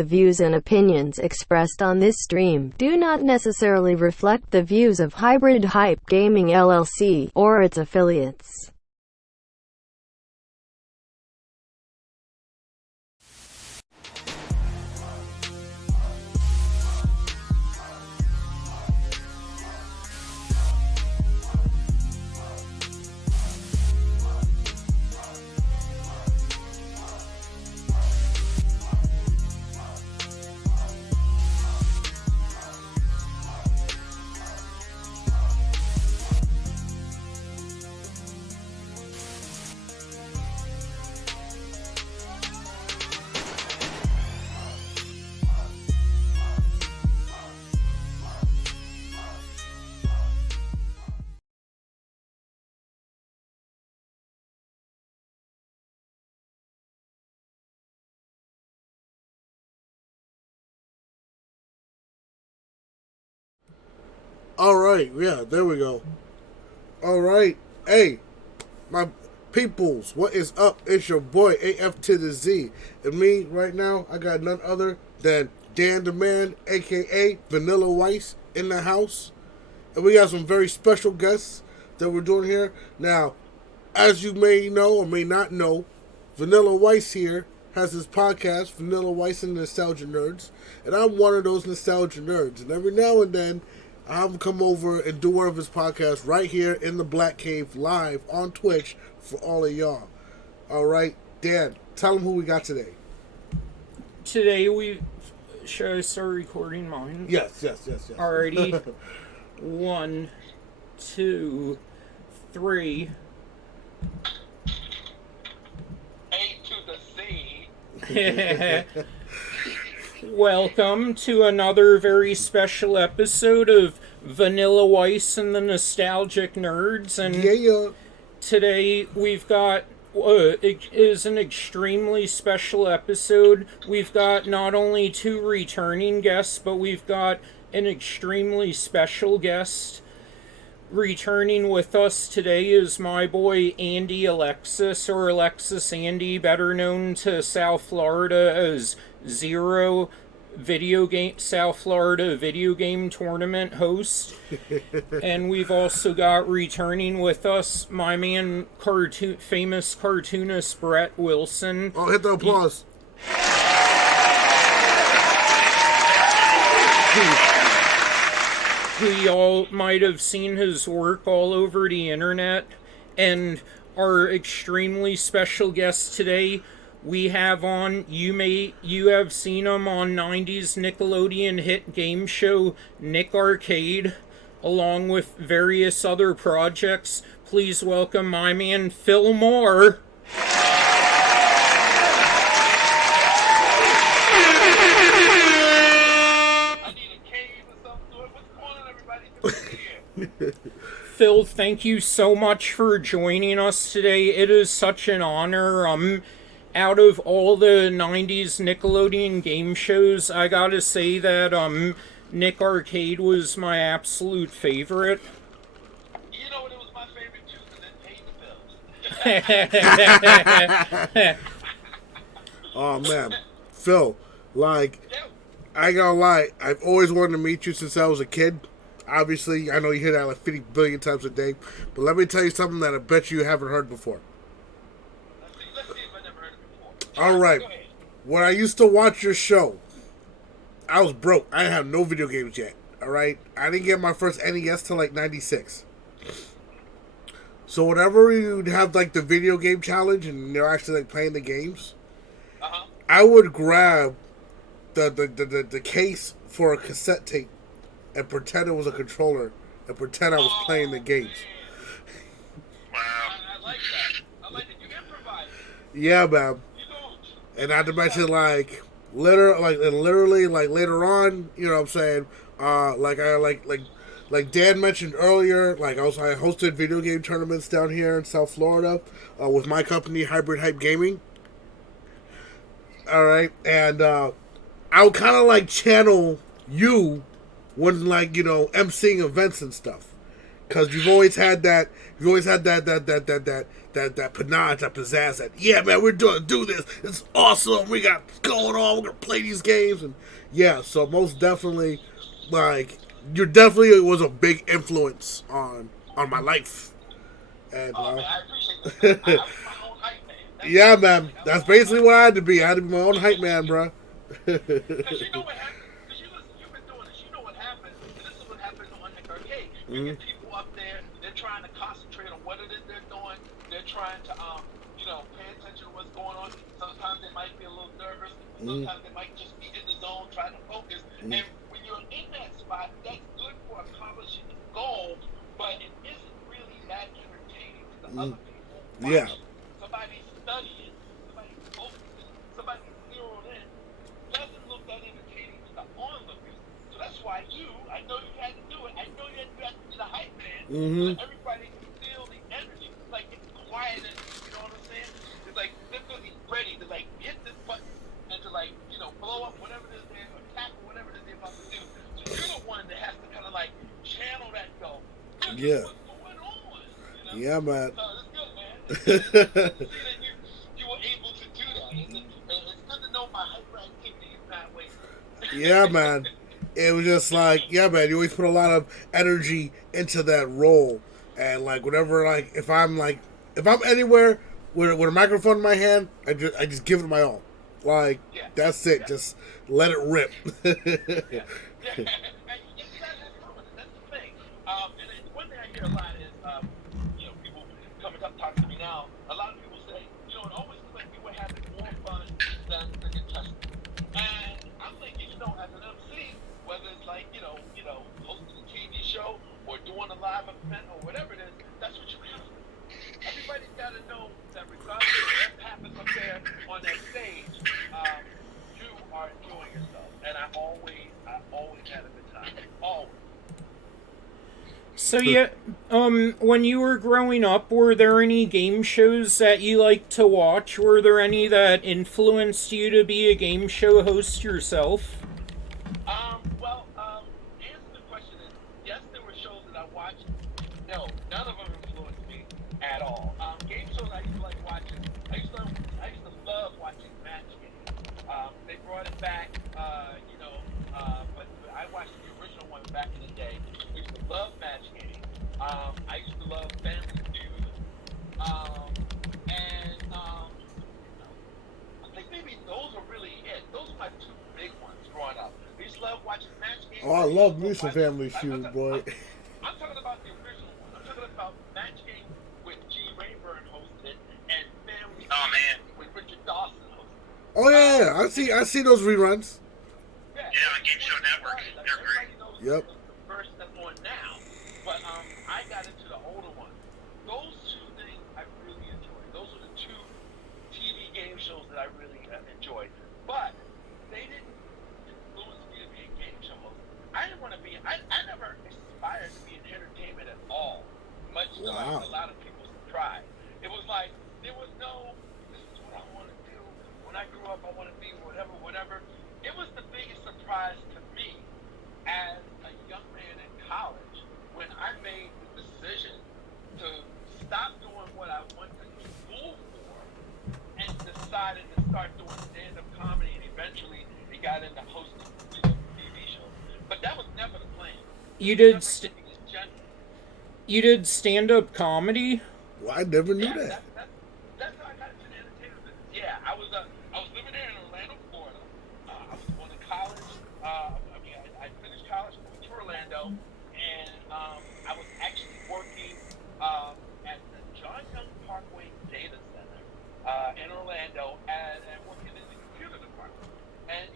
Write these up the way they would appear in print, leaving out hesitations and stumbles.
The views and opinions expressed on this stream do not necessarily reflect the views of Hybrid Hype Gaming LLC or its affiliates. Alright, yeah, there we go. Alright, hey, my peoples, what is up? It's your boy, AF to the Z. And me, right now, I got none other than Dan the Man, a.k.a. Vanilla Weiss, in the house. And we got some very special guests that we're doing here. Now, as you may know or may not know, Vanilla Weiss here has his podcast, Vanilla Weiss and the Nostalgia Nerds. And I'm one of those nostalgia nerds. And every now and then, I have him come over and do one of his podcasts right here in the Black Cave live on Twitch for all of y'all. All right, Dan, tell them who we got today. Today should I start recording mine? Yes. Alrighty. 1, 2, 3. A to the Z. Welcome to another very special episode of Vanilla Weiss and the Nostalgic Nerds. And Yeah. today we've got it is an extremely special episode. We've got not only 2 returning guests, but we've got an extremely special guest. Returning with us today is my boy Andy Alexis, or Alexis Andy, better known to South Florida as Zero South Florida video game tournament host. And we've also got returning with us my man, famous cartoonist Brett Wilson. Oh, hit the applause. Who y'all might have seen his work all over the internet. And our extremely special guest today, we have on, you have seen him on 90s Nickelodeon hit game show Nick Arcade, along with various other projects. Please welcome my man Phil Moore. Phil, thank you so much for joining us today. It is such an honor. Out of all the 90s Nickelodeon game shows, I gotta say that Nick Arcade was my absolute favorite. You know what? It was my favorite too, because it paid the bills. Oh, man. Phil, like, I ain't gonna lie, I've always wanted to meet you since I was a kid. Obviously, I know you hear that like 50 billion times a day, but let me tell you something that I bet you haven't heard before. Let's see if I never heard it before. All right. When I used to watch your show, I was broke. I didn't have no video games yet. All right. I didn't get my first NES till like 96. So whenever you'd have like the video game challenge and they're actually like playing the games, I would grab the case for a cassette tape and pretend it was a controller and pretend I was playing the games. Wow. I like that. I like that. You improvise. Yeah, man. You don't. And not to mention, like, literally, like, later on, you know what I'm saying, like Dan mentioned earlier, like, I hosted video game tournaments down here in South Florida with my company, Hybrid Hype Gaming. All right, and I would kind of, like, channel you when, like, you know, emceeing events and stuff. Because you've always had that. You've always had that panache, that pizzazz. That yeah, man, we're doing do this. It's awesome. We got going on. We're gonna play these games, and yeah. So most definitely, like you definitely was a big influence on my life. And Oh man, I appreciate that. I was my own hype man. yeah, man, that's basically what I had to be. I had to be my own hype man, bro. Because you know what happened? Because you've been doing this. You know what happened. And this is what happens on the arcade. You get people up there. They're trying to concentrate on what it is they're doing. They're trying to pay attention to what's going on. Sometimes they might be a little nervous. Sometimes they might just be in the zone trying to focus. And when you're in that spot, that's good for accomplishing the goal, but it isn't really that entertaining to the other people. Yeah. Somebody's studying, somebody's focusing, somebody's zeroed in. Doesn't look that entertaining to the onlookers. So that's why I know you had to do it. I know you had to be the hype man. So that everybody can feel the energy. It's like it's quiet, and you know what I'm saying? It's like they're really ready to like hit this button and to like blow up whatever it is they're or tackle whatever it is they're about to do. So you're the one that has to kind of like channel that go. Yeah. What's going on? Yeah, man. So it's good, man. It's good to see that you were able to do that. It's good to know my hyperactivity is not wasted. Yeah, man. It was just like, yeah, man. You always put a lot of energy into that role, and like whenever, like if I'm anywhere with a microphone in my hand, I just give it my all. Like that's it. Just let it rip. Yeah. And that's the thing. And one thing I hear a lot is, people coming up talking to me now. A lot of people say, it always seems like we were having more fun than the contestants. And I'm thinking, as an MC, whether it's like, hosting a TV show or doing a live event or whatever it is, that's what you have to do. Everybody's got to know that regardless of what happens up there on that stage, you are enjoying yourself. And I always had a good time. Always. So yeah, when you were growing up, were there any game shows that you liked to watch? Were there any that influenced you to be a game show host yourself? Answer the question is, yes, there were shows that I watched. No, none of them influenced me at all. Game shows I used to like watching. I used to love watching Match Game. They brought it back, but I watched the original one back in the day. I used to love Match Game. I used to love Family Feud. I think maybe those are really it. Those are my two big ones growing up. I used to love watching Match Game. Oh, I love me some Family Feud, boy. I'm talking about the original one. I'm talking about Match Game with G. Rayburn hosted it and Family Feud with Richard Dawson hosted it. Oh yeah, I see those reruns. Yeah, on Game Show Network. They're great. Yep. The first that's on now, but I got into the older one. Those two things I really enjoyed. Those are the two TV game shows that I really enjoyed. But they didn't influence me to be a game show host. I didn't want to be. I never aspired to be in entertainment at all. Much to like a lot of people's surprise. It was like there was no. This is what I want to do. When I grew up, I want to be whatever. It was the biggest surprise to me as a young man in college when I made the decision to stop doing what I went to school for and decided to start doing stand-up comedy, and eventually it got into hosting TV shows. But that was never the plan. You did stand-up comedy? Well, I never knew that. That's how I got into the entertainment business. Yeah, I was living there in Orlando, Florida. I was going to college. I finished college, moved to Orlando, and I was actually working at the John Young Parkway Data Center in Orlando, and working in the computer department. And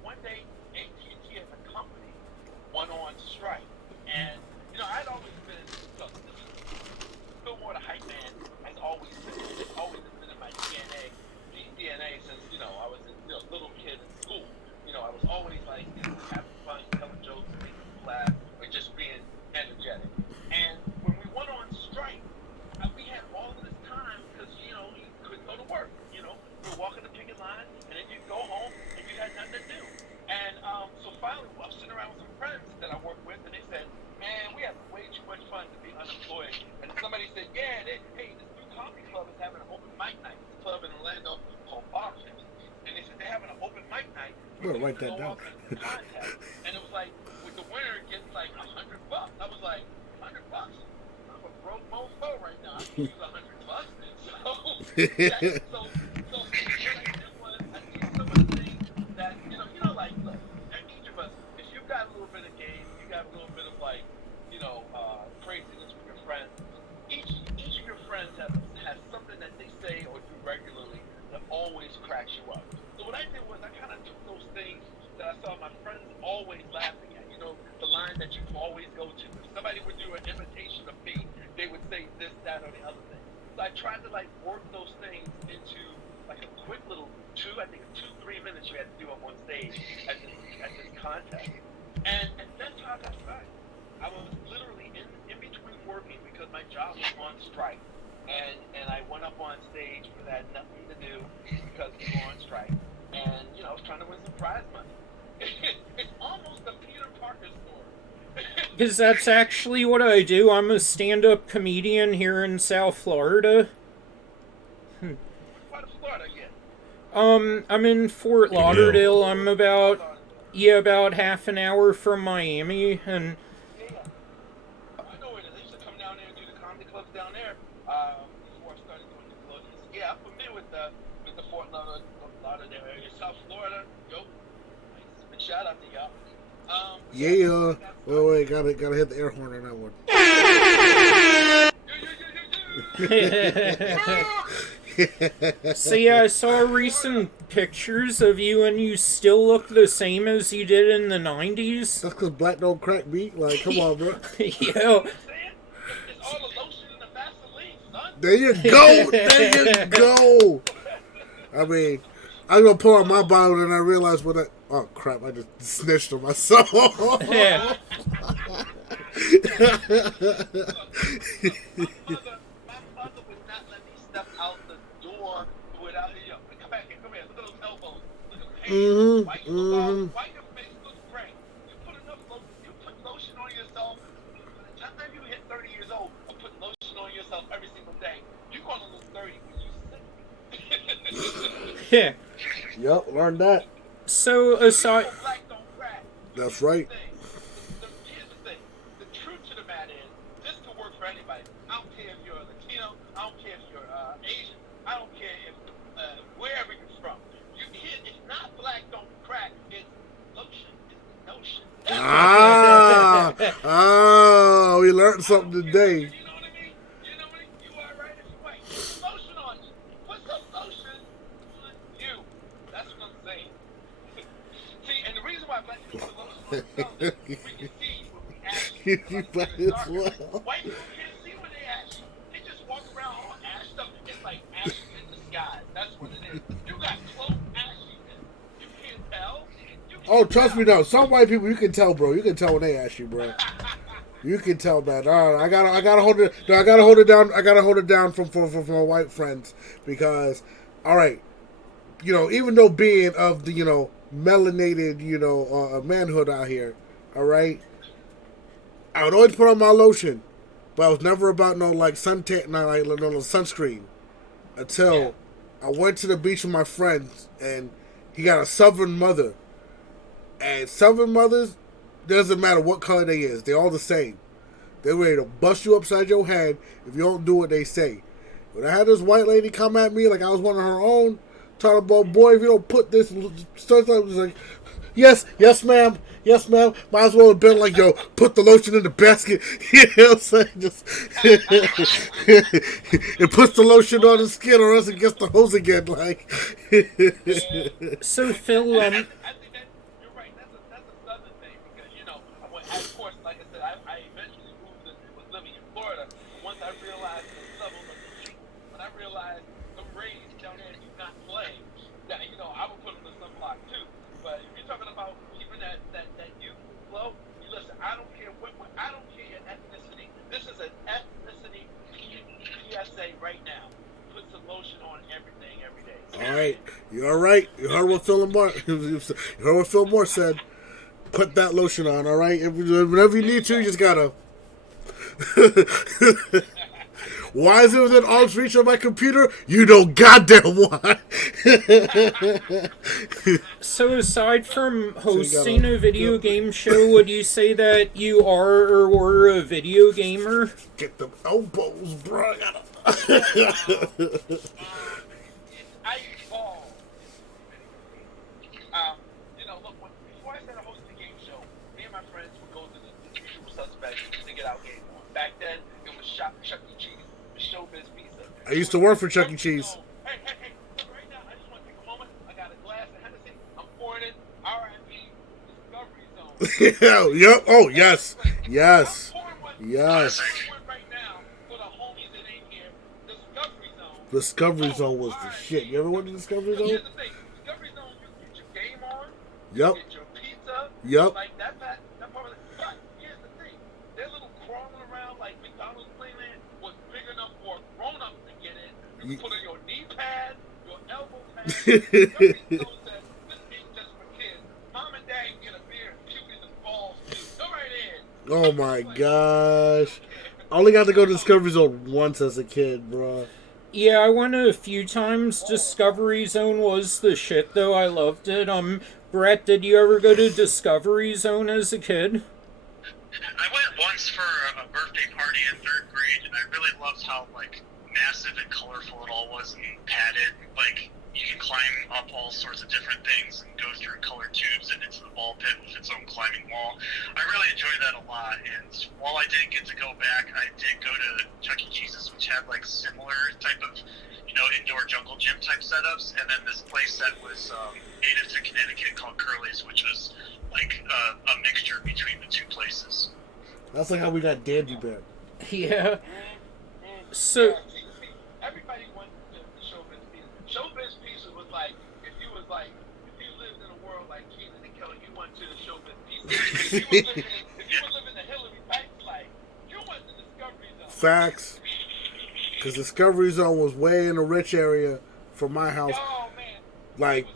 one day AT&T as a company went on strike, and I'd always been Phil Moore, the hype man, has always been in my DNA since I was a little kid in school. I was always like having fun, telling jokes, making people laugh, or just being energetic. And when we went on strike, we had all of this time because you couldn't go to work. We were walking the picket line, and then you'd go home and you had nothing to do. And so finally, I was sitting around with some friends that I worked with, and they said, "Man, we have way too write that go down. up in the contest, and it was like, with the winner gets like $100. I was like, $100? I'm a broke mofo right now. I can use $100. So what I did was I did some of the things that like look, each of us, if you've got a little bit of game, you got a little bit of like, craziness with your friends. Each of your friends has something that they say or do regularly that always cracks you up. So what I did was I kind of took those things that I saw my friends always laughing at. The line that you always go to. If somebody would do an imitation of me, they would say this, that, or the other thing. So I tried to like work those things into like a quick little 2-3 minutes you had to do up on stage at this contest. And that's how I got started. I was literally in between working because my job was on strike. And I went up on stage for that, nothing to do because we were on strike. And, I was trying to win some prize money. It's almost a Peter Parker story. Because that's actually what I do. I'm a stand-up comedian here in South Florida. What part of Florida again? I'm in Fort Lauderdale. I'm about half an hour from Miami, and Yeah. I know where it is. I used to come down there and do the comedy clubs down there before I started doing Nickelodeon. So, yeah, I'm familiar with the Fort Lauderdale area. South Florida, big shout out to y'all. Yeah. Wait, gotta hit the air horn on that one. So yeah, I saw recent pictures of you, and you still look the same as you did in the 90s. That's because black don't crack beat. Like, come on, bro. Yo, It's all the lotion and the Vaseline, son. There you go. There you go. I mean, I was gonna pour out my bottle, and I realized what I. Oh crap! I just snitched on myself. yeah. My mother would not let me step out the door without come back here, come here, look at those elbows, look at the hands, why your face looks great. You put enough lotion, you put lotion on yourself. By the time you hit 30 years old of putting lotion on yourself every single day, you're gonna look 30 when you sick. Yeah. Yep, learned that. So aside, Black don't crack. That's right. Here's the thing. The truth to the matter is, this could work for anybody. I don't care if you're Latino. I don't care if you're Asian. I don't care if wherever you're from. It's not black don't crack. It's lotion. It's notion. We learned something today. You know what I mean? You know what I mean? You are right if you're white. Put lotion on you. Put some lotion on you. That's what I'm saying. See, and the reason why black people put lotion on themselves is we can see when we actually You might as well. White people can't see when they ash. They just walk around all ashed up. It's like ashes in the sky. That's what it is. You got close ashes. You can't tell. Oh, trust me, though. Some white people, you can tell, bro. You can tell when they ask you, bro. You can tell, man. All right, I gotta hold it. No, I gotta hold it down. I gotta hold it down from my white friends because, all right, even though being of the melanated manhood out here, all right, I would always put on my lotion, but I was never about no suntan, no sunscreen, until I went to the beach with my friends and he got a Southern mother. And Southern mothers, doesn't matter what color they is, they all the same. They're ready to bust you upside your head if you don't do what they say. When I had this white lady come at me like I was one of her own, talking about, boy, if you don't put this, stuff like, was like, yes, ma'am, might as well have been like, yo, put the lotion in the basket, you know what I'm saying, just, it puts the lotion on the skin or else it gets the hose again, like. so Phil, I think that you're right. That's a southern thing because of course, like I said, I eventually moved and was living in Florida. Once I realized the level of the heat, when I realized the rays down there do not play, that I would put them to sunblock too. But if you're talking about keeping that youth flow, listen. I don't care I don't care your ethnicity. This is an ethnicity PSA right now. Put some lotion on everything every day. All right, you're right. You heard what Phil Moore said. Put that lotion on, all right? Whenever you need to, you just gotta. Why is it within arm's reach of my computer? You know goddamn why. So aside from hosting a video game show, would you say that you are or were a video gamer? Get them elbows, bro. I gotta... I evolved. Look, before I started hosting a game show, me and my friends would go to the usual suspects to get our game on. Back then, it was Chuck E. Cheese, the Showbiz Pizza. I used to work for Chuck E. Cheese. Hey, look, right now, I just want to take a moment. I got a glass of Hennessy. I'm pouring it. R.I.P. Discovery Zone. Yep. Oh, yes. Yes. I'm pouring one. Yes. I'm pouring one right now for the homies that ain't here. Discovery Zone. Discovery Zone was the shit. You ever went to Discovery Zone? Here's the thing. Discovery Zone, you get your game on. Yep. Get your pizza. Yep. Like that part of it. But here's the thing. Their little crawling around like McDonald's Playland was big enough for a grown-up to get in. You can put on your knee pad, your elbow pad. Discovery Zone said, this ain't just for kids. Mom and dad can get a beer and puke in the balls too. Go right in. Oh my gosh. I only got to go to Discovery Zone once as a kid, bro. Yeah, I went a few times. Discovery Zone was the shit, though. I loved it. Brett, did you ever go to Discovery Zone as a kid? I went once for a birthday party in 3rd grade, and I really loved how, like, massive and colorful it all was and padded. Like, you can climb up all sorts of different things and go through colored tubes and into the ball pit with its own climbing wall. I really enjoyed that a lot, and while I didn't get to go back, I did go to Chuck E. Cheese's, which had, like, similar type of, indoor jungle gym type setups, and then this place that was native to Connecticut called Curly's, which was, like, a mixture between the two places. That's like how we got Dandy Bear. Yeah. So... Yeah, see, everybody went to Showbiz Pizza. Showbiz Pizza was like, if you lived in a world like Keenan and Kelly, you went to the Showbiz Pizza. If you were living the Hillary Banks life, you went to Discovery Zone. Facts. Because Discovery Zone was way in a rich area from my house. Oh, man.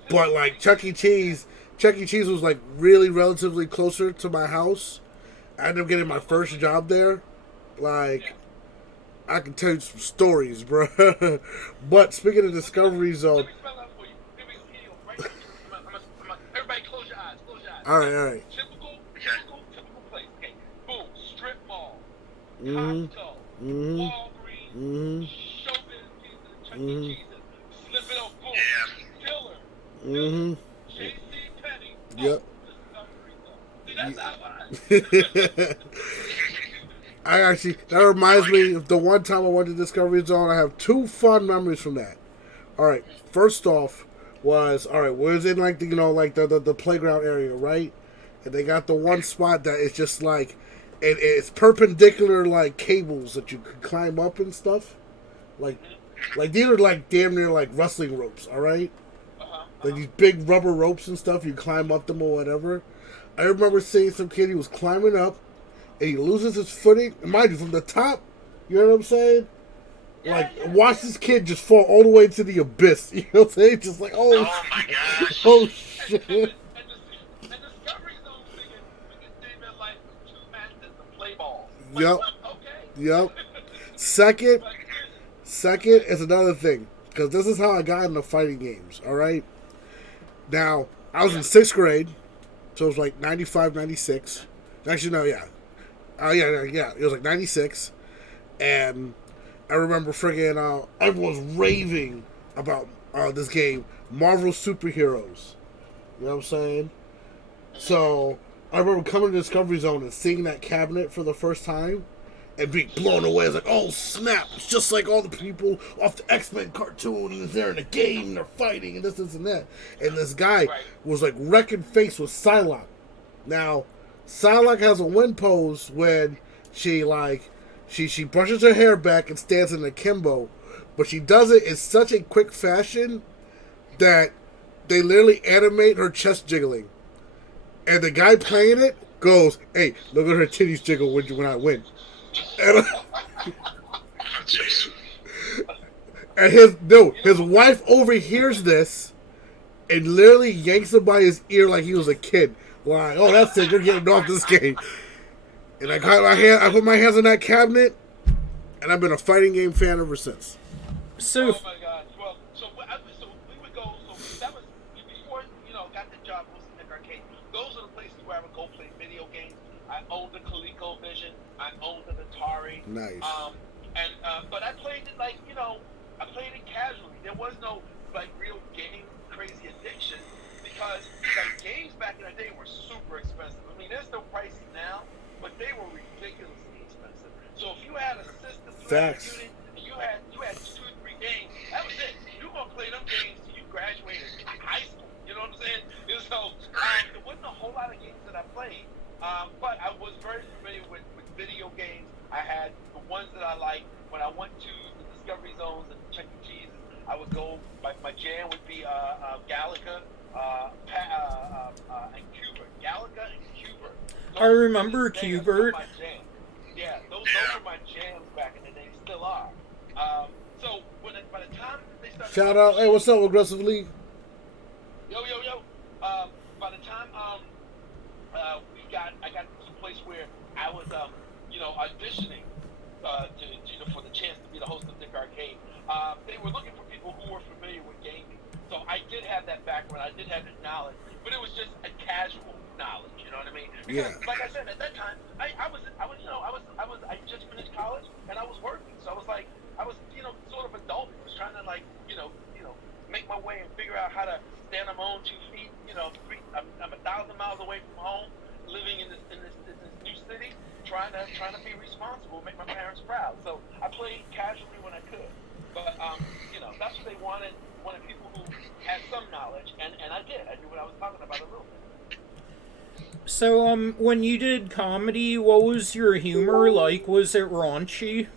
But Chuck E. Cheese was like really relatively closer to my house. I ended up getting my first job there. Like, I can tell you some stories, bro. But speaking of Discovery Zone, Let me spell that for you. Right now. Everybody close your eyes. all right. Typical place. Okay. Boom. Strip mall. Mhm. Costco. Mhm. Walgreens. Mhm. Showbiz Pizza. Chuck E. Cheese's. Slip it on. Boom. Yeah. Filler. Mhm. J.C. Penney. Yep. Discovery Zone. See, that's how I That reminds me of the one time I went to Discovery Zone. I have two fun memories from that. All right, first off was in like the playground area, right? And they got the one spot that is just like it's perpendicular like cables that you can climb up and stuff. Like these are like damn near like wrestling ropes, all right? Like these big rubber ropes and stuff. You climb up them or whatever. I remember seeing some kid. He was climbing up. And he loses his footing. And mind you, from the top, you know what I'm saying? Watch this kid just fall all the way to the abyss. You know what I'm saying? Just like, Oh my gosh. oh shit. And Discovery Zone figured we could save their life with 2 masters to play ball. Yep. Okay. Yep. Second is another thing. Because this is how I got into fighting games, alright? Now, I was in 6th grade. So it was like 95, 96. Actually, no, yeah. Yeah. It was like 96. And I remember friggin' everyone was raving about this game, Marvel Superheroes. You know what I'm saying? So I remember coming to Discovery Zone and seeing that cabinet for the first time and being blown away. It's like, oh snap, it's just like all the people off the X-Men cartoon, and they're in a game, and they're fighting, and this and that. And this guy was like wrecking face with Psylocke. Now, Psylocke has a win pose when she brushes her hair back and stands in akimbo, but she does it in such a quick fashion that they literally animate her chest jiggling. And the guy playing it goes, hey, look at her titties jiggle when I win. And, and his wife overhears this and literally yanks him by his ear like he was a kid. Like, oh, that's it, you're getting off this game. And I put my hands on that cabinet, And I've been a fighting game fan ever since. So, Oh my God! Well, so we would go. So that was before got the job hosting Nick Arcade. Those are the places where I would go play video games. I owned a ColecoVision. I owned an Atari. Nice. But I played it I played it casually. There was no like real game crazy addiction because like games back in the day were super expensive. I mean, they're still pricey now, but they were ridiculously expensive. So if you had a system, you had a unit, and you had 2 or 3 games, that was it. You were gonna play them games till you graduated high school. You know what I'm saying? And so there wasn't a whole lot of games that I played, but I was very familiar with video games. I had the ones that I liked. When I went to the Discovery Zones and Chuck E. Cheese, I would go. My jam would be Galaga, and Cubert. Galaga and Cubert. I remember Cubert. Yeah, those were my jams back in the day. Still are. So by the time they started. Shout out! Hey, what's up, Aggressive League? Yo. By the time I got to a place where I was auditioning for the chance to be the host of Nick Arcade. They were looking for people who were familiar with gaming. So I did have that background. I did have that knowledge, but it was just a casual knowledge. You know what I mean? Because, like I said, at that time, I just finished college and I was working. So I was sort of adult. I was trying to make my way and figure out how to stand on my own 2 feet. I'm 1,000 miles away from home, living in this new city, trying to be responsible, make my parents proud. So I played casually when I could, but that's what they wanted people who had some knowledge, and I did. I knew what I was talking about a little bit. So, when you did comedy, what was your humor like? Was it raunchy?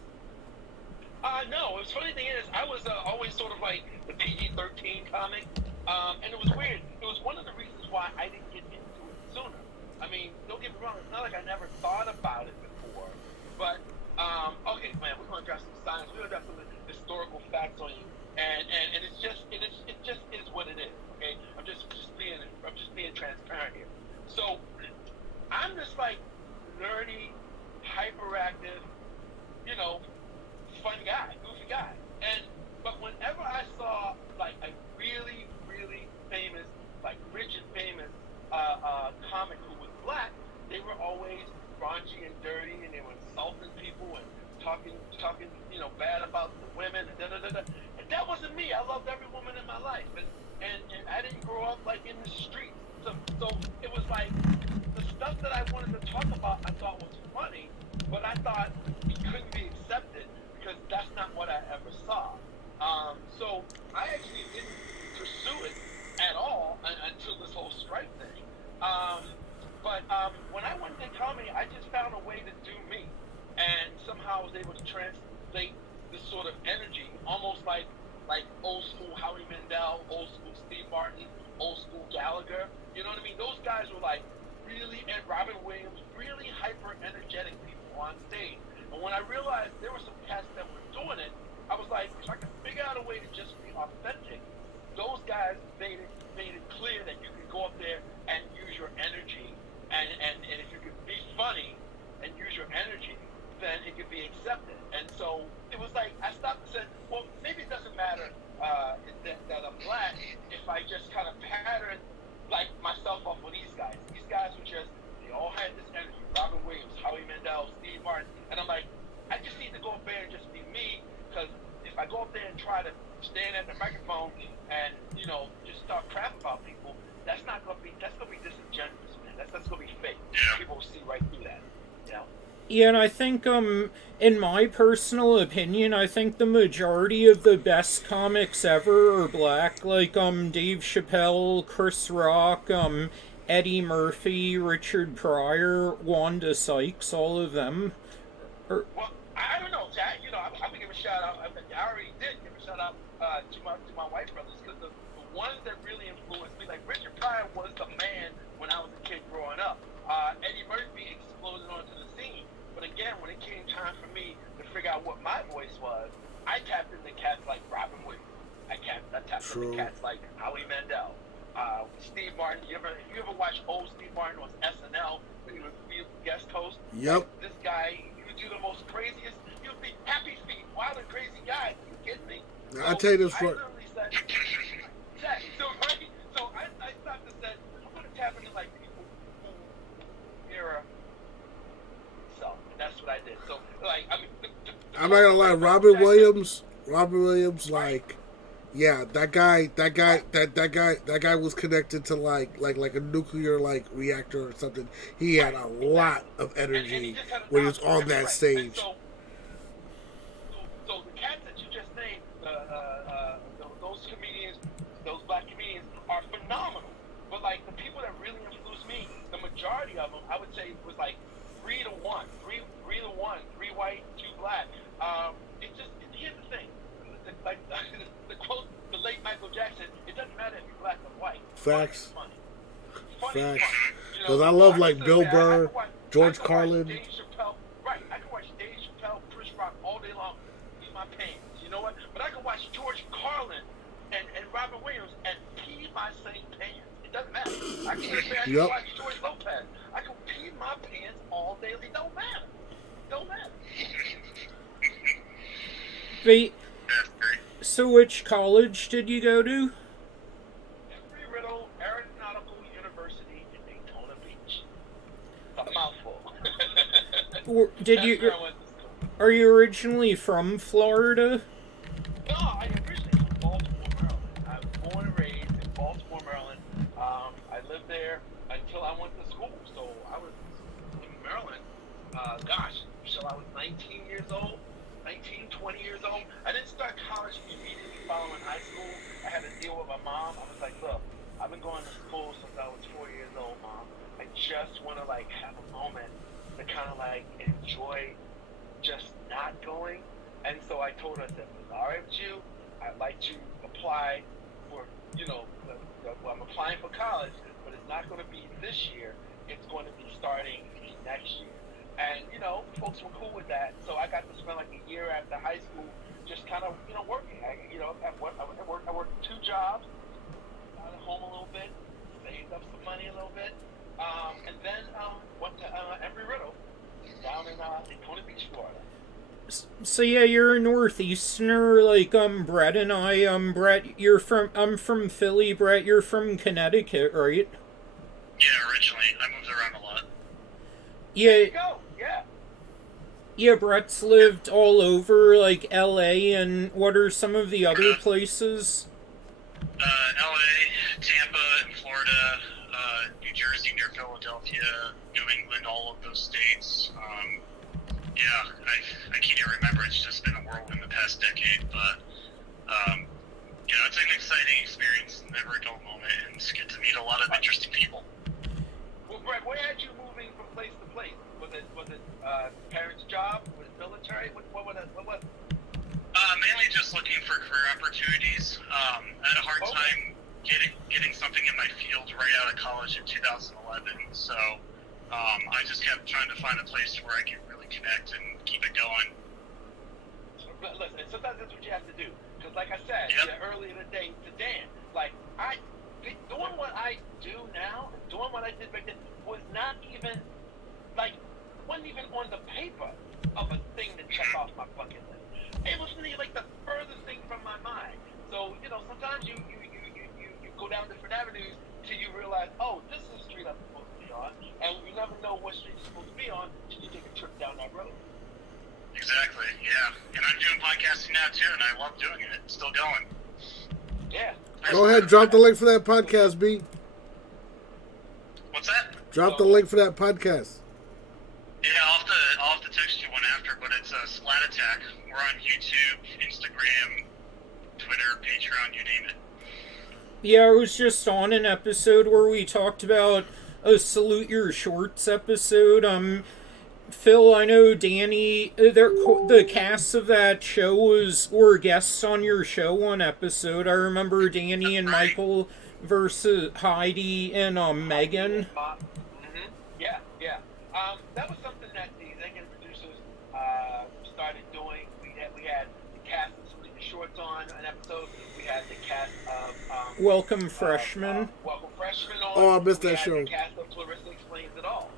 No. The funny thing is, I was always sort of like the PG-13 comic, and it was weird. It was one of the reasons why I didn't get into it sooner. I mean, don't get me wrong. It's not like I never thought about it before, but okay, man, we're gonna drop some science. We're gonna drop some historical facts on you, and it just is what it is. Okay, I'm just being transparent here. So I'm just like nerdy, hyperactive, fun guy, goofy guy, but whenever I saw like a really, really famous, like rich and famous comic who was black, they were always raunchy and dirty, and they were insulting people and talking bad about the women and And that wasn't me. I loved every woman in my life, and I didn't grow up like in the streets. So it was like the stuff that I wanted to talk about I thought was funny, but I thought it couldn't be accepted because that's not what I ever saw. So I actually didn't pursue it at all until this whole strike thing. But when I went to comedy, I just found a way to do me, and somehow I was able to translate this sort of energy, almost like old school Howie Mandel, old school Steve Martin, old school Gallagher. You know what I mean? Those guys were like really, and Robin Williams, really hyper energetic people on stage. And when I realized there were some cats that were doing it, I was like, if I could figure out a way to just be authentic, those guys made it clear that you could go up there and use your energy, and if you could be funny and use your energy, then it could be accepted. And so it was like I stopped and said, well, maybe it doesn't matter that I'm black if I just kind of pattern like myself off of these guys. These guys were just, they all had this energy. Robin Williams, Howie Mandel, Steve Martin, and I'm like, I just need to go up there and just be me, because if I go up there and try to stand at the microphone and just talk crap about people, that's gonna be disingenuous, man. That's gonna be fake. People will see right through that. Yeah, and I think, in my personal opinion, I think the majority of the best comics ever are black, like, Dave Chappelle, Chris Rock, Eddie Murphy, Richard Pryor, Wanda Sykes, all of them. Well, I don't know, Jack. I'm gonna give a shout out. I already did give a shout out to my white brothers, because the ones that really influenced me, like Richard Pryor was the man when I was a kid growing up. Eddie Murphy exploded onto the scene. But again, when it came time for me to figure out what my voice was, I tapped into cats like Robin Williams. I tapped into cats like Howie Mandel, Steve Martin. If you ever watch old Steve Martin on SNL when he would be a guest host? Yep. This guy, he would do the most craziest. He would be Happy I tell you this I for literally said, Zach, so I stopped and said, I'm going to tap into like people who era self, and that's what I did. So like, I mean, I'm not gonna lie, Robert Williams, like, yeah, that guy was connected to like a nuclear like reactor or something. He had a lot of energy when he was on that stage. So the cats that you just named, those comedians, those black comedians, are phenomenal. But like the people that really influenced me, the majority of them, I would say, was like 3 to 1, 3 white, 2 black. Here's the thing, like the quote, the late Michael Jackson, it doesn't matter if you're black or white. Facts. Funny. Facts. Because I love like Bill Burr, George Carlin. Dave Chappelle, right? I can watch Dave Chappelle, Chris Rock all day long. Pee my pants. You know what? But I can watch George Carlin and Robert Williams and pee my same pants. It doesn't matter. I can watch George Lopez. I can pee my pants all day. It don't matter. Wait, so which college did you go to? Embry-Riddle Aeronautical University in Daytona Beach. A mouthful. Are you originally from Florida? No, I originally from Baltimore, Maryland. I was born and raised in Baltimore, Maryland. I lived there until I went to school. So I was in Maryland, until I was 19 years old. 20 years old. I didn't start college immediately following high school. I had to deal with my mom. I was like, look, I've been going to school since I was 4 years old, Mom. I just want to like have a moment to kind of like enjoy just not going. And so I told her, I said, all right with you, I'd like to apply for, I'm applying for college, but it's not going to be this year. It's going to be starting next year. And, folks were cool with that. So I got to spend like a year after high school just kind of, working. I worked 2 jobs, got at home a little bit, saved up some money a little bit, and then went to Embry-Riddle down in Daytona Beach, Florida. So yeah, you're a Northeasterner like Brett and I. Brett, I'm from Philly. Brett, you're from Connecticut, right? Yeah, originally. I moved around a lot. Yeah. There you go. Yeah. Yeah, Brett's lived all over, like, L.A., and what are some of the other places? L.A., Tampa, in Florida, New Jersey near Philadelphia, New England, all of those states. Yeah, I can't even remember. It's just been a whirlwind the past decade, but, it's an exciting experience, never a dull moment, and get to meet a lot of interesting people. Well, Brett, where had you moving from place to place? Was it parents' job? Was it military? What was it? Mainly just looking for career opportunities. I had a hard time getting something in my field right out of college in 2011. So I just kept trying to find a place where I could really connect and keep it going. Listen, sometimes that's what you have to do. Because like I said earlier today to Dan, like doing what I do now, doing what I did back then, was not even wasn't even on the paper of a thing to check off my bucket list. It was really like the furthest thing from my mind. So sometimes you go down different avenues till you realize, oh, this is the street I'm supposed to be on, and you never know what street you're supposed to be on till you take a trip down that road. Exactly, yeah. And I'm doing podcasting now too, and I love doing it. It's still going. Yeah. Go ahead, drop the link for that podcast, B. What's that? Drop the link for that podcast. Yeah, I'll have to text you one after, but it's Splat Attack. We're on YouTube, Instagram, Twitter, Patreon, you name it. Yeah, I was just on an episode where we talked about a Salute Your Shorts episode. Phil, I know Danny, the cast of that show were guests on your show one episode. I remember Danny and Michael versus Heidi and Megan. Yeah. That was something that the executive producers started doing. We had the cast of Salute Your Shorts on an episode. We had the cast of Welcome Freshmen. Welcome Freshmen on. Oh, I missed that show. The cast of Clarissa Explains It All.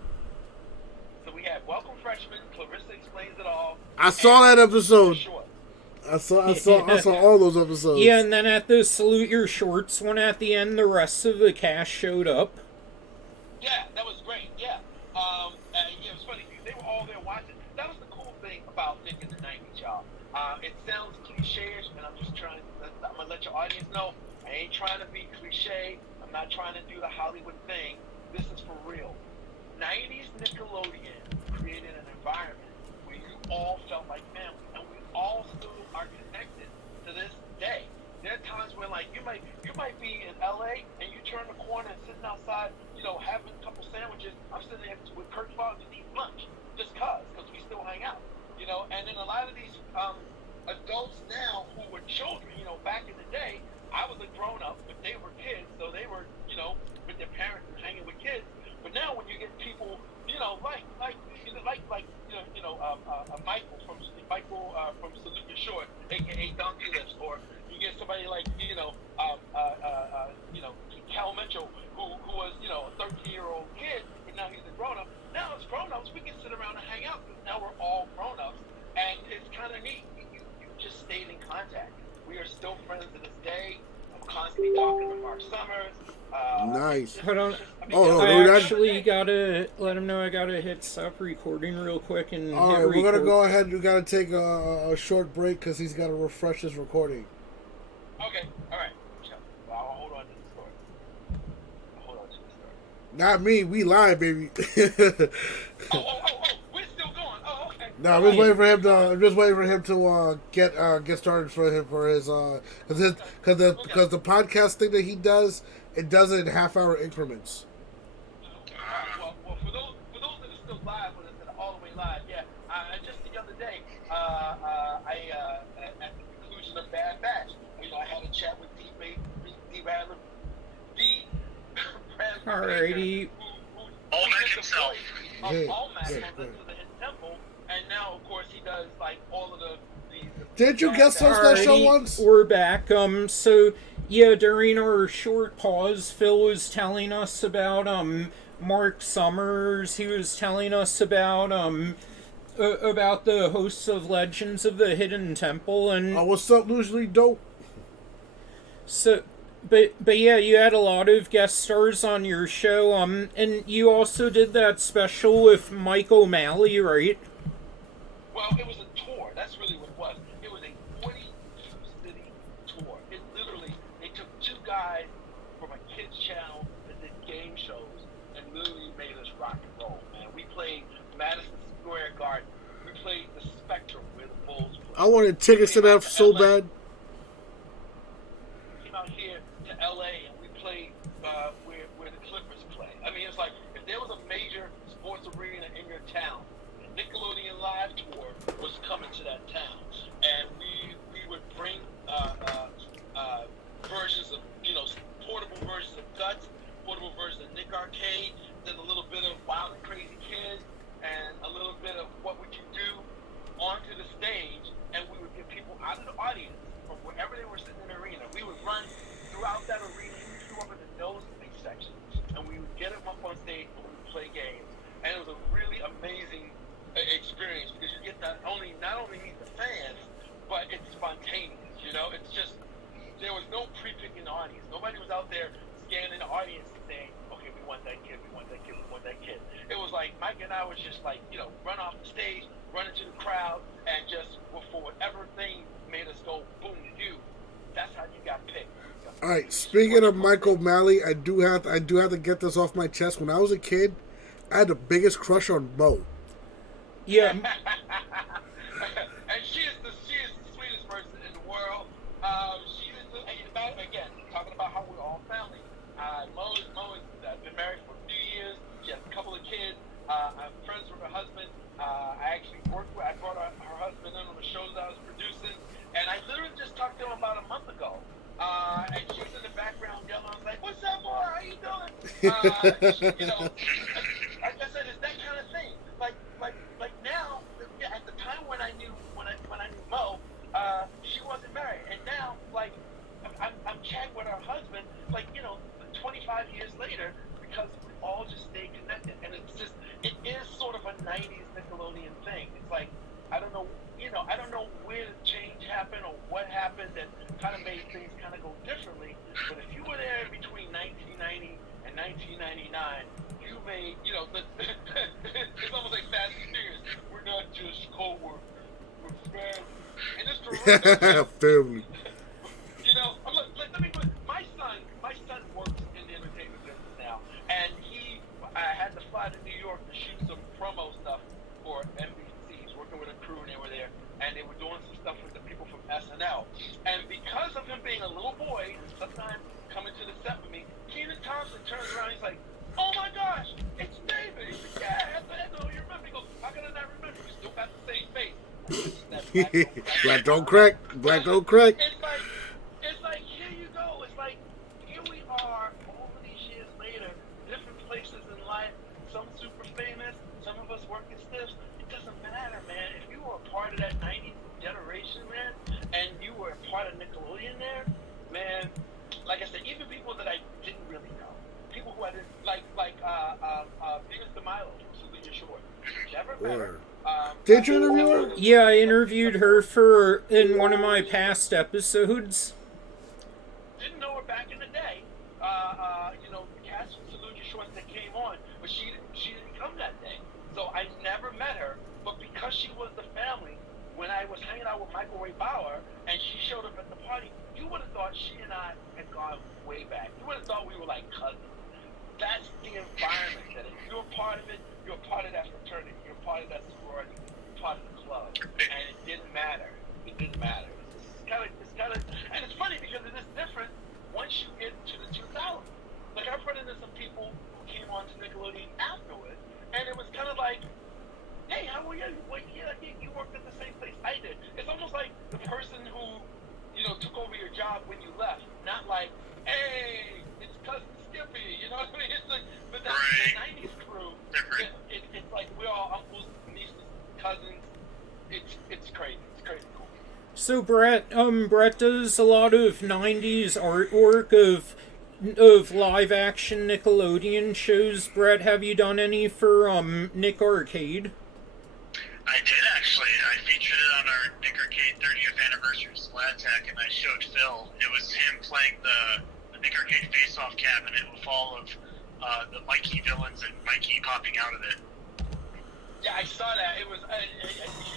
So we had Welcome Freshmen, Clarissa Explains It All. I saw that episode. I saw all those episodes. Yeah, and then at the Salute Your Shorts one at the end, the rest of the cast showed up. Yeah, that was great. Yeah. Yeah, it was funny. They were all there watching. That was the cool thing about Nick in the 90s, y'all. It sounds cliche-ish, and I'm just trying to, I'm going to let your audience know, I ain't trying to be cliche. I'm not trying to do the Hollywood thing. This is for real. 90s Nickelodeon created an environment where you all felt like family, and we all still are connected to this day. There are times when, like, you might be in LA and you turn the corner and sitting outside, having a couple sandwiches. I'm sitting there with Kurt Fogg and eating lunch, just because we still hang out, And then a lot of these adults now who were children, back in the day, I was a grown up, but they were kids, so they were, with their parents and hanging with kids. But now when you get people, Michael from Salute Your Short, aka Donkey Lips, or you get somebody like Cal Mitchell, who was a 13-year-old kid, but now he's a grown up. Now as grown ups, we can sit around and hang out because now we're all grown ups, and it's kind of neat. You just stayed in contact. We are still friends to this day. I'm constantly talking to Mark Summers. Nice. Hold on. I actually gotta let him know I gotta hit stop recording real quick and. All right, we're gonna go ahead. You gotta take a short break because he's gotta refresh his recording. Okay. All right. I'll hold on to the story. Not me. We live, baby. Oh! We're still going. Oh, okay. No, I'm just waiting for him to. I'm just waiting for him to get started for his because the podcast thing that he does, it does it in half-hour increments. Well, for those that are still live with us, that are all the way live, yeah. Just the other day, at the conclusion of Bad Batch, I had a chat with Alrighty. Olmec himself. Olmec into the Hidden Temple, and now, of course, he does like all of the Did you guest host that show once? We're back. So yeah, during our short pause, Phil was telling us about Mark Summers. He was telling us about the hosts of Legends of the Hidden Temple, and what's up, Loosely Dope? So, but yeah, you had a lot of guest stars on your show, and you also did that special with Mike O'Malley, right? Well, it was a tour. That's really what it was. It was a 42-city tour. It literally, they took two guys from a kids channel that did game shows and literally made us rock and roll, man. We played Madison Square Garden. We played the Spectrum where the Bulls played. I wanted tickets to that so bad. We came out here to LA and we played where the Clippers play. I mean, it's like if there was a major sports arena in your town, the Nickelodeon Live Tour was coming to that town, and we would bring versions of portable versions of Guts, portable versions of Nick Arcade, then a little bit of Wild and Crazy Kids, and a little bit of What Would You Do onto the stage, and we would get people out of the audience from wherever they were sitting in the arena. We would run throughout that arena, through up in the nosebleed section, and we would get them up on stage and we would play games. And it was a really amazing experience because you get not only meet the fans, but it's spontaneous. It's just there was no pre-picking the audience. Nobody was out there scanning the audience and saying, "Okay, we want that kid, we want that kid, we want that kid." It was like Mike and I was just like run off the stage, run into the crowd, and just for whatever thing made us go boom to do. That's how you got picked. All right. Speaking of Michael O'Malley, I do have to get this off my chest. When I was a kid, I had the biggest crush on Mo. Yeah. And she is the sweetest person in the world. She is again talking about how we're all family. Mo has been married for a few years. She has a couple of kids. I'm friends with her husband. I actually worked with. I brought her husband in on the shows I was producing, and I literally just talked to him about a month ago. And she was in the background yelling. I was like, "What's up, boy? How you doing?" Like I said, it's that kind of thing. Like now, at the time when I knew Mo, she wasn't married, and now I'm chatting with her husband, 25 years later, because we all just stay connected, and it is sort of a 90s Nickelodeon thing. It's like I don't know where the change happened or happened that kind of made things kind of go differently. But if you were there between 1990 and 1999, you made, you know, it's almost like Fast and Furious. We're not just co-workers, we're family. And it's the family. You know, let me put, my son works in the entertainment business now, and I had to fly to New York to shoot some promo stuff for NBC. He's working with a crew, and they were there, and they were doing some stuff with the people from SNL. And because of him being a little boy, and sometimes coming to the set with me, Kenan Thompson turns around, he's like, "Oh my gosh, it's David." He's like, "Yeah, I know you remember." He goes, "How can I not remember? You still got the same face." Black don't crack. Black don't crack. It's like, here you go. It's like, here we are, all of these years later, different places in life. Some super famous, some of us working stiffs. It doesn't matter, man. If you were a part of that 90s generation, man, and you were a part of Nickelodeon there, man, like I said, even people that I didn't really know, people who I didn't, like Venus DeMilo from Salute Your Short. Never met her. Did you interview her? Yeah, I interviewed her in one of my past episodes. Didn't know her back in the day. You know, the cast from Salute Your Shorts that came on, but she didn't come that day. So I never met her. But because she was the family, when I was hanging out with Michael Ray Bauer and she showed up at the party, you would have thought she and I had gone way back. You would have thought we were like cousins. That's the environment that if you're part of it, you're part of that fraternity, you're part of that sorority, you're part of the club. And it didn't matter. It didn't matter. It's kind of, and it's funny because it is different once you get to the 2000s. Like I've run into some people who came on to Nickelodeon afterwards, and it was kind of like, "Hey, how are you? Well, yeah, you worked at the same place I did." It's almost like the person who, you know, took over your job when you left, not like, "Hey, it's cousin Skippy," you know what I mean? It's like, but that's the 90s crew. It's like we're all uncles, nieces, cousins. It's crazy. It's crazy cool. So Brett does a lot of 90s artwork of live action Nickelodeon shows. Brett, have you done any for Nick Arcade? I did actually. I featured it on our Nick Arcade 30th anniversary Splat Attack, and I showed Phil. It was him playing the Nick Arcade face-off cabinet with all of the Mikey villains and Mikey popping out of it. Yeah, I saw that. It was,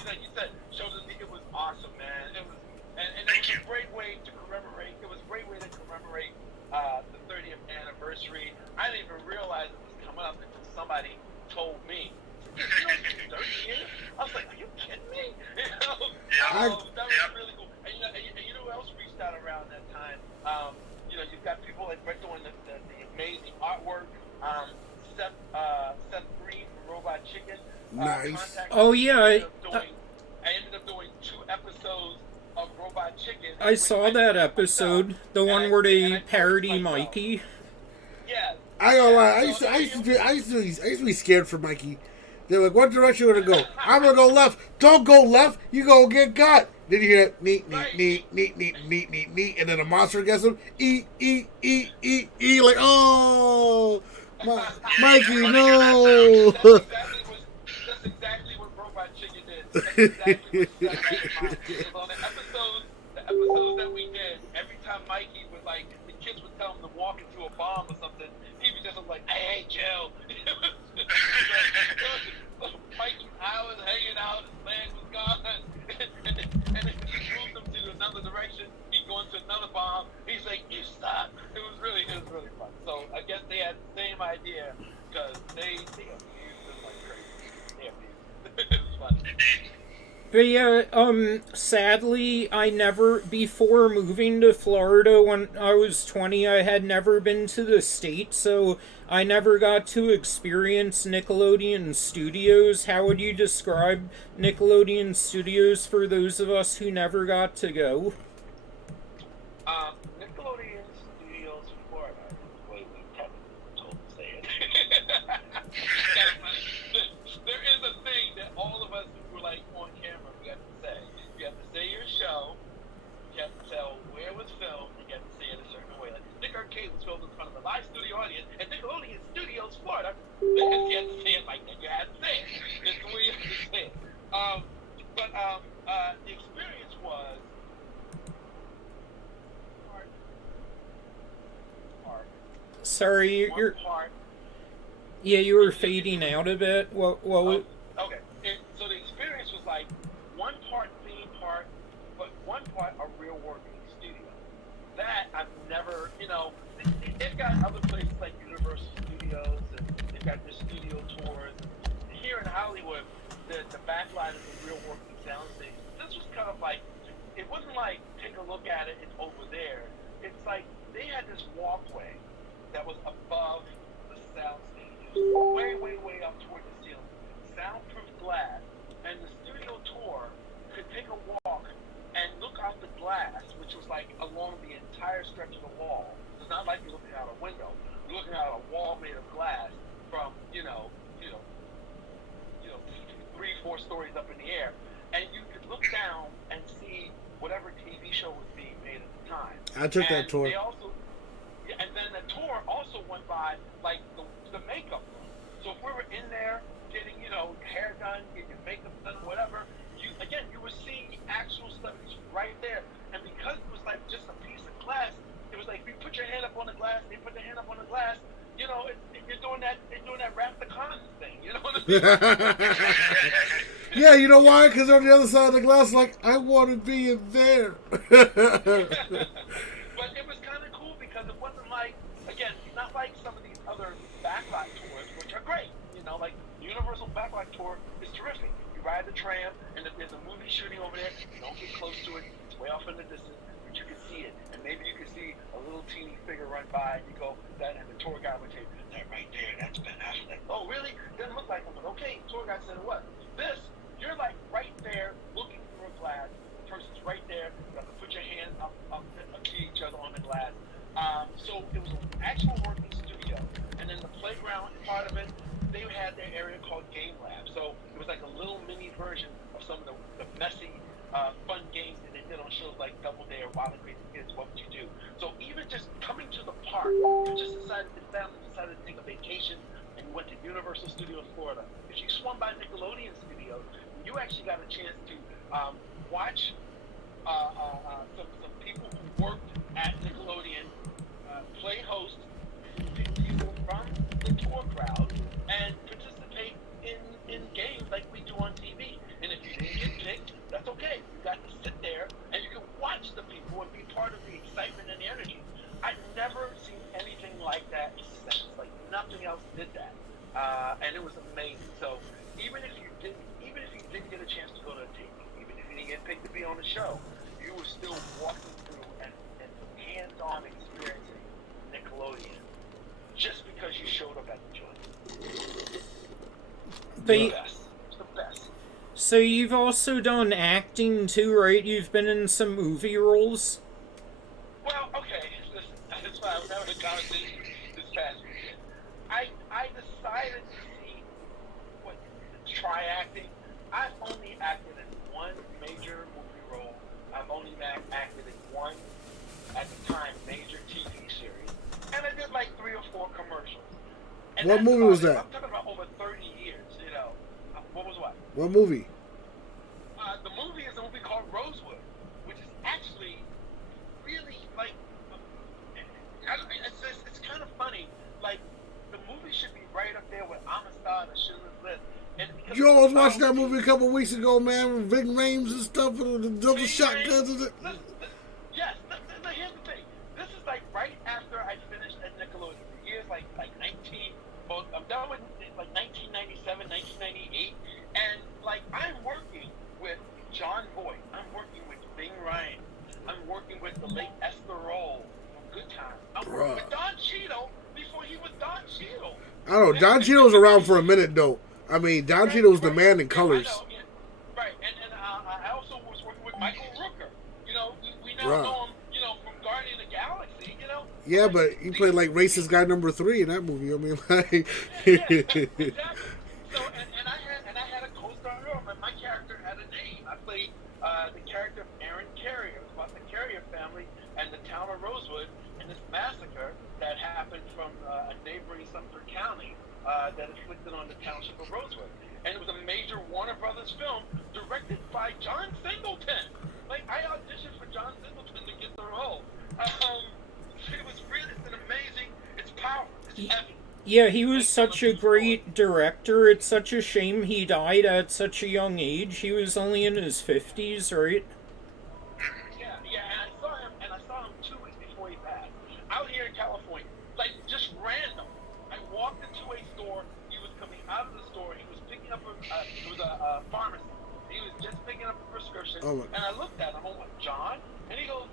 like you said, showed us. It was awesome, man. It was, and it was a great way to commemorate. It was a great way to commemorate the 30th anniversary. I didn't even realize it was coming up until somebody told me. You know, 30 years? I was like, "Are you kidding me?" You know, that was really cool. And you know who else reached out around that time? You know, you've got people like Brett doing the amazing artwork. Seth Green from Robot Chicken. Nice. Oh yeah, I ended up doing 2 episodes of Robot Chicken. I saw that episode, the one where they parody Mikey. Yeah. I don't lie. I used to be scared for Mikey. They're like, "What direction you gonna go?" "I'm gonna go left." "Don't go left. You gonna get got." Then you hear it, neat, and then a monster gets him. Eat. Like, oh, Mikey, no. That's exactly what Robot Chicken did. That's exactly what on the episodes that we did, every time Mikey was like, the kids would tell him to walk into a bomb or something, he would just like, "Hey, Joe." Mikey's eye was hanging out, his leg was gone, and then he moved him to another direction. He'd go into another bomb. He's like, "You stop." It was really fun. So I guess they had the same idea because they abused him like crazy. They abused him. It was fun. But yeah, sadly, before moving to Florida when I was 20, I had never been to the state, so I never got to experience Nickelodeon Studios. How would you describe Nickelodeon Studios for those of us who never got to go? Nickelodeon Studios Florida is the way we technically told to say it. There is a thing that all of us who were like on camera, we have to say. You have to say your show, you have to tell where it was filmed, and you have to say it a certain way. Like, Nick Arcade was filmed in front of a live studio audience at Nickelodeon Studios Florida. You have to say it like that. You have to say it. It's the way you have to say it. But the experience was Sorry, you're one part. yeah, you were fading out a bit. What Okay. So the experience was like one part theme park, but one part a real working studio. That I've never, they've got other places like Universal Studios, and they've got their studio tours. Here in Hollywood, the backline is a real working soundstage. This was kind of like, it wasn't like take a look at it, it's over there. It's like they had this walkway that was above the sound stage, way, way, way up toward the ceiling. Soundproof glass, and the studio tour could take a walk and look out the glass, which was like along the entire stretch of the wall. It's not like you're looking out a window. You're looking out a wall made of glass from, 3-4 stories up in the air, and you could look down and see whatever TV show was being made at the time. I took that tour. They also, and then the tour also went by like the makeup room. So if we were in there getting, hair done, getting your makeup done, whatever, you were seeing the actual stuff right there. And because it was like just a piece of glass, it was like if you put your hand up on the glass, they put their hand up on the glass. They're doing that wrap the cons thing. You know what I mean? Yeah, you know why? Because on the other side of the glass, like, I want to be in there. But it was kind of cool because it wasn't like, again, not like some of these other backlot tours, which are great. Like Universal Backlot Tour is terrific. You ride the tram, and if there's a movie shooting over there, you don't get close to it. It's way off in the distance, but you can see it. And maybe you can see a little teeny figure run by, and you go, and the tour guide would say, that right there, that's Ben Affleck. Oh, really? Doesn't look like him. But okay, tour guide said what? This, you're like right there looking through a glass. The person's right there. You have to put your hands up to each other on the glass. So it was an actual working studio. And then the playground part of it, they had their area called Game Lab. So it was like a little mini version of some of the messy, fun games that they did on shows like Double Dare, Wild and Crazy Kids, What Would You Do? So even just coming to the park, you just decided to take a vacation and you went to Universal Studios Florida. If you swung by Nickelodeon Studios, you actually got a chance to watch some people who worked at Nickelodeon play host, pick people from the tour crowd, and participate in games like we do on TV. And if you didn't get picked, that's okay. You got to sit there and you can watch the people and be part of the excitement and the energy. I've never seen anything like that since. Like nothing else did that, and it was amazing. So even if you didn't get a chance to go to a taping, even if you didn't get picked to be on the show, you were still walking through and hands-on experiencing Nickelodeon just because you showed up at the joint. The best. It's the best. So you've also done acting too, right? You've been in some movie roles? Well, okay. Listen, that's why I was having a conversation this past weekend. I decided to try acting. I've only acted in one major movie role. I've only acted in one, at the time, major TV series. And I did like 3 or 4 commercials. And what movie was that? I'm talking about over 30 years, What was what? What movie? The movie is a movie called Rosewood, which is actually really like, it's kind of funny. Like, the movie should be right up there with Amistad and Schindler's List. And you almost watched that movie a couple weeks ago, man, with Ving Rhames and stuff, and the double shotguns. Yes, here's the thing. This is like right after I finished at Nickelodeon. The years like 19, well, I'm done with like 1997, 1998, and like I'm working with John Voight. I'm working with Bing Ryan. I'm working with the late Esther Roll from Good Times. I'm working with Don Cheadle before he was Don Cheadle. I don't know. Don Cheadle's around for a minute, though. I mean, Don Cheadle's the man in colors. Yeah, right, and I also was working with Michael Rooker. We now know him, from Guardian of the Galaxy, Yeah, but he played like racist guy number 3 in that movie. I mean, like. Exactly. So, and I had a co-star role, but my character had a name. I played the character of Aaron Carrier. It was about the Carrier family and the town of Rosewood and this massacre that happened from a neighboring Sumter County that inflicted on the township of Rosewood. And it was a major Warner Brothers film directed by John Singleton. Like, I auditioned for John Singleton to get the role. It was really, it's an amazing, it's powerful. Yeah, he was such a great director. It's such a shame he died at such a young age. He was only in his 50s, right? Yeah, yeah, and I saw him 2 weeks before he passed. Out here in California, like just random. I walked into a store. He was coming out of the store. He was picking up it was a pharmacy. He was just picking up a prescription, Oh my. and I looked at him. I'm like, John, and he goes,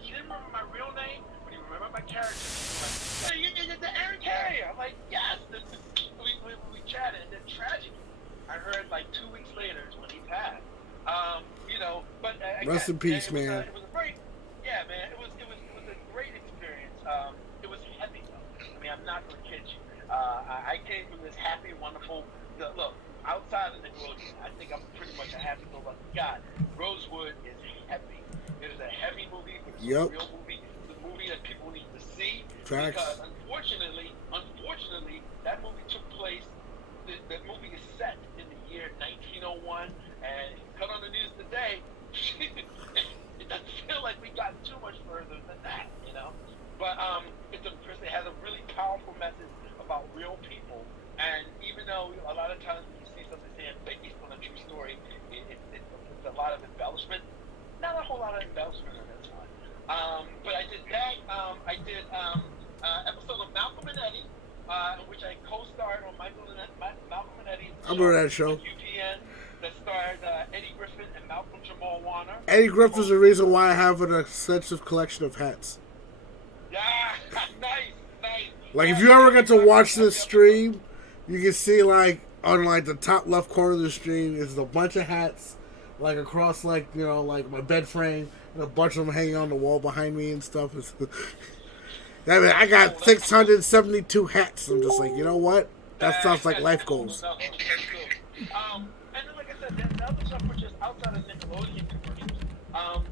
he didn't remember my real name, but he remembered my character. He's like, hey, you're the Aaron Carrier. I'm like, yes. We chatted, and then tragically, I heard like 2 weeks later is when he passed. You know, but Rest in peace, man. It was a great, yeah, man. It was a great experience. It was heavy though. I mean, I'm not gonna kid you. I came from this happy, wonderful. Look, outside of Nickelodeon, I think I'm pretty much a happy-go-lucky guy. Rosewood is heavy. It is a heavy movie, but it's a real movie. It's a movie that people need to see. Facts. Because unfortunately, that movie took place. That movie is set in the year 1901, and if you cut on the news today, it doesn't feel like we got too much further than that, you know. But it has a really powerful message about real people, and even though a lot of times when you see something saying based on a true story, it's a lot of embellishment. Not a whole lot of embellishment on this one. But I did that. I did episode of Malcolm and Eddie, in which I co-starred on Malcolm and Eddie's I remember that show. UPN, that starred Eddie Griffin and Malcolm Jamal Warner. Eddie Griffin's the reason why I have an extensive collection of hats. Yeah, nice. Like, if you ever get to watch this stream, you can see, like, on, like, the top left corner of the stream is a bunch of hats, like, across, like, you know, like, my bed frame, and a bunch of them hanging on the wall behind me and stuff. I mean, I got 672 hats. I'm just like, you know what? That sounds like life goals. No, that's cool. And then, like I said, the other stuff was just outside of Nickelodeon commercials.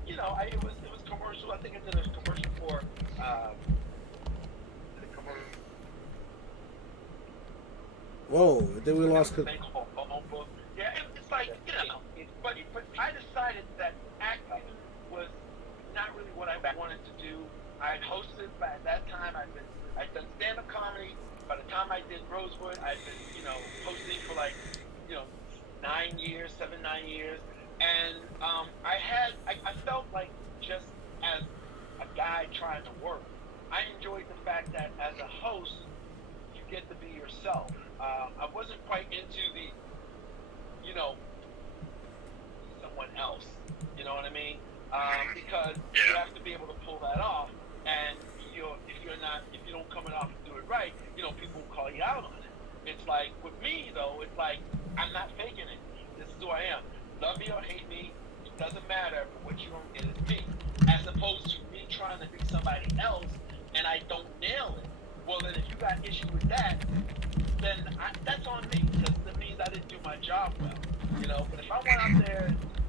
You know, it was commercial. I think I did a commercial for Whoa, then we lost. Yeah, it's like, you know, but I decided that acting was not really what I wanted to do. I had hosted, but at that time I'd done stand-up comedy. By the time I did Rosewood, I'd been, you know, hosting for like, you know, 9 years, 7, 9 years. And I felt like just as a guy trying to work, I enjoyed the fact that as a host, you get to be yourself. I wasn't quite into the, you know, someone else. You know what I mean? Because you have to be able to pull that off. And if you don't come it off and do it right, you know, people will call you out on it. It's like with me though, it's like I'm not faking it. This is who I am. Love me or hate me, it doesn't matter. But what you don't get is me. As opposed to me trying to be somebody else and I don't nail it. Well, then if you got issue with that, then that's on me, because that means I didn't do my job well, you know. But if I went out there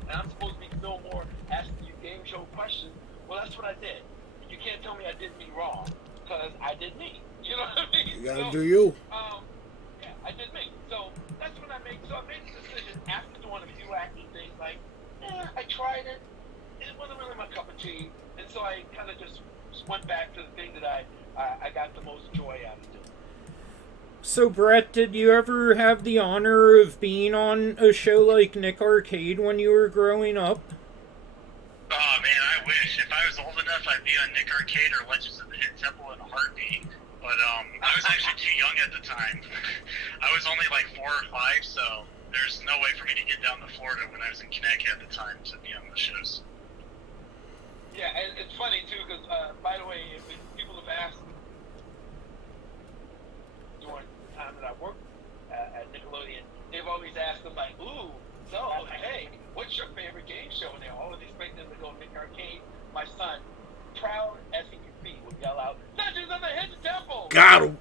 and I'm supposed to be no more asking you game show questions, well, that's what I did. You can't tell me I did me wrong, because I did me. You know what I mean? You gotta do you. Yeah, I did me. So that's what I made. So I made the decision after doing a few acting things, like, I tried it. It wasn't really my cup of tea, and so I kind of just went back to the thing that I got the most joy out of doing. So, Brett, did you ever have the honor of being on a show like Nick Arcade when you were growing up? Oh, man, I wish. If I was old enough, I'd be on Nick Arcade or Legends of the Hidden Temple in a heartbeat. But I was actually too young at the time. I was only like 4 or 5, so there's no way for me to get down to Florida when I was in Connecticut at the time to be on the shows. Yeah, and it's funny, too, because, by the way, if people have asked during the time that I worked at Nickelodeon, they've always asked them, like, ooh, so, hey, what's your favorite game show? And they're always expecting to go Nick Arcade. My son, proud as he can be, would yell out, Legends of the Hidden Temple! Got him.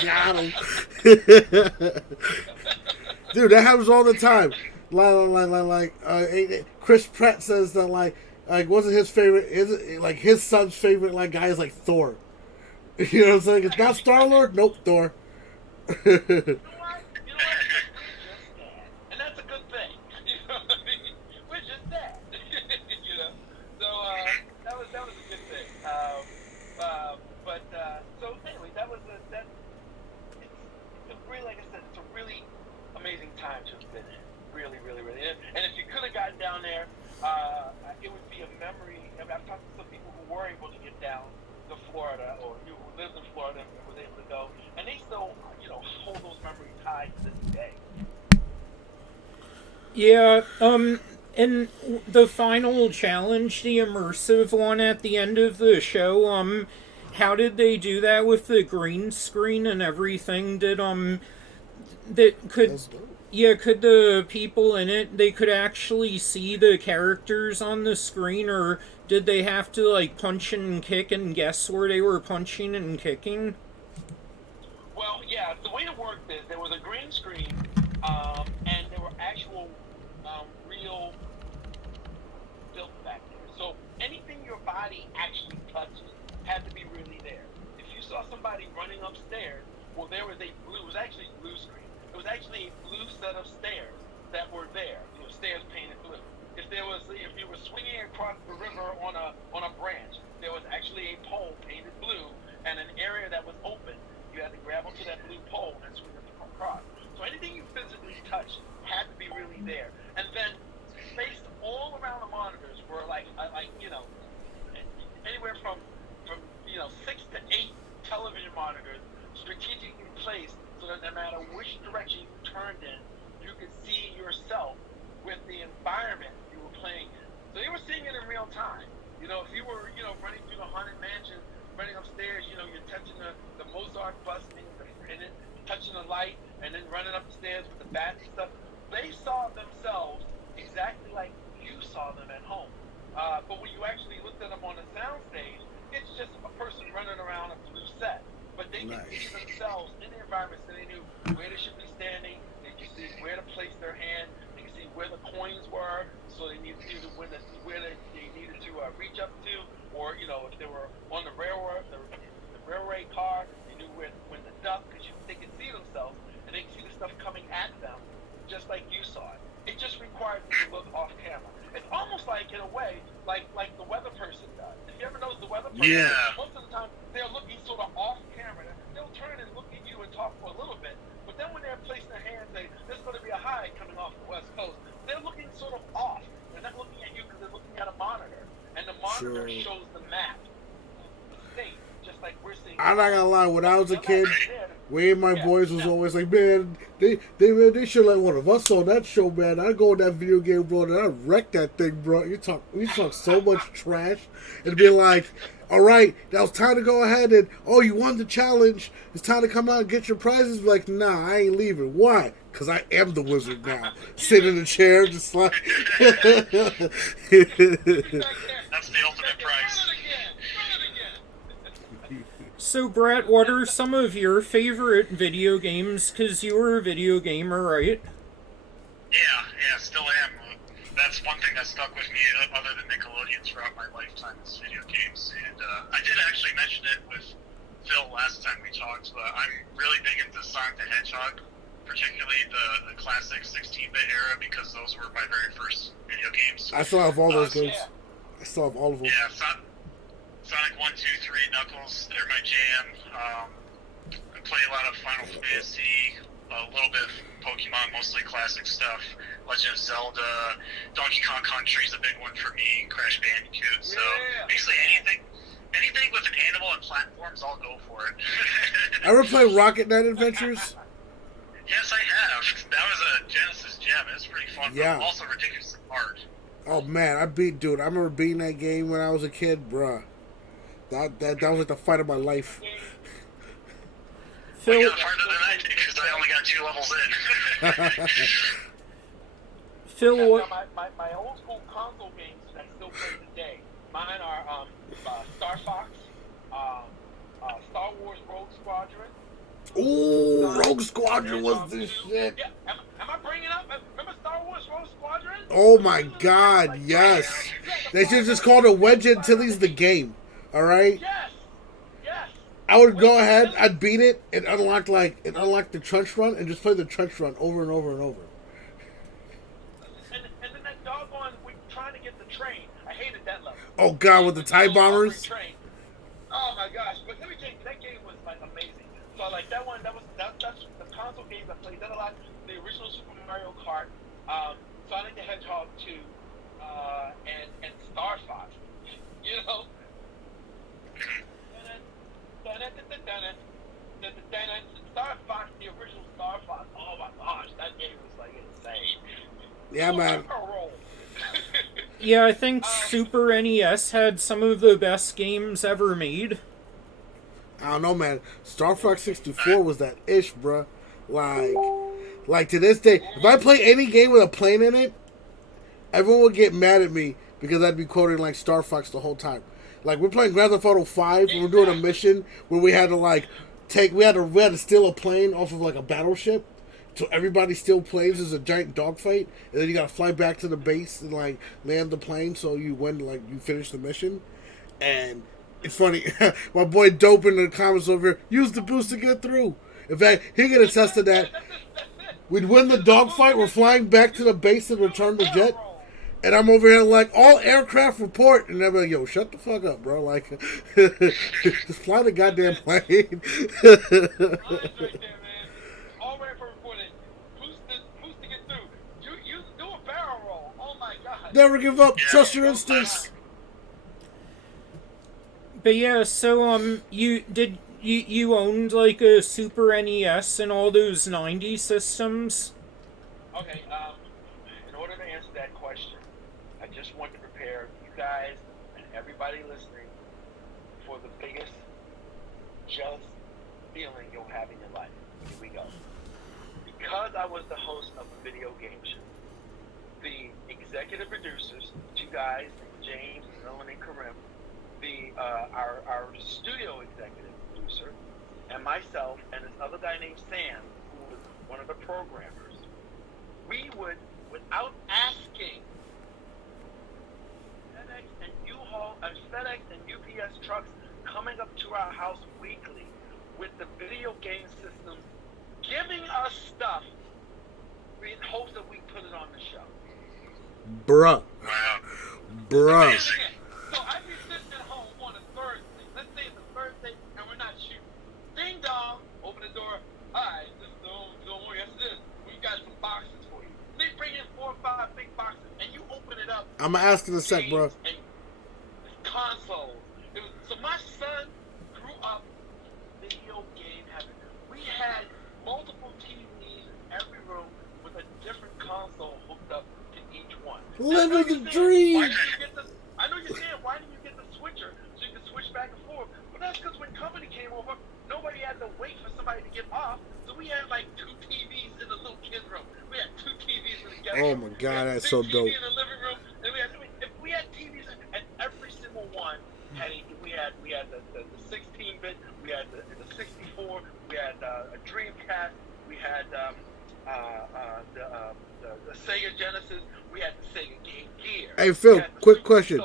Got him. Dude, that happens all the time. Chris Pratt says that, like, wasn't his favorite, his son's favorite, like, guy is, like, Thor. You know what I'm saying? It's not Star-Lord? Nope, Thor. You know what? We're just that. And that's a good thing. You know what I mean? We're just that. You know? So, that was a good thing. So anyway, that was And if you could have gotten down there, it would be a memory. I mean, I've talked to some people who were able to get down to Florida, or who lived in Florida and was able to go, and they still, hold those memories high to this day. Yeah, and the final challenge, the immersive one at the end of the show, how did they do that with the green screen and everything? That's dope. Yeah, could the people in it, they could actually see the characters on the screen, or did they have to, like, punch and kick and guess where they were punching and kicking? Well, yeah, the way it worked is there was a green screen, and there were actual, real built back there. So anything your body actually touches had to be really there. If you saw somebody running upstairs, well, there was it was actually blue screen. It was actually a blue set of stairs that were there. Stairs painted blue. If you were swinging across the river on a branch, there was actually a pole painted blue and an area that was open. You had to grab onto that blue pole and swing it across. So anything you physically touched had to be really there. And then spaced all around the monitors were anywhere from 6 to 8 television monitors strategically placed so that no matter which direction you turned in, you could see yourself with the environment you were playing in. So they were seeing it in real time. If you were, running through the haunted mansion, running upstairs, you're touching the Mozart bust and then touching the light and then running up the stairs with the bats and stuff. They saw themselves exactly like you saw them at home. But when you actually looked at them on the sound stage, it's just a person running around a blue set. But they could see themselves in the environment, so they knew where they should be standing, they could see where to place their hand, they could see where the coins were, so they needed to where they needed to reach up to, or if they were on the railroad, the railway car, they knew when to duck, because they could see themselves and they could see the stuff coming at them, just like you saw it. It just required them to look off camera. It's almost like, in a way, like the weather person does. If you ever notice the weather person, most of the time they're looking sort of off camera. They'll turn and look at you and talk for a little bit, but then when they're placing their hands, there's going to be a high coming off the West Coast. They're looking sort of off. They're not looking at you because they're looking at a monitor, and the monitor shows the map of the state, just like we're seeing. I'm not gonna lie. When I was a kid, me and my boys was always like, man, they should let one of us on that show, man. I go in that video game, bro, and I wreck that thing, bro. We talk so much trash, and be like, all right, now it's time to go ahead and, you won the challenge. It's time to come out and get your prizes. Be like, nah, I ain't leaving. Why? Because I am the wizard now. Sit in the chair, just like. That's the ultimate prize. So, Brett, what are some of your favorite video games? Because you were a video gamer, right? Yeah, still am. That's one thing that stuck with me, other than Nickelodeon, throughout my lifetime is video games. And I did actually mention it with Phil last time we talked, but I'm really big into Sonic the Hedgehog, particularly the classic 16-bit era, because those were my very first video games. I still have all those games. I still have all of them. Yeah, Sonic 1, 2, 3, Knuckles, they're my jam. I play a lot of Final Fantasy, a little bit of Pokemon, mostly classic stuff. Legend of Zelda, Donkey Kong Country is a big one for me, Crash Bandicoot. So basically anything with an animal and platforms, I'll go for it. Ever play Rocket Knight Adventures? Yes, I have. That was a Genesis gem. It's pretty fun, yeah. But also ridiculously hard. Oh man, I remember beating that game when I was a kid, bruh. That was like the fight of my life. Phil, I got harder than I did because I only got 2 levels in. Phil, what? My old school console games that I still play today. Mine are Star Fox, Star Wars Rogue Squadron. Ooh, Rogue Squadron was the shit. Yeah, am I bringing up? Remember Star Wars Rogue Squadron? Oh my God, yes. They should just call it Wedge Antilles the game. All right. Yes. I would go ahead, I'd beat it, and unlock the trench run, and just play the trench run over and over and over. And then that doggone trying to get the train. I hated that level. Oh God, with the TIE bombers. Oh my gosh! But let me tell you, that game was like amazing. So like that one, that's the console games I played that a lot. The original Super Mario Kart, Sonic the 2, and Star Fox. You know? Star Fox, the original Star Fox. Oh my gosh, that game was like insane. Yeah, man. Yeah, I think Super NES had some of the best games ever made. I don't know, man. Star Fox 64 was that ish, bruh. Like to this day, if I play any game with a plane in it, everyone would get mad at me because I'd be quoting like Star Fox the whole time. Like we're playing Grand Theft Auto 5 and we're doing a mission where we had to we had to steal a plane off of like a battleship. So everybody steal planes. There's a giant dogfight, and then you gotta fly back to the base and like land the plane so you win, like you finish the mission. And it's funny, my boy Dope in the comments over here, use the boost to get through. In fact, he can attest to that. We'd win the dogfight, we're flying back to the base and return the jet. And I'm over here like, all aircraft report. And they're like, yo, shut the fuck up, bro. Like, just fly the goddamn plane. All right for reporting. Boost to get through. You do a barrel roll. Oh my god. Never give up. Trust your instincts. But yeah, so you owned like a Super NES and all those 90 systems? Okay, in order to answer that question, I just want to prepare you guys and everybody listening for the biggest just feeling you'll have in your life. Here we go. Because I was the host of a video game show, the executive producers, two guys, James, Ellen, and Karim, our studio executive producer, and myself, and this other guy named Sam, who was one of the programmers, we would, without asking, FedEx and UPS trucks coming up to our house weekly with the video game systems, giving us stuff in hopes that we put it on the show. Bruh. So I'd be sitting at home on a Thursday. Let's say it's a Thursday and we're not shooting. Ding dong, open the door. Hi, don't worry, yes it is. We got some boxes for you. They bring in 4 or 5 big boxes and you open it up. I'm gonna ask in a sec, bro. Consoles. So my son grew up video game heaven. We had multiple TVs in every room with a different console hooked up to each one. Living the dream. I know you're saying, why didn't you get the switcher so you could switch back and forth? But that's because when company came over, nobody had to wait for somebody to get off. So we had like 2 TVs in the little kid's room. We had 2 TVs in the guest room. Oh my god, that's so dope. TV in the living room. And we had TVs, and every single one had we had the 16-bit, we had the 64, we had a Dreamcast, we had the Sega Genesis, we had the Sega Game Gear. Hey Phil, quick question.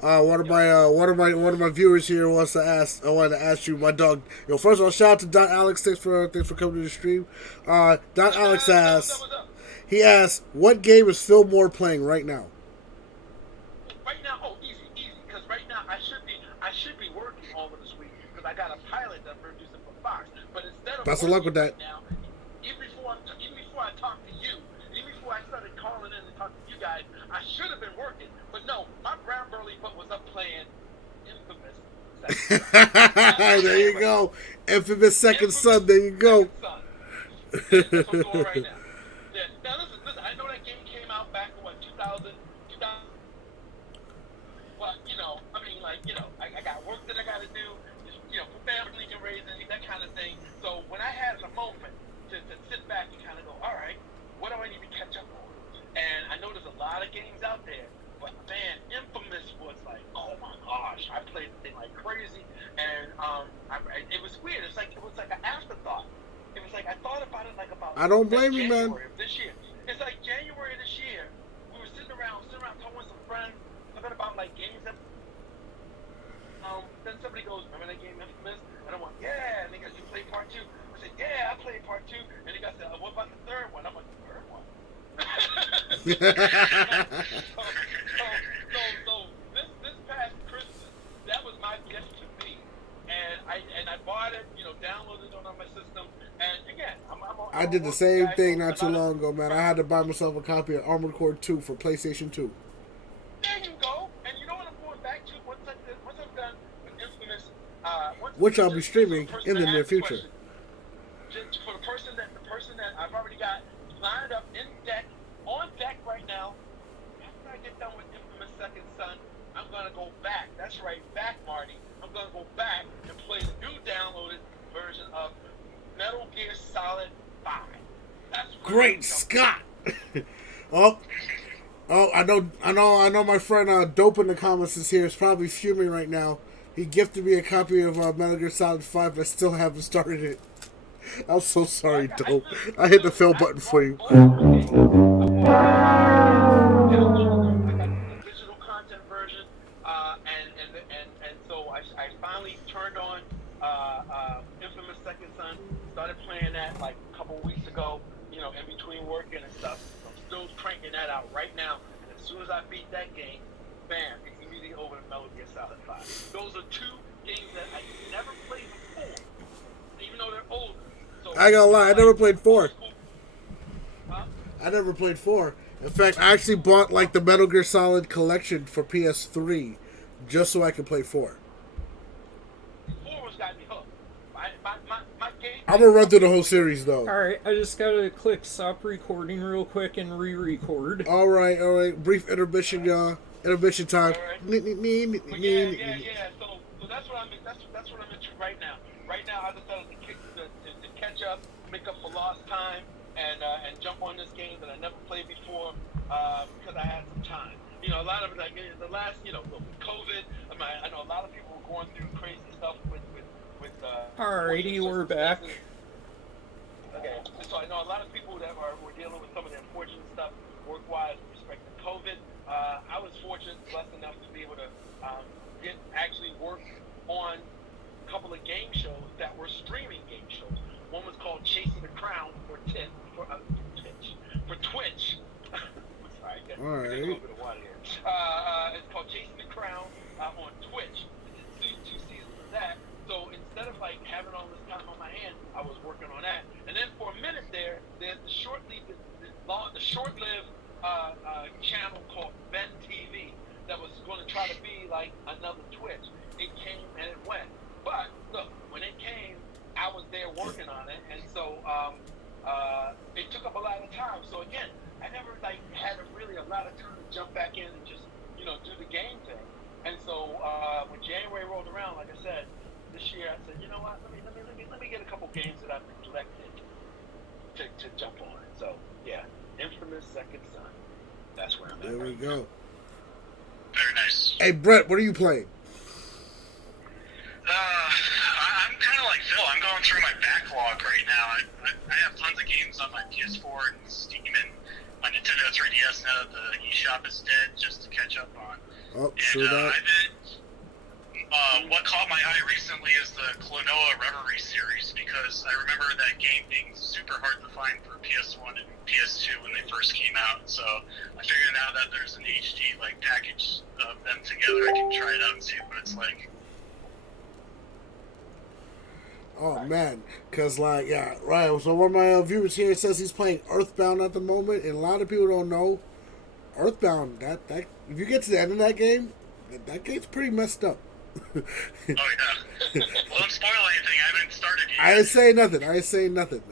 One of my viewers here wants to ask. I wanted to ask you, my dog. First of all, shout out to Don Alex. Thanks for coming to the stream. Don Alex asks. He asks, what game is Phil Moore playing right now? Right now, easy. Because right now I should be working all of this week because I got a pilot that I'm producing for Fox. But instead of best of luck with that. Now, even before I talked to you, even before I started calling in and talking to you guys, I should have been working. But no, my brown burly butt was up playing Infamous. There you go, Infamous Second Son. There you go. That's what I'm doing right now. Yeah. Now listen. I know that game came out back in 2000. But I got work that I got to do. For family and raising that kind of thing. So when I had a moment to sit back and kind of go, all right, what do I need to catch up on? And I know there's a lot of games out there, but man, Infamous was like, oh my gosh, I played the thing like crazy, and it was weird. It was like an afterthought. It was like I thought about it like about. I don't blame you, man. This year, it's like January this year. We were sitting around talking with some friends, talking about like games that. Then somebody goes, remember that game Infamous? And I'm like, yeah. And they go, you played part 2? I said, yeah, I played part 2. And the guy said, what about the third one? I'm like, the third one? so this past Christmas, that was my gift to me. And I bought it, downloaded it on my system. And again, I'm I did the same thing not too long ago, man. I had to buy myself a copy of Armored Core 2 for PlayStation 2. There you go. And you know what I'm going back to once I'm done with Infamous. Which I'll be streaming in the near future. Just for the person that I've already got lined up on deck right now. After I get done with Infamous Second Son, I'm gonna go back. That's right, back, Marty. I'm gonna go back and play the new downloaded version of Metal Gear Solid 5. That's Great Scott! Oh, I know. My friend Dope in the comments is here. Is probably fuming right now. He gifted me a copy of Metal Gear Solid 5, but I still haven't started it. I'm so sorry, Dope. I hit the fail button for you. I got the digital content version, and so I finally turned on Infamous Second Son. Started playing that like a couple weeks ago. You know, in between working and stuff. I'm still cranking that out right now. And as soon as I beat that game, bam, it's immediately over to Metal Gear Solid 5. Those are two games that I never played before, even though they're older. So I ain't gonna lie, I never played 4. Huh? I never played 4. In fact, I actually bought like the Metal Gear Solid collection for PS3 just so I could play 4. 4 was got me hooked. My game. I'm gonna run through the whole series though. Alright, I just gotta click stop recording real quick and re-record. All right. Brief intermission, y'all. Intermission time. All right. Yeah. So that's what I'm. That's what I'm into right now. Right now, I decided to catch up, make up for lost time, and jump on this game that I never played before because I had some time. You know, a lot of it, like the last, with COVID. I know a lot of people were going through crazy stuff with. Alrighty, we're back. Okay, so I know a lot of people that were dealing with some of the unfortunate stuff work-wise with respect to COVID. I was fortunate, blessed enough to be able to actually work on a couple of game shows that were streaming game shows. One was called Chasing the Crown for Twitch. Sorry, I got a little bit of water here. It's called Chasing the Crown on Twitch. It's two seasons of that. So instead of like having all this time on my hand, I was working on that. And then for a minute there's the short-lived channel called Ben TV that was going to try to be like another Twitch. It came and it went. But look, when it came, I was there working on it, and so it took up a lot of time. So again, I never like had a lot of time to jump back in and just do the game thing. And so when January rolled around, like I said, this year I said, you know what? Let me get a couple games that I've neglected to jump on. So yeah, Infamous Second Son. That's where I'm at. There we go. Very nice. Hey Brett, what are you playing? I'm kind of like Phil. I'm going through my backlog right now. I have tons of games on my PS4 and Steam and my Nintendo 3DS now that the eShop is dead, just to catch up on. Oh, And sure that. what caught my eye recently is the Klonoa Reverie series, because I remember that game being super hard to find for PS1 and PS2 when they first came out. So I figured now that there's an HD package of them together, I can try it out and see what it's like. Oh man, cause right. So one of my viewers here says he's playing Earthbound at the moment, and a lot of people don't know Earthbound. That if you get to the end of that game, that game's pretty messed up. Oh yeah. Well, don't spoil anything. I haven't started yet. I ain't saying nothing.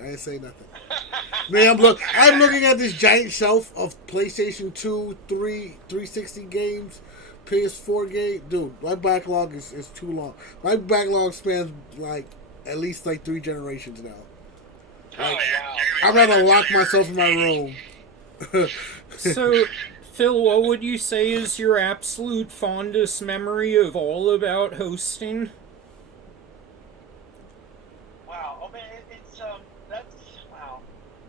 Man, I'm looking at this giant shelf of PlayStation 2, 3, 360 games, PS4 games. Dude, my backlog is too long. My backlog spans at least 3 generations now. Oh, wow. I'd rather lock myself in my room. So, Phil, what would you say is your absolute fondest memory of all about hosting? Wow. Oh man,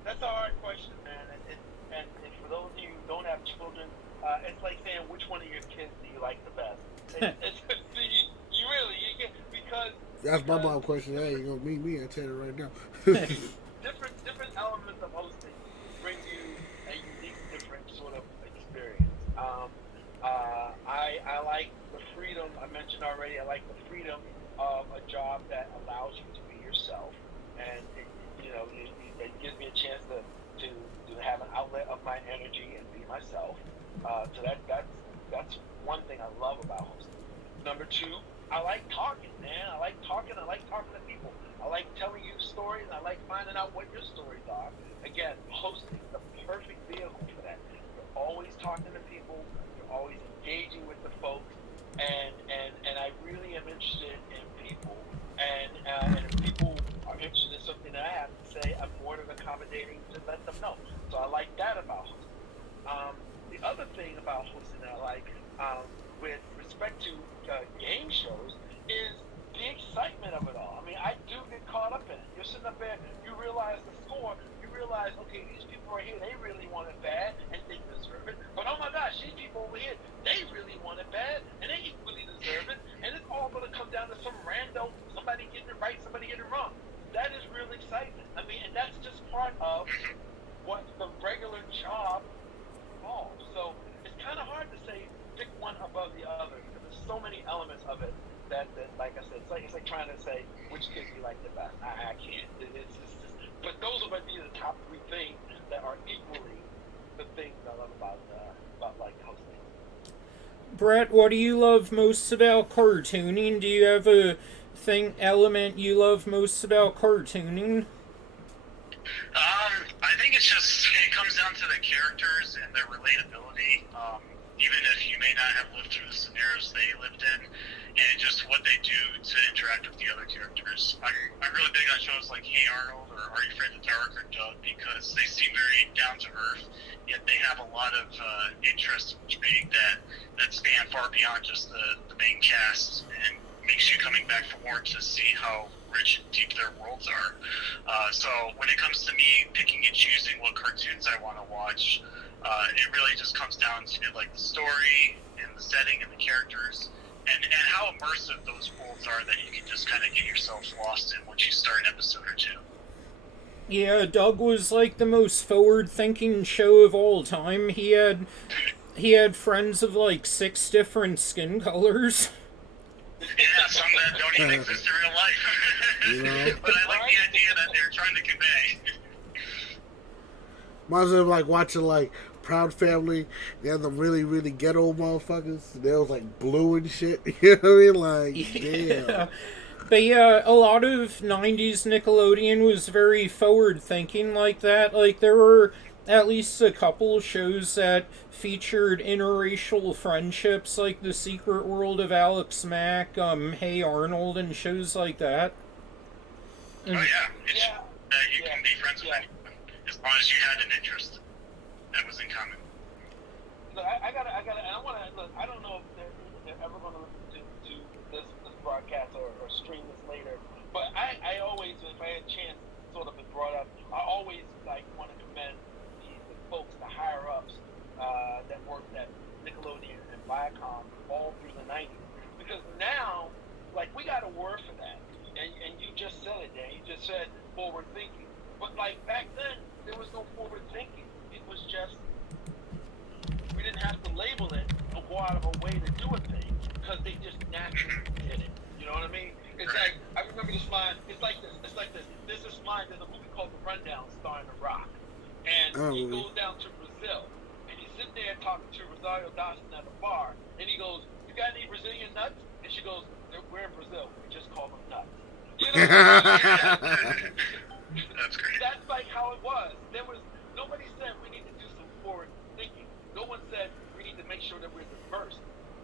that's a hard question, man. And for those of you who don't have children, it's like saying which one of your kids do you like the best. You get because. That's my mom question. Hey, you gonna meet me? I tell you right now. different elements of hosting bring you a unique, different sort of experience. I like the freedom. I mentioned already. I like the freedom of a job that allows you to be yourself, and It gives me a chance to have an outlet of my energy and be myself. So that's one thing I love about hosting. Number two, I like talking, man. I like talking to people. I like telling you stories. I like finding out what your stories are. Again, hosting is the perfect vehicle for that. You're always talking to people. You're always engaging with the folks. And I really am interested in people. And if people are interested in something that I have to say, I'm more than accommodating to let them know. So I like that about hosting. The other thing about hosting that I like, with respect to game shows, is the excitement of it all. I mean, I do get caught up in it. You're sitting up there, you realize the score, you realize, okay, these people right here, they really want it bad, and they deserve it. But oh my gosh, these people over here, they really want it bad, and they equally deserve it. And it's all going to come down to some random, somebody getting it right, somebody getting it wrong. That is real excitement. I mean, and that's just part of what the regular job involves. So it's kind of hard to say pick one above the other, because there's so many elements of it that like I said, it's like trying to say which kid you like the best. I can't. It's just, but those are the top three things that are equally the things I love about like hosting. Brett, what do you love most about cartooning? Do you have a element you love most about cartooning? I think it comes down to the characters and their relatability. Even if you may not have lived through the scenarios they lived in, and just what they do to interact with the other characters. I'm really big on shows like Hey Arnold or Are You Afraid of the Dark or Doug, because they seem very down to earth, yet they have a lot of interest and intrigue that span far beyond just the main cast, and makes you coming back for more to see how rich and deep their worlds are. So when it comes to me picking and choosing what cartoons I want to watch, it really just comes down to like the story and the setting and the characters, and how immersive those worlds are that you can just kind of get yourself lost in once you start an episode or two. Yeah, Doug was like the most forward-thinking show of all time. He had friends of like 6 different skin colors. Yeah, some that don't even exist in real life. You know? But I like the idea that they're trying to convey. Reminds me of like watching like Proud Family. They had the really, really ghetto motherfuckers. They was like blue and shit. You know what I mean? Like, damn. But yeah, a lot of 90s Nickelodeon was very forward-thinking like that. Like, there were at least a couple shows that featured interracial friendships, like The Secret World of Alex Mack, Hey Arnold, and shows like that. And, you can be friends with anyone, as long as you had an interest that was in common. Look, I want to look. I don't know if they're ever going to listen to this broadcast or stream this later. But I always, if I had a chance, sort of been brought up, I always like want to commend the folks, the higher ups that worked at Nickelodeon and Viacom all through the 90s. Because now, like, we got a word for that, and you just said it, Dan. You just said forward thinking. But like back then, there was no forward thinking. It was just, we didn't have to label it or go out of a way to do a thing, because they just naturally did it. You know what I mean? It's like, I remember this line, it's like this. There's this line, there's a movie called The Rundown starring The Rock. And he goes down to Brazil, and he's sitting there talking to Rosario Dawson at a bar, and he goes, "You got any Brazilian nuts?" And she goes, "We're in Brazil, we just call them nuts." You know what I mean? That's great. That's like how it was. Nobody said we need to do some forward thinking. No one said we need to make sure that we're diverse.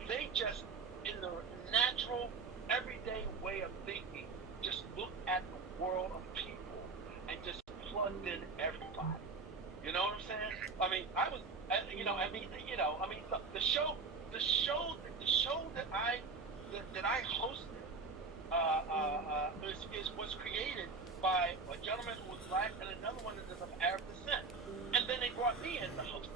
They just, in the natural, everyday way of thinking, just looked at the world of people and just plugged in everybody. You know what I'm saying? I mean, look, the show that I hosted was created by a gentleman who was black and another one that is of Arab descent, and then they brought me in to host.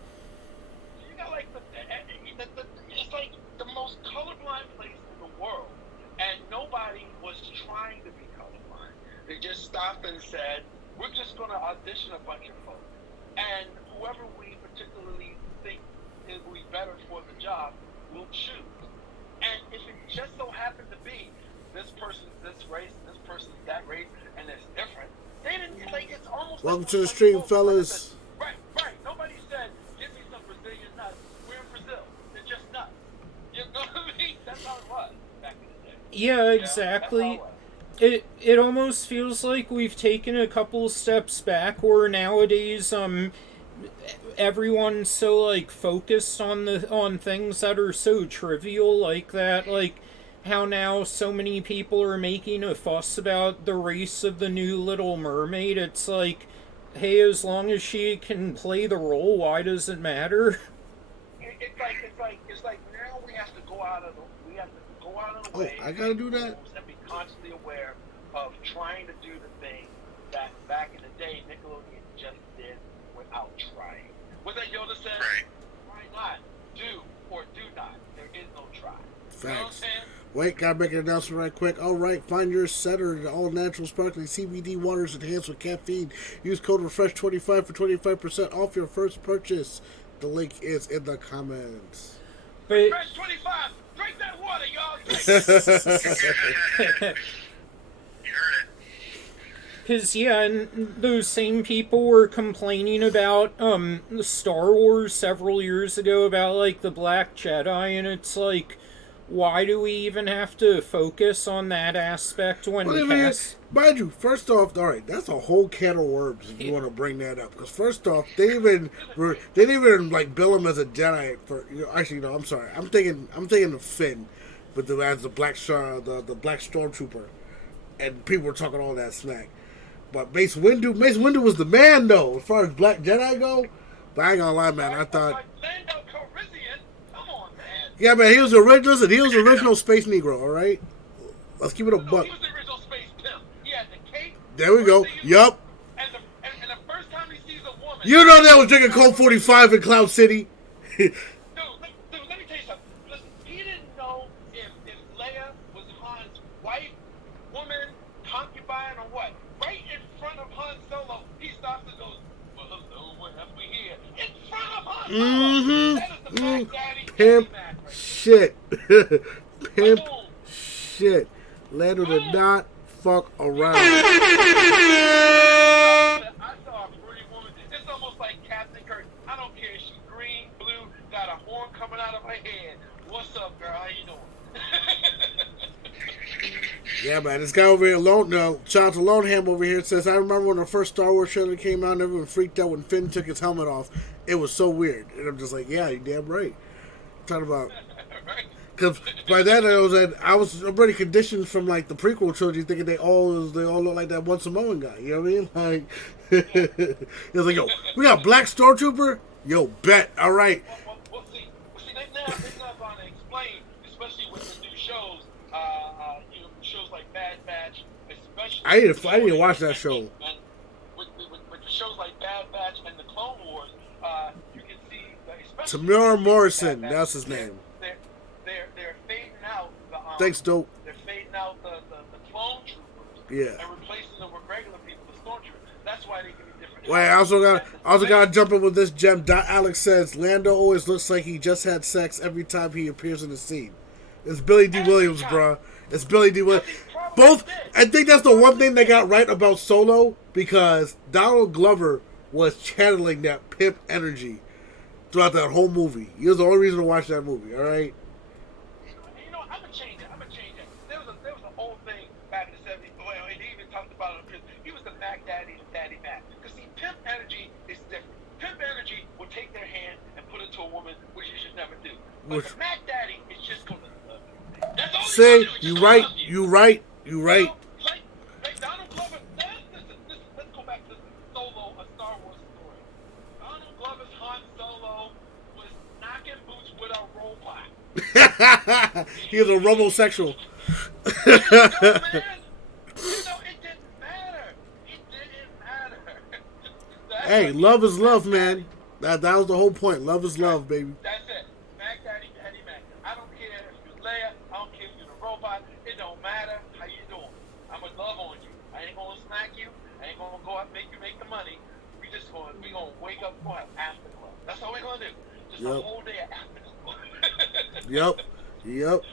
So you got like it's like the most colorblind place in the world, and nobody was trying to be colorblind. They just stopped and said, "We're just going to audition a bunch of folks, and whoever we particularly think it will be better for the job, we'll choose." And if it just so happened to be this person's this race, this person's that race, and it's different, they didn't. It's like, it's almost like Welcome to the stream, fellas. Right. Nobody said, give me some Brazilian nuts. We're in Brazil. They're just nuts. You know what I mean? That's how it was back in the day. Yeah, exactly. It almost feels like we've taken a couple steps back, where nowadays everyone's so like focused on things that are so trivial, like that, like how now so many people are making a fuss about the race of the new Little Mermaid. It's like, hey, as long as she can play the role, why does it matter? It's like now we have to go out of the way. I gotta do that. And be constantly aware of trying to do the thing that back in the day Nickelodeon just did without trying. What that Yoda said? Why not? Do or do not. There is no try. Facts. You know what I'm saying? Wait, gotta make an announcement right quick. Alright, find your setter, the all-natural sparkling CBD waters enhanced with caffeine. Use code REFRESH25 for 25% off your first purchase. The link is in the comments. But Fresh 25! Drink that water, y'all! You heard it. because, yeah, and those same people were complaining about the Star Wars several years ago about, like, the Black Jedi, and it's like, why do we even have to focus on that aspect when mind you, first off, all right, that's a whole can of worms if you want to bring that up. Because first off, they didn't even like bill him as a Jedi for. Actually, no, I'm sorry. I'm thinking of Finn, but as the black black stormtrooper, and people were talking all that smack. But Mace Windu was the man though, as far as Black Jedi go. But I ain't gonna lie, man, I thought. Yeah, man, he was the original Space Negro, all right? Let's keep it a buck. He was the original Space Pimp. He had the cape. There we go. Yup. And the first time he sees a woman... You know that was drinking Colt 45 in Cloud City. Dude, let me tell you something. Listen, he didn't know if Leia was Han's wife, woman, concubine, or what. Right in front of Han Solo, he stops and goes, well, hello, what have we here? In front of Han Solo! Mm-hmm. That is the Black Daddy Pimp shit. Pimp shit. Lando did not fuck around. I saw a pretty woman. It's almost like Captain Kirk. I don't care if she's green, blue, got a horn coming out of her head. What's up, girl? How you doing? Yeah, man, this guy over here, shout out to Loneham over here, says, I remember when the first Star Wars trailer came out and everyone freaked out when Finn took his helmet off. It was so weird. And I'm just like, yeah, you're damn right. Talking about... Because by that I was already conditioned from like the prequel trilogy, thinking they all look like that one Samoan guy. You know what I mean? Like, it was like, yo, we got Black Stormtrooper. Yo, bet. All right. Well, see, they're not going to explain, especially with the new shows. Shows like Bad Batch, especially. I didn't watch that show. And with the shows like Bad Batch and the Clone Wars, you can see, especially Tamara Morrison, that's his name. They're fading out the Thanks, dope. They're fading out the clone troopers. Yeah. And replacing them with regular people, the stormtroopers. That's why they give you different. Wait, I also got to jump in with this gem. Dot Alex says Lando always looks like he just had sex every time he appears in the scene. It's Billy D. Williams, bruh. It's Billy D. Williams. Both. I think that's the one thing they got right about Solo, because Donald Glover was channeling that pimp energy throughout that whole movie. He was the only reason to watch that movie. All right. I'm gonna change it. There was an old thing back in the 70s. Well, and he even talked about it because he was the Mac Daddy and Daddy Mac. Because see, pimp energy is different. Pimp energy will take their hand and put it to a woman, which you should never do. But the Mac Daddy is just gonna love you. That's all. See, you right. You right. Like Donald Glover. Listen, let's go back to Solo, a Star Wars story. Donald Glover's Han Solo was knocking boots with a robot. He was a robosexual. Man, it didn't matter. Hey, love is love, man. That was the whole point. Love is love, baby. That's it. Mac Daddy, Daddy Mac. I don't care if you're Leia. I don't care if you're the robot. It don't matter how you doing. I'm gonna love on you. I ain't gonna smack you. I ain't gonna go out and make you make the money. We gonna wake up for an afterglow. That's all we're gonna do. Just a whole day of afterglow. Yep.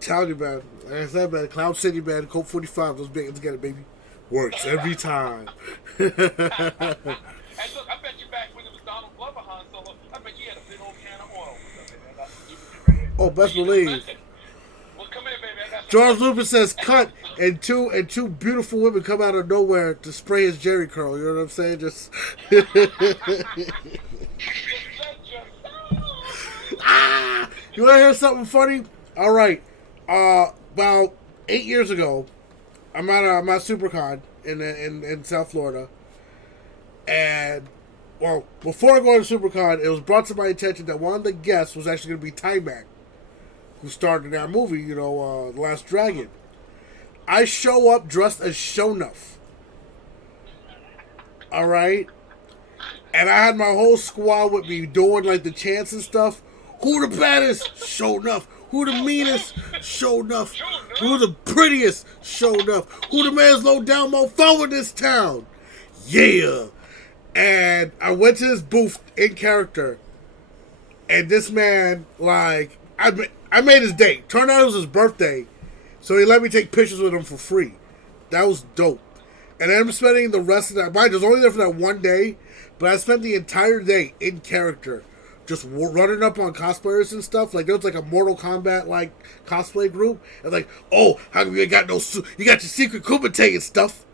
Tell you, man. Like I said, man, Cloud City, man, Colt 45, those big together, baby. Works every time. And look, I bet you back when it was Donald Glover Han Solo, I bet you had a big old can of oil. What's up, baby? I got some lubricant right here. Oh, best believe. Well, come here, baby. I got some. George Lucas says cut, and two beautiful women come out of nowhere to spray his Jerry curl. You know what I'm saying? Just ah! You want to hear something funny? All right. About 8 years ago, I'm at SuperCon in South Florida, and well, before going to SuperCon, it was brought to my attention that one of the guests was actually going to be Ty-Mac, who starred in that movie, The Last Dragon. I show up dressed as Shonuff. Alright? And I had my whole squad with me doing like the chants and stuff. Who the baddest? Shonuff. Who the meanest? Shonuff. Who the prettiest? Shonuff. Who the man's low down mofo in this town? Yeah. And I went to this booth in character. And this man, like, I made his day. Turned out it was his birthday. So he let me take pictures with him for free. That was dope. And then I'm spending the rest of that. Mind, I was only there for that one day. But I spent the entire day in character. Just running up on cosplayers and stuff. Like, there was like a Mortal Kombat, like, cosplay group. And like, oh, how come you got no suit? You got your secret Kumite and stuff.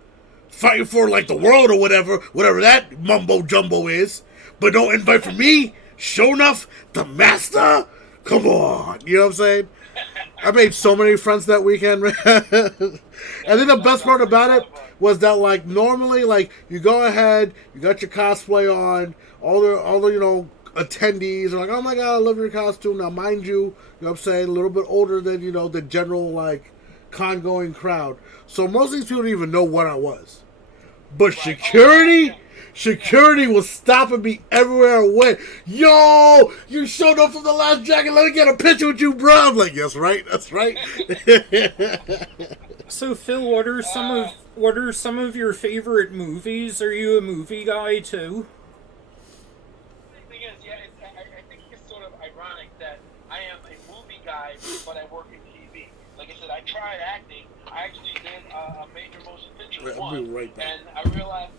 Fighting for, like, the world or whatever. Whatever that mumbo-jumbo is. But don't invite for me. Shonuff, the master. Come on. You know what I'm saying? I made so many friends that weekend, man. And then the best part about it was that, like, normally, like, you go ahead, you got your cosplay on, all the attendees are like, oh my god, I love your costume. Now, mind you, you know what I'm saying, a little bit older than, the general, like, con-going crowd. So most of these people didn't even know what I was. But security was stopping me everywhere I went. Yo, you showed up from The Last Dragon. Let me get a picture with you, bro. I'm like, yes, right. That's right. So, Phil, what are some of your favorite movies? Are you a movie guy too? The thing is, yeah, I think it's sort of ironic that I am a movie guy, but I work in TV. Like I said, I tried acting. I actually did a major motion picture I'll be right back. and I realized,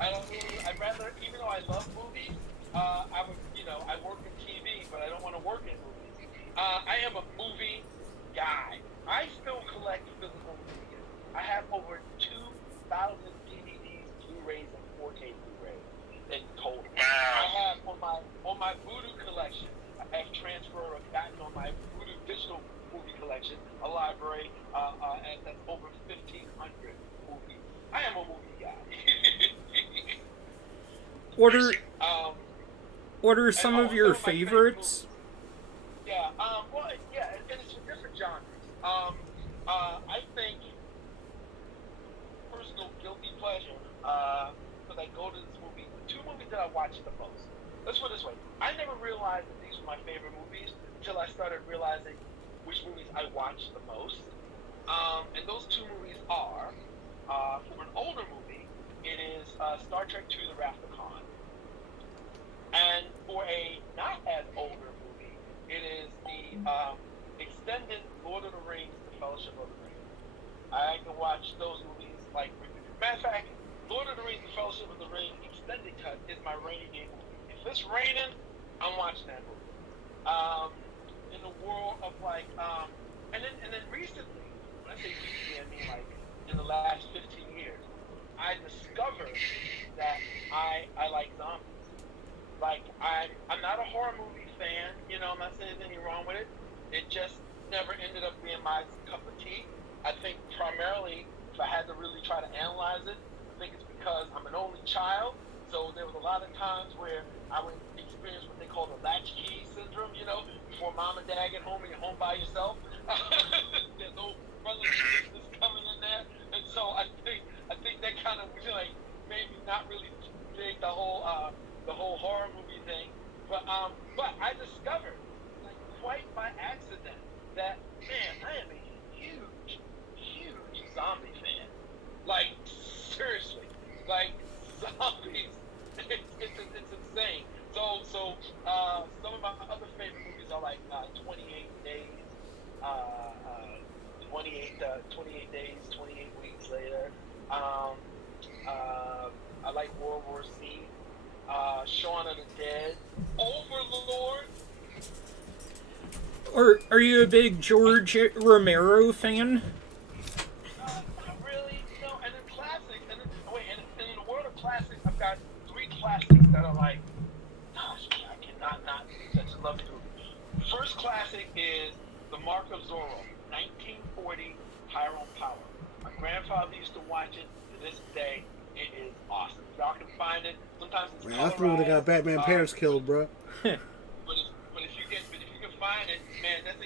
I don't really. I'd rather, even though I love movies, I would, I work in TV, but I don't want to work in movies. I am a movie guy. I still collect physical media. I have over 2,000 DVDs, Blu-rays, and 4K Blu-rays in total. I have on my Voodoo collection. I have transferred or gotten on my Voodoo digital movie collection a library that's over 1,500 movies. I am a movie guy. What are some of your favorites? Yeah, and it's for different genres. I think personal guilty pleasure, because I go to this movie, the two movies that I watch the most. Let's put it this way. I never realized that these were my favorite movies until I started realizing which movies I watch the most. And those two movies are, for an older movie, it is Star Trek II: The Wrath of Khan. And for a not as older movie, it is the extended Lord of the Rings, The Fellowship of the Ring. I can watch those movies like, matter of fact, Lord of the Rings, The Fellowship of the Ring extended cut is my rainy day movie. If it's raining, I'm watching that movie. In the world of like, and then recently, when I say recently, I mean like in the last 15 years, I discovered that I like zombies. Like, I'm not a horror movie fan, I'm not saying there's anything wrong with it. It just never ended up being my cup of tea. I think primarily, if I had to really try to analyze it, I think it's because I'm an only child, so there was a lot of times where I would experience what they call the latchkey syndrome, before mom and dad get home and you're home by yourself. There's no brothers and sisters coming in there, and so I think that kind of like made me not really dig the whole horror movie thing. But I discovered, like, quite by accident, that man, I am a huge zombie fan. Like, seriously, like zombies, it's insane. So some of my other favorite movies are like 28 Days, 28 Days, 28 Weeks Later. Um, I like World War Z. Shaun of the Dead. Overlord. Or are you a big George Romero fan? Not really. No, and then classics. And then, and in the world of classics, I've got 3 classics that are like, gosh, I cannot not such a love movie. First classic is The Mark of Zorro, 1940, Tyrone Power. My grandfather used to watch it to this day. It is awesome. If y'all can find it, sometimes it's Man, I thought they got Batman parents killed, bro. But if you can find it, man, that's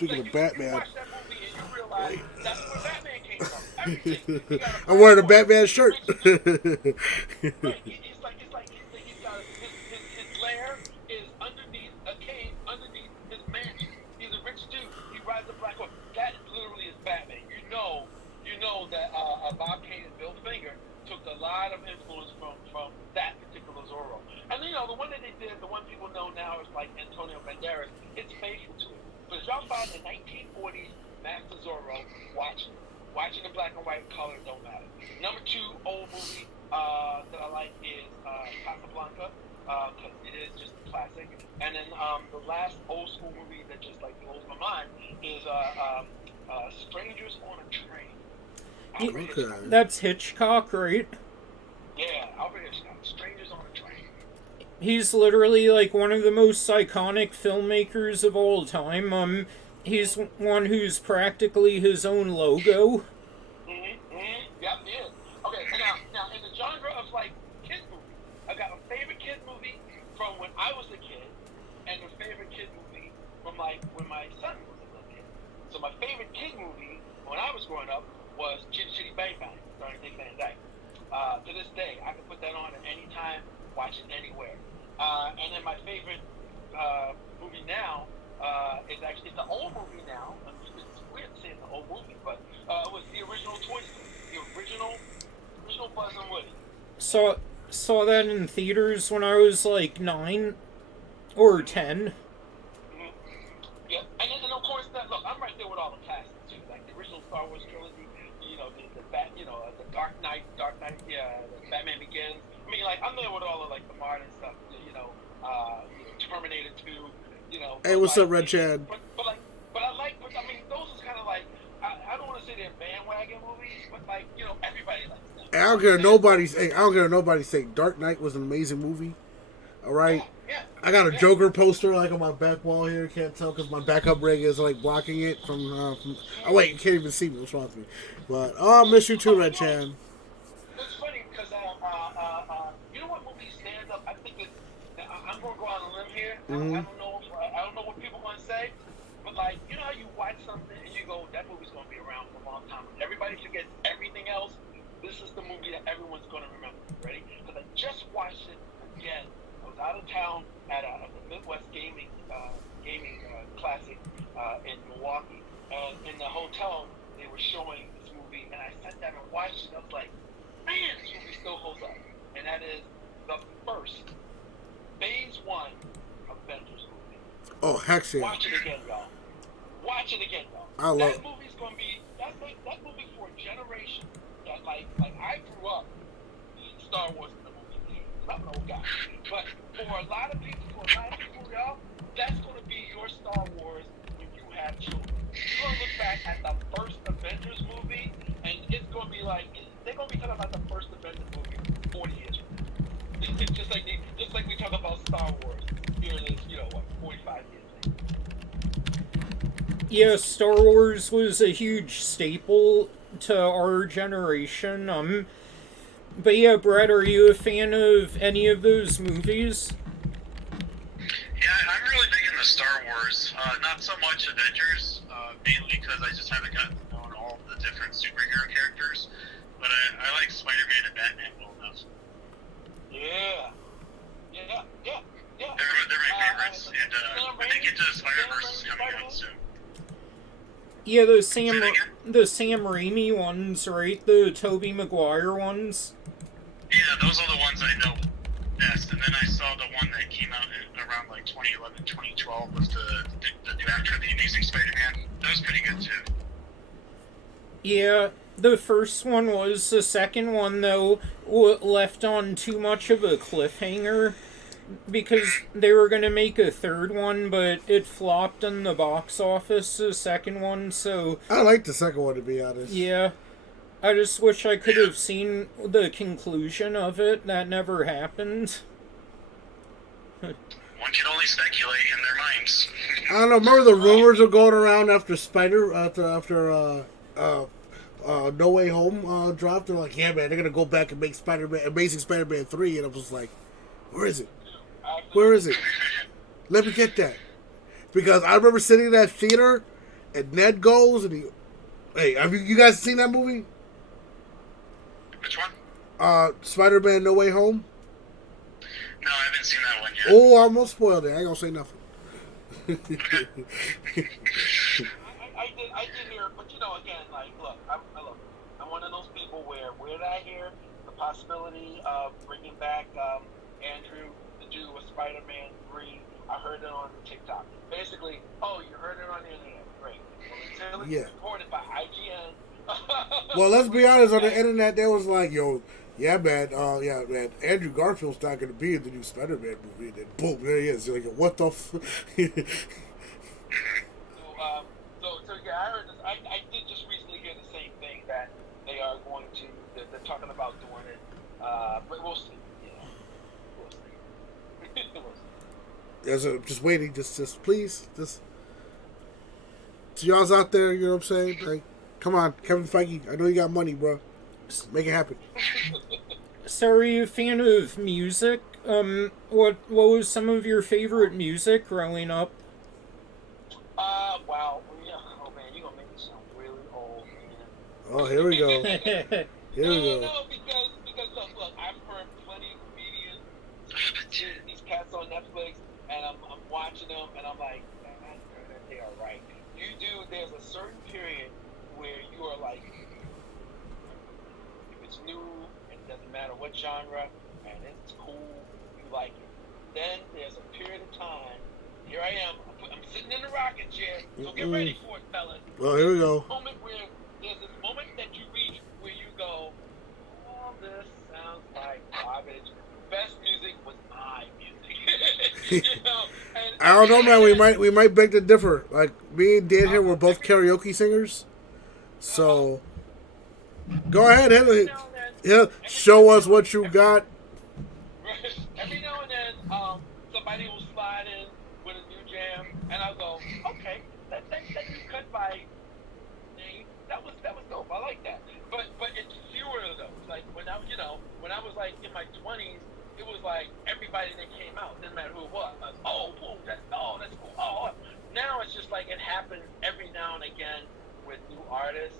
Speaking of Batman, you watch that movie and you realize that's where Batman came from. Everything. I'm wearing a Batman shirt. Right. It's like he's got his lair is underneath a cave underneath his mansion. He's a rich dude. He rides a black horse. That literally is Batman. You know that Bob Kane and Bill Finger took a lot of influence from that particular Zorro. And the one that they did, the one people know now is like Antonio Banderas. It's faithful to it. But if y'all find the 1940s Master Zorro, watch it. Watching in black and white, color don't matter. Number 2 old movie that I like is Casablanca, because it is just a classic. And then the last old school movie that just like blows my mind is Strangers on a Train. Okay. That's Hitchcock, right? Yeah, Alfred Hitchcock. Strangers on a Train. He's literally like one of the most iconic filmmakers of all time. He's one who's practically his own logo. Yep, yeah. Okay, and now in the genre of like kid movies, I've got a favorite kid movie from when I was a kid, and a favorite kid movie from like when my son was a little kid. So my favorite kid movie when I was growing up was Chitty Chitty Bang Bang, starring Dick Van Dyke. To this day, I can put that on at any time, watch it anywhere. And then my favorite movie now is actually the old movie now. It's weird saying the old movie, but it was the original Toy Story, the original Buzz and Woody. Saw that in theaters when I was like 9 or 10. Yeah, and of course, look, I'm right there with all the classics too, like the original Star Wars trilogy. The Dark Knight, yeah, the Batman Begins. I mean, like I'm there with all of like the modern stuff. Terminator 2. Hey, what's up, Red Chad? But I mean, those is kind of like I don't want to say they're bandwagon movies, but like everybody likes them. Hey, I don't care what nobody say. Dark Knight was an amazing movie. All right. Yeah. I got a Joker poster like on my back wall here. Can't tell because my backup rig is like blocking it from. Oh wait, you can't even see me. What's wrong with me? But I miss you too, Red Chan. It's funny because you know what movie stands up? I think I'm gonna go on a limb here. Mm-hmm. I don't know what people gonna say, but like how you watch something and you go, that movie's gonna be around for a long time. Everybody forgets everything else. This is the movie that everyone's gonna remember. Ready? Because I just watched it again. I was out of town at the Midwest Gaming Classic in Milwaukee, and in the hotel they were showing this movie, and I sat down and watched it. I was like, man, this movie still holds up, and that is the first Phase 1 Avengers movie. Oh, heck yeah. Watch it again, y'all. Watch it again, y'all. I love that movie's gonna be that movie for a generation. That like I grew up in Star Wars in the movie theater. I'm an old guy, but for a lot of people, y'all, that's gonna be your Star Wars when you have children. You're gonna look back at the first Avengers movie, and it's gonna be like they're gonna be talking about the first Avengers movie 40 years from now. It's just like we talk about Star Wars. Here it is, 45 years later. Yeah, Star Wars was a huge staple to our generation. But yeah, Brett, are you a fan of any of those movies? Yeah, I'm really big into Star Wars. Not so much Avengers, mainly because I just haven't gotten to know all the different superhero characters. But I like Spider-Man and Batman well enough. Yeah. They're my favorites, and I think Into the Spider-Verse is coming out soon. Yeah, the Sam Raimi ones, right? The Tobey Maguire ones. Yeah, those are the ones I know best. And then I saw the one that came out around like 2011, 2012 with the new actor, the Amazing Spider-Man. That was pretty good too. Yeah, the first one was. The second one, though, left on too much of a cliffhanger because they were going to make a third one, but it flopped in the box office, the second one, so I like the second one, to be honest. yeah. I just wish I could have seen the conclusion of it. That never happened. One can only speculate in their minds. I don't know. Remember the rumors were going around after No Way Home dropped? They're like, yeah, man, they're gonna go back and make Amazing Spider-Man 3, and I was like, where is it? Where is it? Let me get that. Because I remember sitting in that theater, and Ned goes, and hey, have you guys seen that movie? Which one? Spider-Man No Way Home? No, I haven't seen that one yet. Oh, I almost spoiled it. I ain't gonna say nothing. I did hear, but again, like, look, I'm one of those people where did I hear the possibility of bringing back Andrew to do a Spider-Man 3? I heard it on TikTok. Basically, you heard it on the internet. Great. Well, until it's reported by IGN. Well, let's be honest. On the internet, there was like, "Yo, yeah, man, Andrew Garfield's not going to be in the new Spider-Man movie." And then, boom, there he is. You're like, what the? So yeah, I heard this. I did just recently hear the same thing that they are going to. They're talking about doing it, but we'll see. We'll see. We'll see. Just waiting. Just please, just to y'all's out there. You know what I'm saying? Like, come on, Kevin Feige. I know you got money, bro. Make it happen. So, are you a fan of music? What was some of your favorite music growing up? Wow. Oh man, you're gonna make me sound really old, man. Oh, here we go. Here we go. No, because look, I've heard plenty of comedians, these cats on Netflix, and I'm watching them, and I'm like, they are right. There's a certain period where you are like, if it's new, it doesn't matter what genre, and it's cool, you like it. Then there's a period of time, here I am, I'm sitting in the rocking chair, so get ready for it, fellas. Well, here we go. There's this moment that you reach where you go, oh, this sounds like garbage. Best music was my music. I don't know, man. We might beg to differ. Like, me and Dan here, we're both karaoke singers. So, go ahead, show us what you got. Every now and then, somebody will slide in with a new jam, and I'll go, okay, that you cut by name, that was dope. I like that. But it's fewer of those. Like when I was like in my 20s, it was like everybody that came out, didn't matter who it was. Oh, boom, that's cool. Oh, now it's just like it happens every now and again with new artists.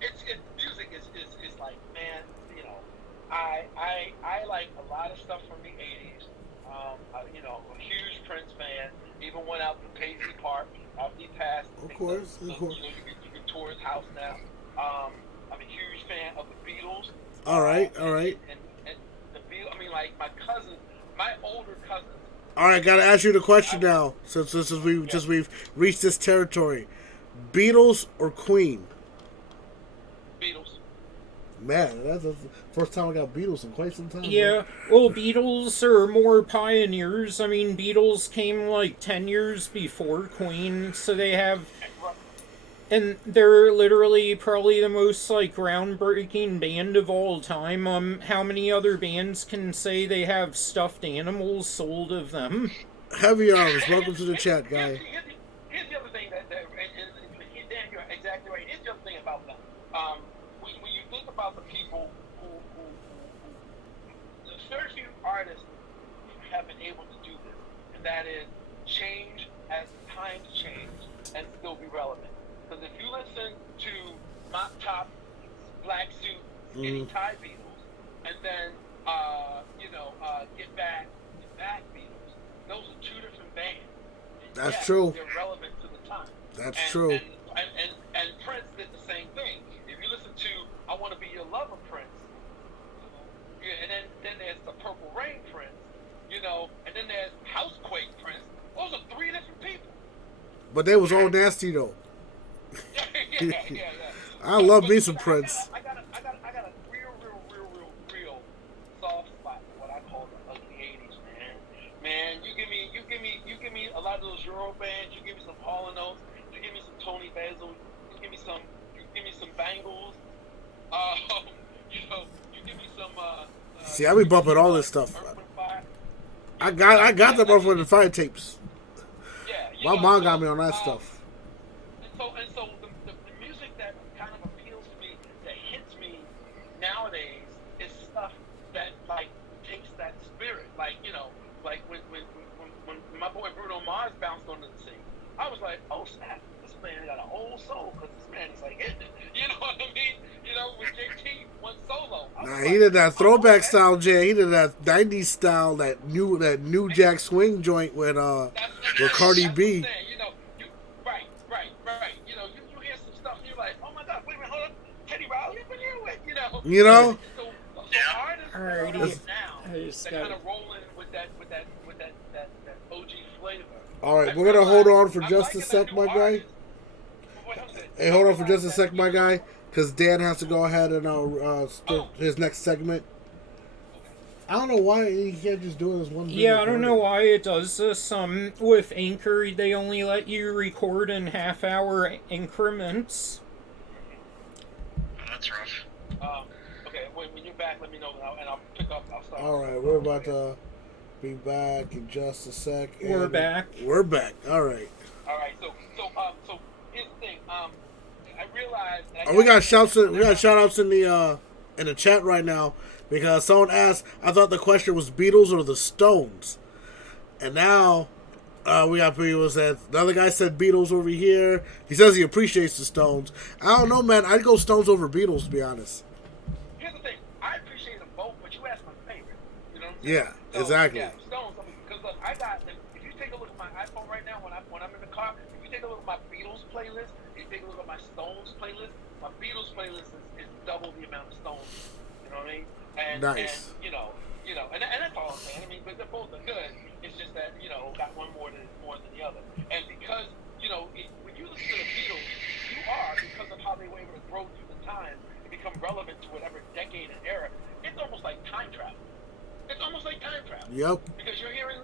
It's music is like, man, I like a lot of stuff from the 80s. I'm a huge Prince fan. Even went out to Paisley Park after he passed. Of course. You can tour his house now. I'm a huge fan of the Beatles. All right. And the Beatles, I mean, like my older cousins. All right, gotta ask you the question now, since we've reached this territory. Beatles or Queen? Beatles. Man, that's the first time I got Beatles in quite some time. Yeah, well, Beatles are more pioneers. I mean, Beatles came like 10 years before Queen, so they have... And they're literally probably the most, like, groundbreaking band of all time. How many other bands can say they have stuffed animals sold of them? Heavy arms, welcome to the chat, guy. Here's the other thing Dan, you're exactly right. Here's the other thing about them. When you think about the people who the very few artists have been able to do this, and that is change as times change and still be relevant. Because if you listen to Mop Top, Black Suit, Skinny Tie Beatles, and then Get Back Beatles, those are two different bands. That's true. They're relevant to the time. That's true. And Prince did the same thing. If you listen to I Want to Be Your Lover Prince, and then there's the Purple Rain Prince, and then there's Housequake Prince. Those are three different people. But they was all nasty though. Yeah, yeah. I love me some Prince. I got a real soft spot for what I call the ugly '80s, man. Man, you give me a lot of those Euro bands. You give me some Hall and Oates. You give me some Tony Basil. You give me some Bangles. You know, you give me some. See, I be bumping all this stuff. Earth, Wind, Fire. I got the Earth, Wind and Fire tapes. Yeah, My mom got me on that stuff. And so the music that kind of appeals to me, that hits me nowadays, is stuff that like takes that spirit. Like, you know, like when my boy Bruno Mars bounced onto the scene, I was like, oh snap, this man got an old soul, because this man is like hitting it. You know what I mean? You know, with JT went solo. Nah, he did that throwback style, Jay. He did that '90s style, that new Jack Swing joint with Cardi B. You know, right. You know, you hear some stuff, and you're like, oh my God, wait a minute, hold up, Teddy Riley up in here with, you know. You know. So artists now they're kind of rolling with that OG flavor. All right, we're gonna hold on for just a sec, my guy. Hey, hold on for just a sec, my guy, because Dan has to go ahead and start his next segment. I don't know why he can't just do this one. Yeah, I don't know why it does this. With Anchor, they only let you record in half-hour increments. Oh, that's rough. Okay, when you're back, let me know, and I'll pick up. I'll start. All right, we're about to be back in just a sec. We're back. We're back. All right. All right. So here's the thing. I realized that We got shout outs in the chat right now, because someone asked. I thought the question was Beatles or the Stones, and now we got people said. The other guy said Beatles over here. He says he appreciates the Stones. I don't know, man. I'd go Stones over Beatles, to be honest. Here's the thing. I appreciate them both, but you asked my favorite. You know what I'm saying? Yeah, exactly. Yeah, Stones. Because look, I got. If you take a look at my iPhone right now, when I'm in the car, if you take a look at my Beatles playlist, if you take a look at my Stones playlist, my Beatles playlist is double the amount of Stones. You know what I mean? And Nice. And and that's all I'm saying. I mean, but they both are good. It's just that got one more than the other. And because when you listen to the Beatles, you are, because of how they were able to grow through the time and become relevant to whatever decade and era. It's almost like time travel. Yep. Because you're hearing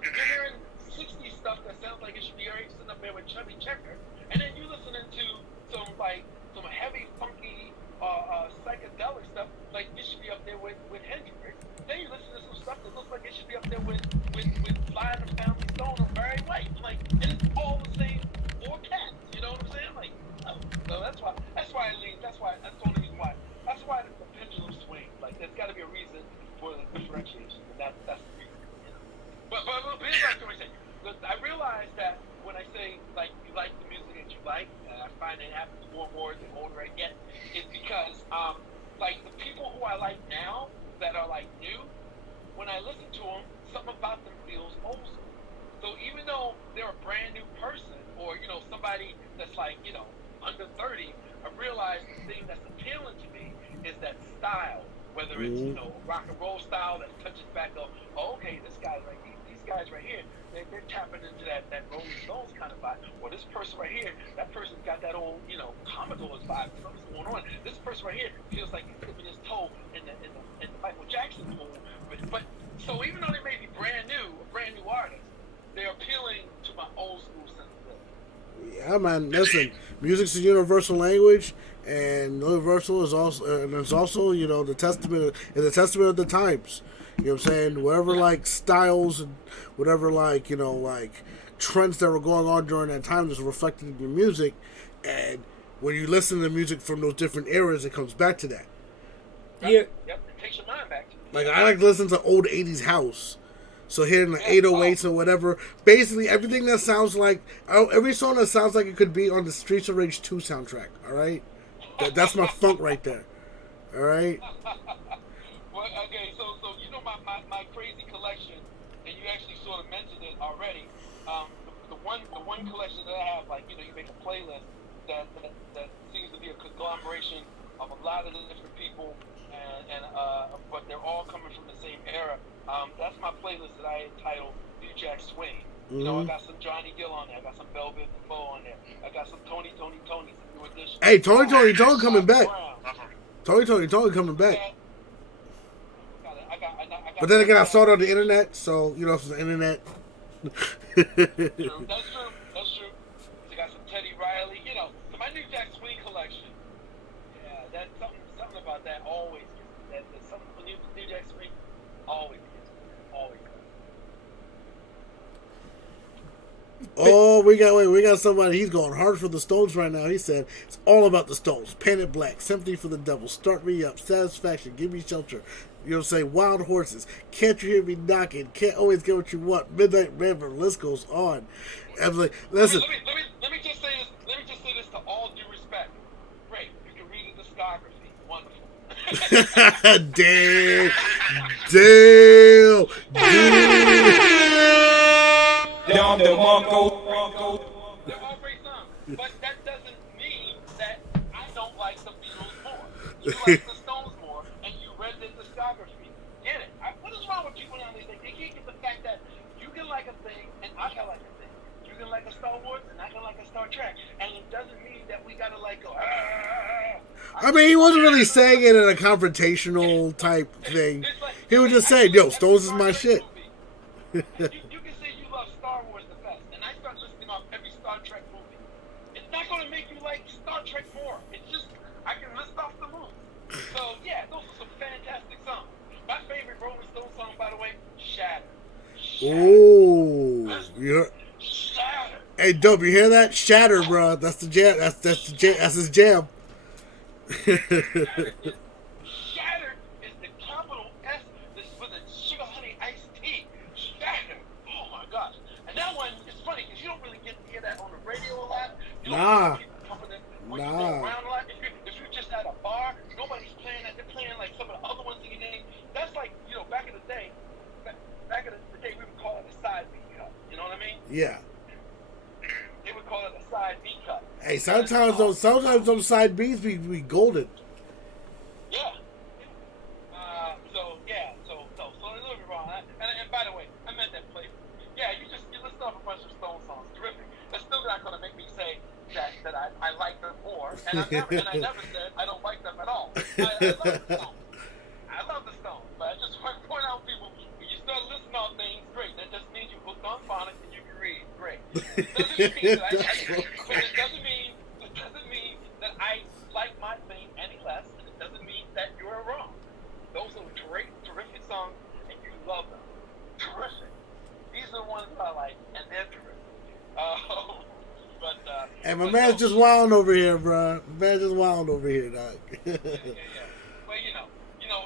60s stuff that sounds like it should be already sitting up there with Chubby Checker, and then you listening to some heavy, funky, psychedelic stuff like it should be up there with Hendrix. Then you listen to some stuff that looks like it should be up there with Fly and the Family Stone or Barry White. And it's all the same four cats. You know what I'm saying? So that's why I lean. That's the only reason why. That's why the pendulum swings. There's got to be a reason for the differentiation, and that's the reason. But here's what I'm saying. I realize that when I say you like the music that you like, I find it happens more and more the older I get, is because the people who I like now that are new, when I listen to them, something about them feels old school. So even though they're a brand new person, or somebody that's under 30, I realize the thing that's appealing to me is that style. Whether it's rock and roll style that touches back on, okay, this guy these guys right here, they're tapping into that Rolling Stones kind of vibe. Or this person right here, that person's got that old Commodore's vibe. Something's going on. This person right here feels like he's dipping his toe in the Michael Jackson pool. But so even though they may be brand new artists, they're appealing to my old school sensibility. Yeah, man. Listen, music's a universal language, and universal is also, the testament of the times. You know what I'm saying? Whatever styles and whatever trends that were going on during that time is reflected in your music, and when you listen to music from those different eras, it comes back to that. Yeah. Yep, it takes your mind back to it. I like to listen to old 80s house. So hearing the 808s or whatever, basically everything that sounds like, every song that sounds like it could be on the Streets of Rage 2 soundtrack, all right? That's my funk right there, all right? Well, okay, so my crazy collection, and you actually sort of mentioned it already, the one collection that I have, you make a playlist that seems to be a conglomeration of a lot of the different people, but they're all coming from the same era. That's my playlist that I entitled New Jack Swing. You know, I got some Johnny Gill on there. I got some Velvet Defoe on there. I got some Tony, some new edition. Hey, Tony coming back. Tony coming back. But then again, I saw it on the internet, so you know, it's the internet. True. That's true. So I got some Teddy Riley. You know, so my New Jack Swing collection. Yeah, that's something about that always. That's something when you New Jack Swing always. Oh, we got somebody. He's going hard for the Stones right now. He said it's all about the Stones. Painted Black, Sympathy for the Devil, Start Me Up, Satisfaction, Give Me Shelter. You know what I'm saying? Wild Horses, Can't You Hear Me Knocking, Can't Always Get What You Want, Midnight River. List goes on. I'm like, listen. Let me just say this. Let me just say this to all due respect. Great, you can read the discography. Wonderful. Damn. They're all great songs, but that doesn't mean that I don't like the Beatles more. You like the Stones more, and you read the discography. Get it? What is wrong with people nowadays? They can't get the fact that you can like a thing, and I can like a thing. You can like a Star Wars, and I can like a Star Trek, and it doesn't mean that we gotta like go. I mean, he wasn't really saying it in a confrontational type thing. He was just saying, "Yo, Stones is my shit." You can say you love Star Wars the best, and I start listing off every Star Trek movie. It's not going to make you like Star Trek more. It's just, I can list off the movies. So, yeah, those are some fantastic songs. My favorite Rolling Stone song, by the way, Shatter. Oh, yeah. Shatter. Hey, Dope, you hear that? Shatter, bro. That's the jam. That's his jam. Shatter is the capital S with a sugar honey iced tea. Shatter. Oh my gosh. And that one is funny because you don't really get to hear that on the radio a lot. You don't hear people pumping it when you go around a lot. If you're just at a bar, nobody's playing that. They're playing like some of the other ones that you name. That's like, you know, back in the day, we would call it a side B cut. You know what I mean? Yeah. They would call it a side B cut. Hey, sometimes those side B's be golden. Yeah. So a little bit wrong. And by the way, I meant that play. Yeah, you list off a bunch of Stone songs. Terrific. That's still not going to make me say that I like them more. And I never said I don't like them at all. I love the Stones. But I just want to point out people, when you start listing off things, great. That just means you hooked on phonics and you can read. Great. It doesn't mean that I like my thing any less, and it doesn't mean that you're wrong. Those are great, terrific songs, and you love them. Terrific. These are the ones I like, and they're terrific. Hey, my man's just wilding over here, bro. Man's just wilding over here, dog. Yeah. Well, you know,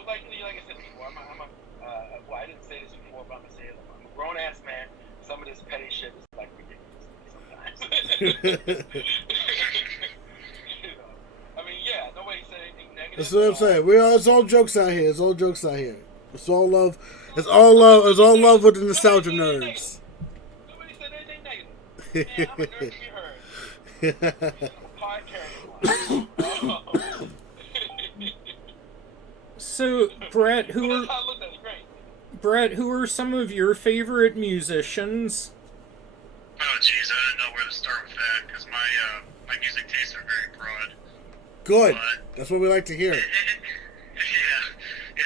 like I said before, well, I didn't say this before, but I'm gonna say it. I'm a grown ass man. Some of this petty shit is like ridiculous sometimes. I mean, yeah, nobody said anything negative. That's what I'm saying. It's all jokes out here. It's all love. It's all love with the nostalgia nerds. Nobody said anything negative. Man, I'm a nerd to be heard. I'm a podcast. So, Brett, who are some of your favorite musicians? Oh, geez, I don't know where to start with that, because my music tastes are very broad. Good. But that's what we like to hear. Yeah,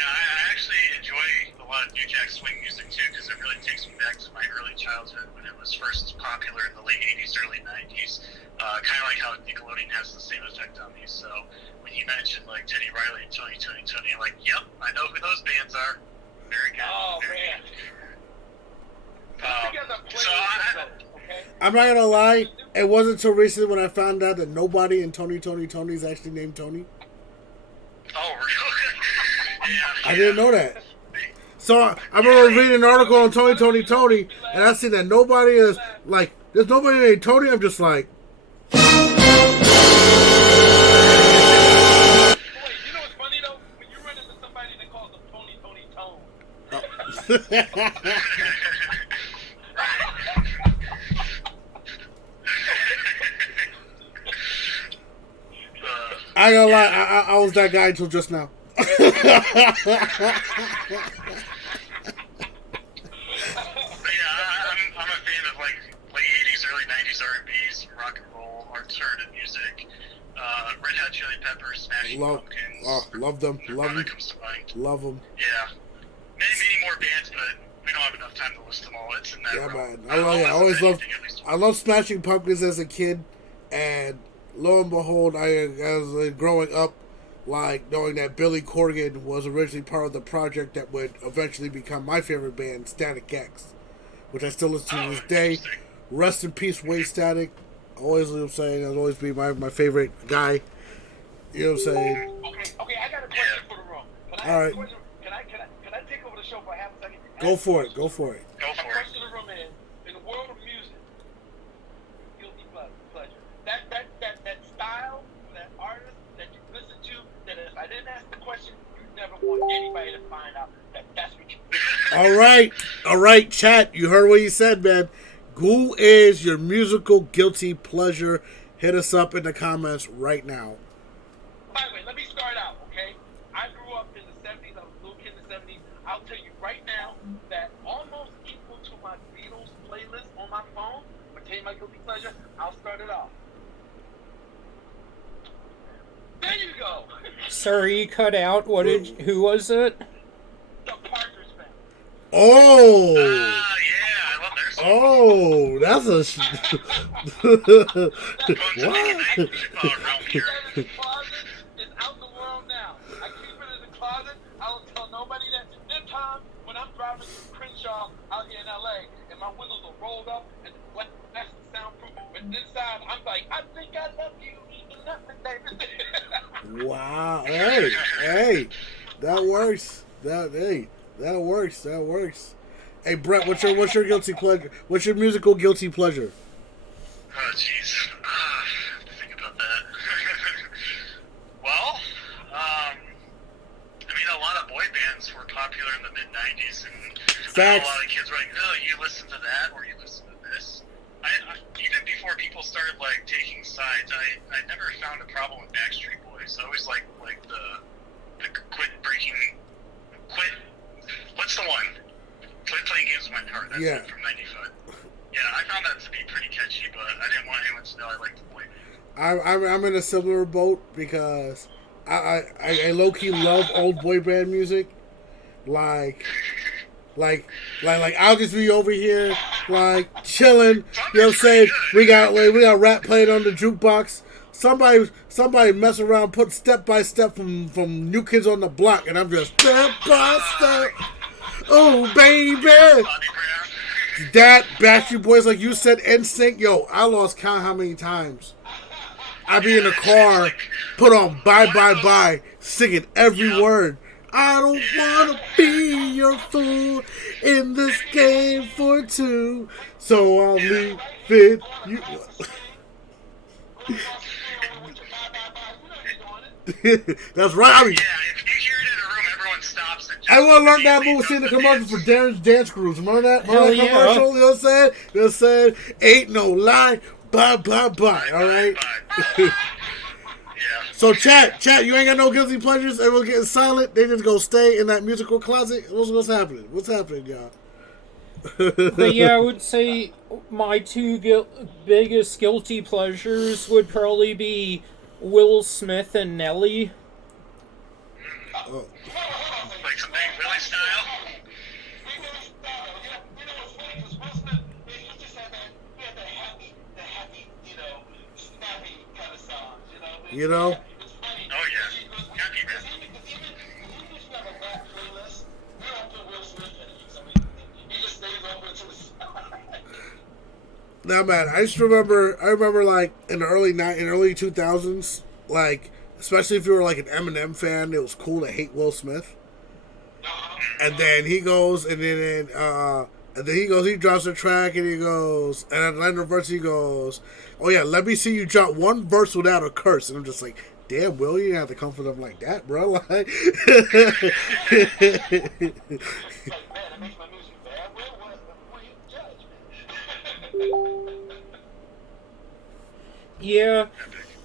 I actually enjoy a lot of New Jack Swing music, too, because it really takes me back to my early childhood when it was first popular in the late 80s, early 90s. Kind of like how Nickelodeon has the same effect on me. So when you mentioned, like, Teddy Riley and Tony, I'm like, yep, I know who those bands are. Very good. Oh, man. I'm not gonna lie, it wasn't until recently when I found out that nobody in Tony is actually named Tony. Oh, really? Yeah. I didn't know that. So I remember reading an article on Tony, and I see that nobody is, like, there's nobody named Tony. I'm just like... Wait, you know what's funny, though? When you run into somebody that calls them Tony Tone. I ain't gonna lie, I was that guy until just now. Yeah, I'm a fan of like late 80s, early 90s R&B's, rock and roll, alternative music, Red Hot Chili Peppers, Smashing Pumpkins. Love them. Love them. That comes to mind. Love them. Yeah. Many more bands, but we don't have enough time to list them all. It's in that realm. Man. I love Smashing Pumpkins as a kid, and lo and behold, as growing up, like knowing that Billy Corgan was originally part of the project that would eventually become my favorite band, Static X, which I still listen to this day. Rest in peace, Wade Static. Always, I'll always be my favorite guy. You know what I'm saying? Okay, I got a question for the room. All right. Can I take over the show for half a second? Go for it. My question to the room is, in the world of music, guilty pleasure. That style, that artist that you listen to, that if I didn't ask the question, you'd never want anybody to find out that's what you All right, chat. You heard what he said, man. Who is your musical guilty pleasure? Hit us up in the comments right now. By the way, let me start out, okay? I grew up in the 70s. I was a little kid in the 70s. I'll tell you right now that almost equal to my Beatles playlist on my phone. I'll tell you my guilty pleasure. I'll start it off. There you go. Sorry, you cut out. Who was it? The Partridge Family. Oh! Yeah, I love their song. Oh, that's a... What? The closet is out in the world now. I keep it in the closet. I don't tell nobody that. There time when I'm driving through Crenshaw out here in LA and my windows are rolled up and the glass is soundproof, but inside I'm like, I think I love you. Wow. Hey. That works. That works. Hey, Brett, what's your guilty pleasure? What's your musical guilty pleasure? Oh, jeez. I have to think about that. Well, I mean, a lot of boy bands were popular in the mid-90s, and a lot of kids were like, oh, you listen to that, or you listen to this. I even before people started, like, taking sides, I never found a problem with Backstreet Boys. I always liked, like, the what's the one? Quit Playing Games with My Heart. That's it from 95. Yeah, I found that to be pretty catchy, but I didn't want anyone to know I liked the boy band. I'm in a similar boat because I low key love old boy band music, like I'll just be over here like chilling. You know what I'm saying? We got rap playing on the jukebox. Somebody mess around, put Step by Step from New Kids on the Block, and I'm just step by step. Oh baby, that Backstreet Boys, like you said, NSYNC. Yo, I lost count how many times I be in the car, put on Bye Bye Bye, singing every word. I don't wanna be your fool in this game for two, so I'll leave it you. That's right. I mean, yeah, if you hear it in a room, everyone stops and just... Everyone learned that move seeing the commercial for Darren's Dance Cruise. Remember that? Remember that commercial? You know what I'm saying? You know what I'm saying? Ain't no lie. Bye, bye, bye. All right? Yeah. So, chat, you ain't got no guilty pleasures. Everyone's getting silent. They just go stay in that musical closet. What's happening? What's happening, y'all? But yeah, I would say my two biggest guilty pleasures would probably be Will Smith and Nelly. Oh. Like some Big Willie style? You know? Oh, yeah. Happy man. Now, man, I remember like in the early 2000s, like, especially if you were like an Eminem fan, it was cool to hate Will Smith. And then he goes, he drops a track, and he goes, and at the end of the verse, he goes, oh yeah, let me see you drop one verse without a curse. And I'm just like, damn, Will, you didn't have to come for them like that, bro. Like, Yeah,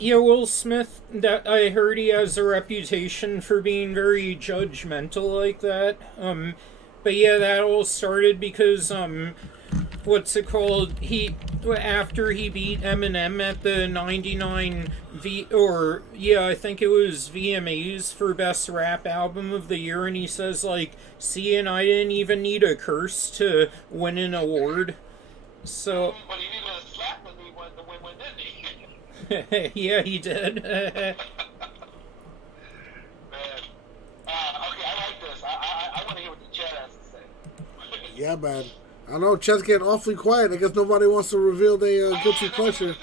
Will Smith that I heard he has a reputation for being very judgmental like that. But yeah, that all started because what's it called? After he beat Eminem at the '99 I think it was VMAs for Best Rap Album of the Year, and he says like, "See, and I didn't even need a curse to win an award." So. But he needed a slap when he won the win, didn't he? Yeah, he did. Man. Okay, I like this. I want to hear what the chat has to say. Yeah, man. I don't know, chat's getting awfully quiet. I guess nobody wants to reveal their guilty pleasure.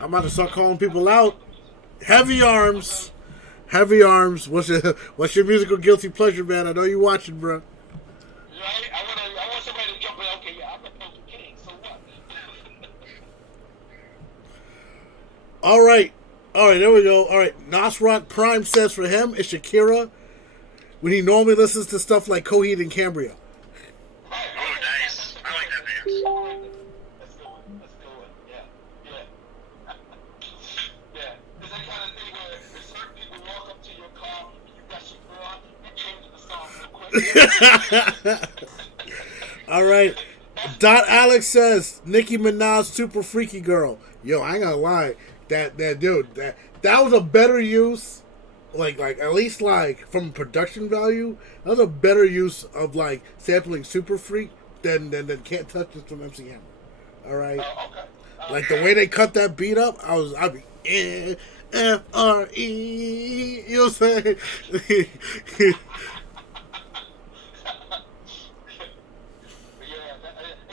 I'm about to start calling people out. Heavy Arms. Heavy Arms. What's your musical guilty pleasure, man? I know you watching, bro. Right? I want somebody to jump in. Okay, yeah, I'm a Poker King, so what? All right, there we go. All right, Nasrock Prime says for him, it's Shakira when he normally listens to stuff like Coheed and Cambria. Oh, nice. I like that band. That's a good one. Yeah. Yeah. It's that kind of thing where if certain people walk up to your car, you got Shakira on, you change the song real quick. All right. Dot Alex says Nicki Minaj Super Freaky Girl. Yo, I ain't gonna lie. That dude, that was a better use, like at least like from production value, that was a better use of like sampling Super Freak than Can't Touch This from MC Hammer. All right, Okay. like the way they cut that beat up, I'd be FRE. You know what I'm saying?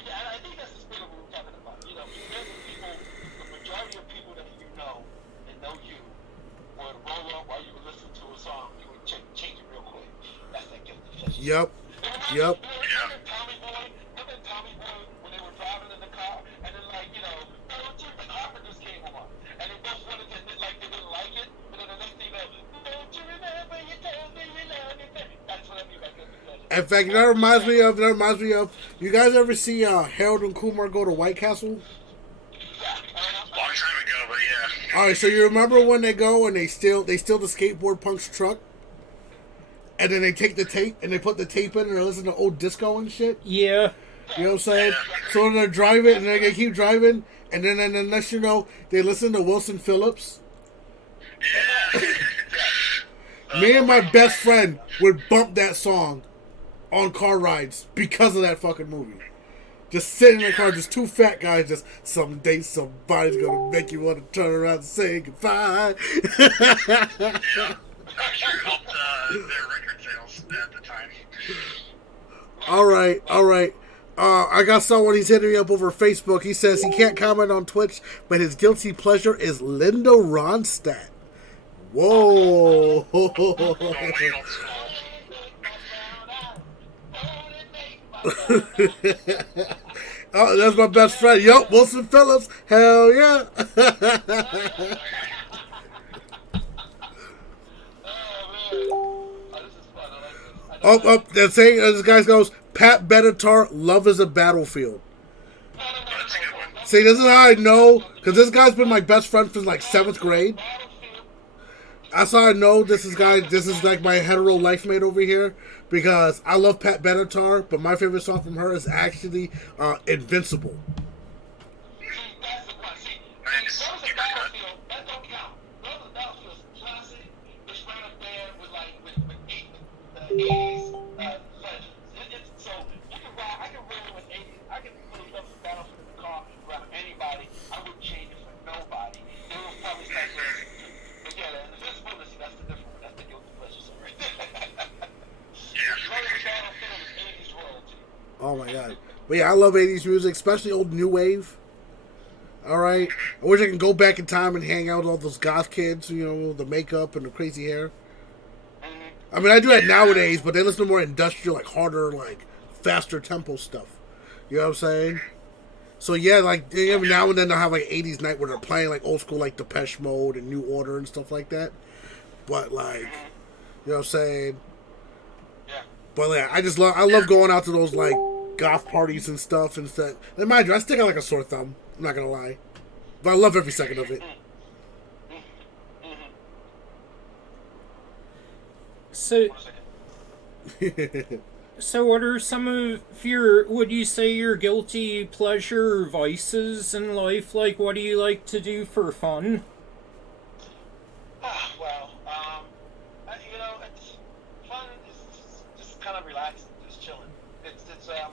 I think that's the spirit of what we're talking about. You know, there's people, the majority of people that you know and know you would roll up while you would listen to a song. You would change it real quick. That's that guilty pleasure. Yep. Remember Tommy Boy? Remember Tommy Boy when they were driving in the car and then like, you know, the Carpenters came on and they both wanted to admit like they didn't like it, but then the next thing you know, don't you remember you told me you loved me? That's what I mean by guilty pleasure. In fact, that reminds me of. You guys ever see Harold and Kumar go to White Castle? Long time ago, but yeah. All right, so you remember when they go and they steal the skateboard punk's truck, and then they take the tape and they put the tape in and they listen to old disco and shit. Yeah. You know what I'm saying? So they're driving and they keep driving, and then unless you know, they listen to Wilson Phillips. Yeah. Me and my best friend would bump that song on car rides because of that fucking movie. Just sitting in the car, just two fat guys, just someday somebody's gonna make you want to turn around and say goodbye. Yeah. I'm sure it helped their record sales at the time. All right. I got someone, he's hitting me up over Facebook. He says he can't comment on Twitch, but his guilty pleasure is Linda Ronstadt. Whoa. Oh, that's my best friend. Yup, Wilson Phillips. Hell yeah. Oh, they're saying, this guy goes, Pat Benatar, Love is a Battlefield. See, this is how I know, because this guy's been my best friend since like 7th grade. That's how I know this is like my hetero life mate over here, because I love Pat Benatar, but my favorite song from her is actually Invincible. Oh my god. But yeah, I love 80s music, especially old new wave. Alright? I wish I could go back in time and hang out with all those goth kids, you know, the makeup and the crazy hair. I mean, I do that nowadays, but they listen to more industrial, like harder, like faster tempo stuff. You know what I'm saying? So yeah, like every now and then they'll have like 80s night where they're playing like old school, like Depeche Mode and New Order and stuff like that. But like, you know what I'm saying? Yeah. But yeah, I love going out to those like goth parties and stuff and stuff. And mind you, I still got like a sore thumb. I'm not gonna lie, but I love every second of it. So, so what are some of your, would you say, your guilty pleasure vices in life? Like, what do you like to do for fun? Well, it's fun. Is just kind of relaxing, just chilling. It's one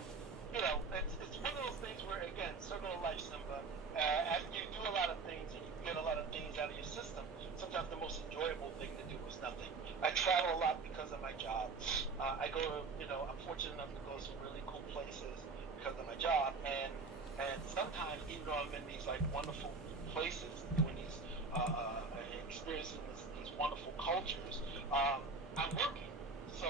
of those things where, again, circle of life, Simba. As you do a lot of things and you get a lot of things out of your system, sometimes the most enjoyable thing to do is nothing. I travel a lot because of my job. I go to, I'm fortunate enough to go to some really cool places because of my job, and sometimes even though I'm in these like wonderful places, doing these experiencing these wonderful cultures, I'm working. So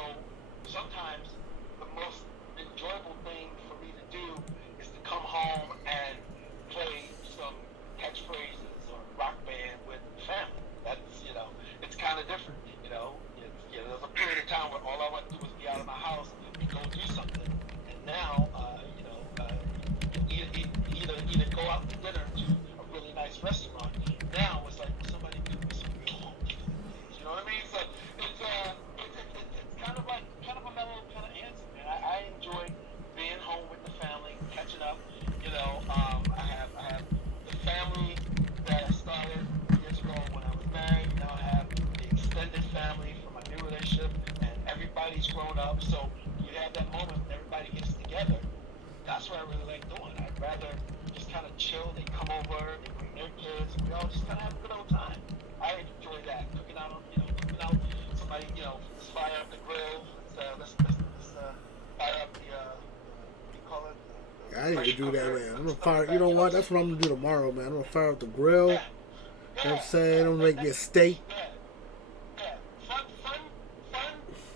sometimes the most enjoyable thing for me to do is to come home and play some catchphrases or rock band with family. That's, it's kind of different, there's a period of time where all I want to do was be out of my house and go do something. And now, either go out to dinner to a really nice restaurant. Now it's like somebody do some real home cooking. You know what I mean? So it's kind of a mellow kind of answer, man. I enjoy being home with the family, catching up. I have the family that I started years ago when I was married. Now I have the extended family from my new relationship, and everybody's grown up. So you have that moment when everybody gets together. That's what I really like doing. I'd rather just kind of chill. They come over, they bring their kids, and we all just kind of have a good old time. I enjoy that. Cooking out, somebody, let's fire up the grill. Let's fire up the, what do you call it? I need to do that, man. I'm gonna fire. You know what? That's what I'm gonna do tomorrow, man. I'm gonna fire up the grill. You know what I'm saying? I'm gonna make me a steak. Yeah. Fun.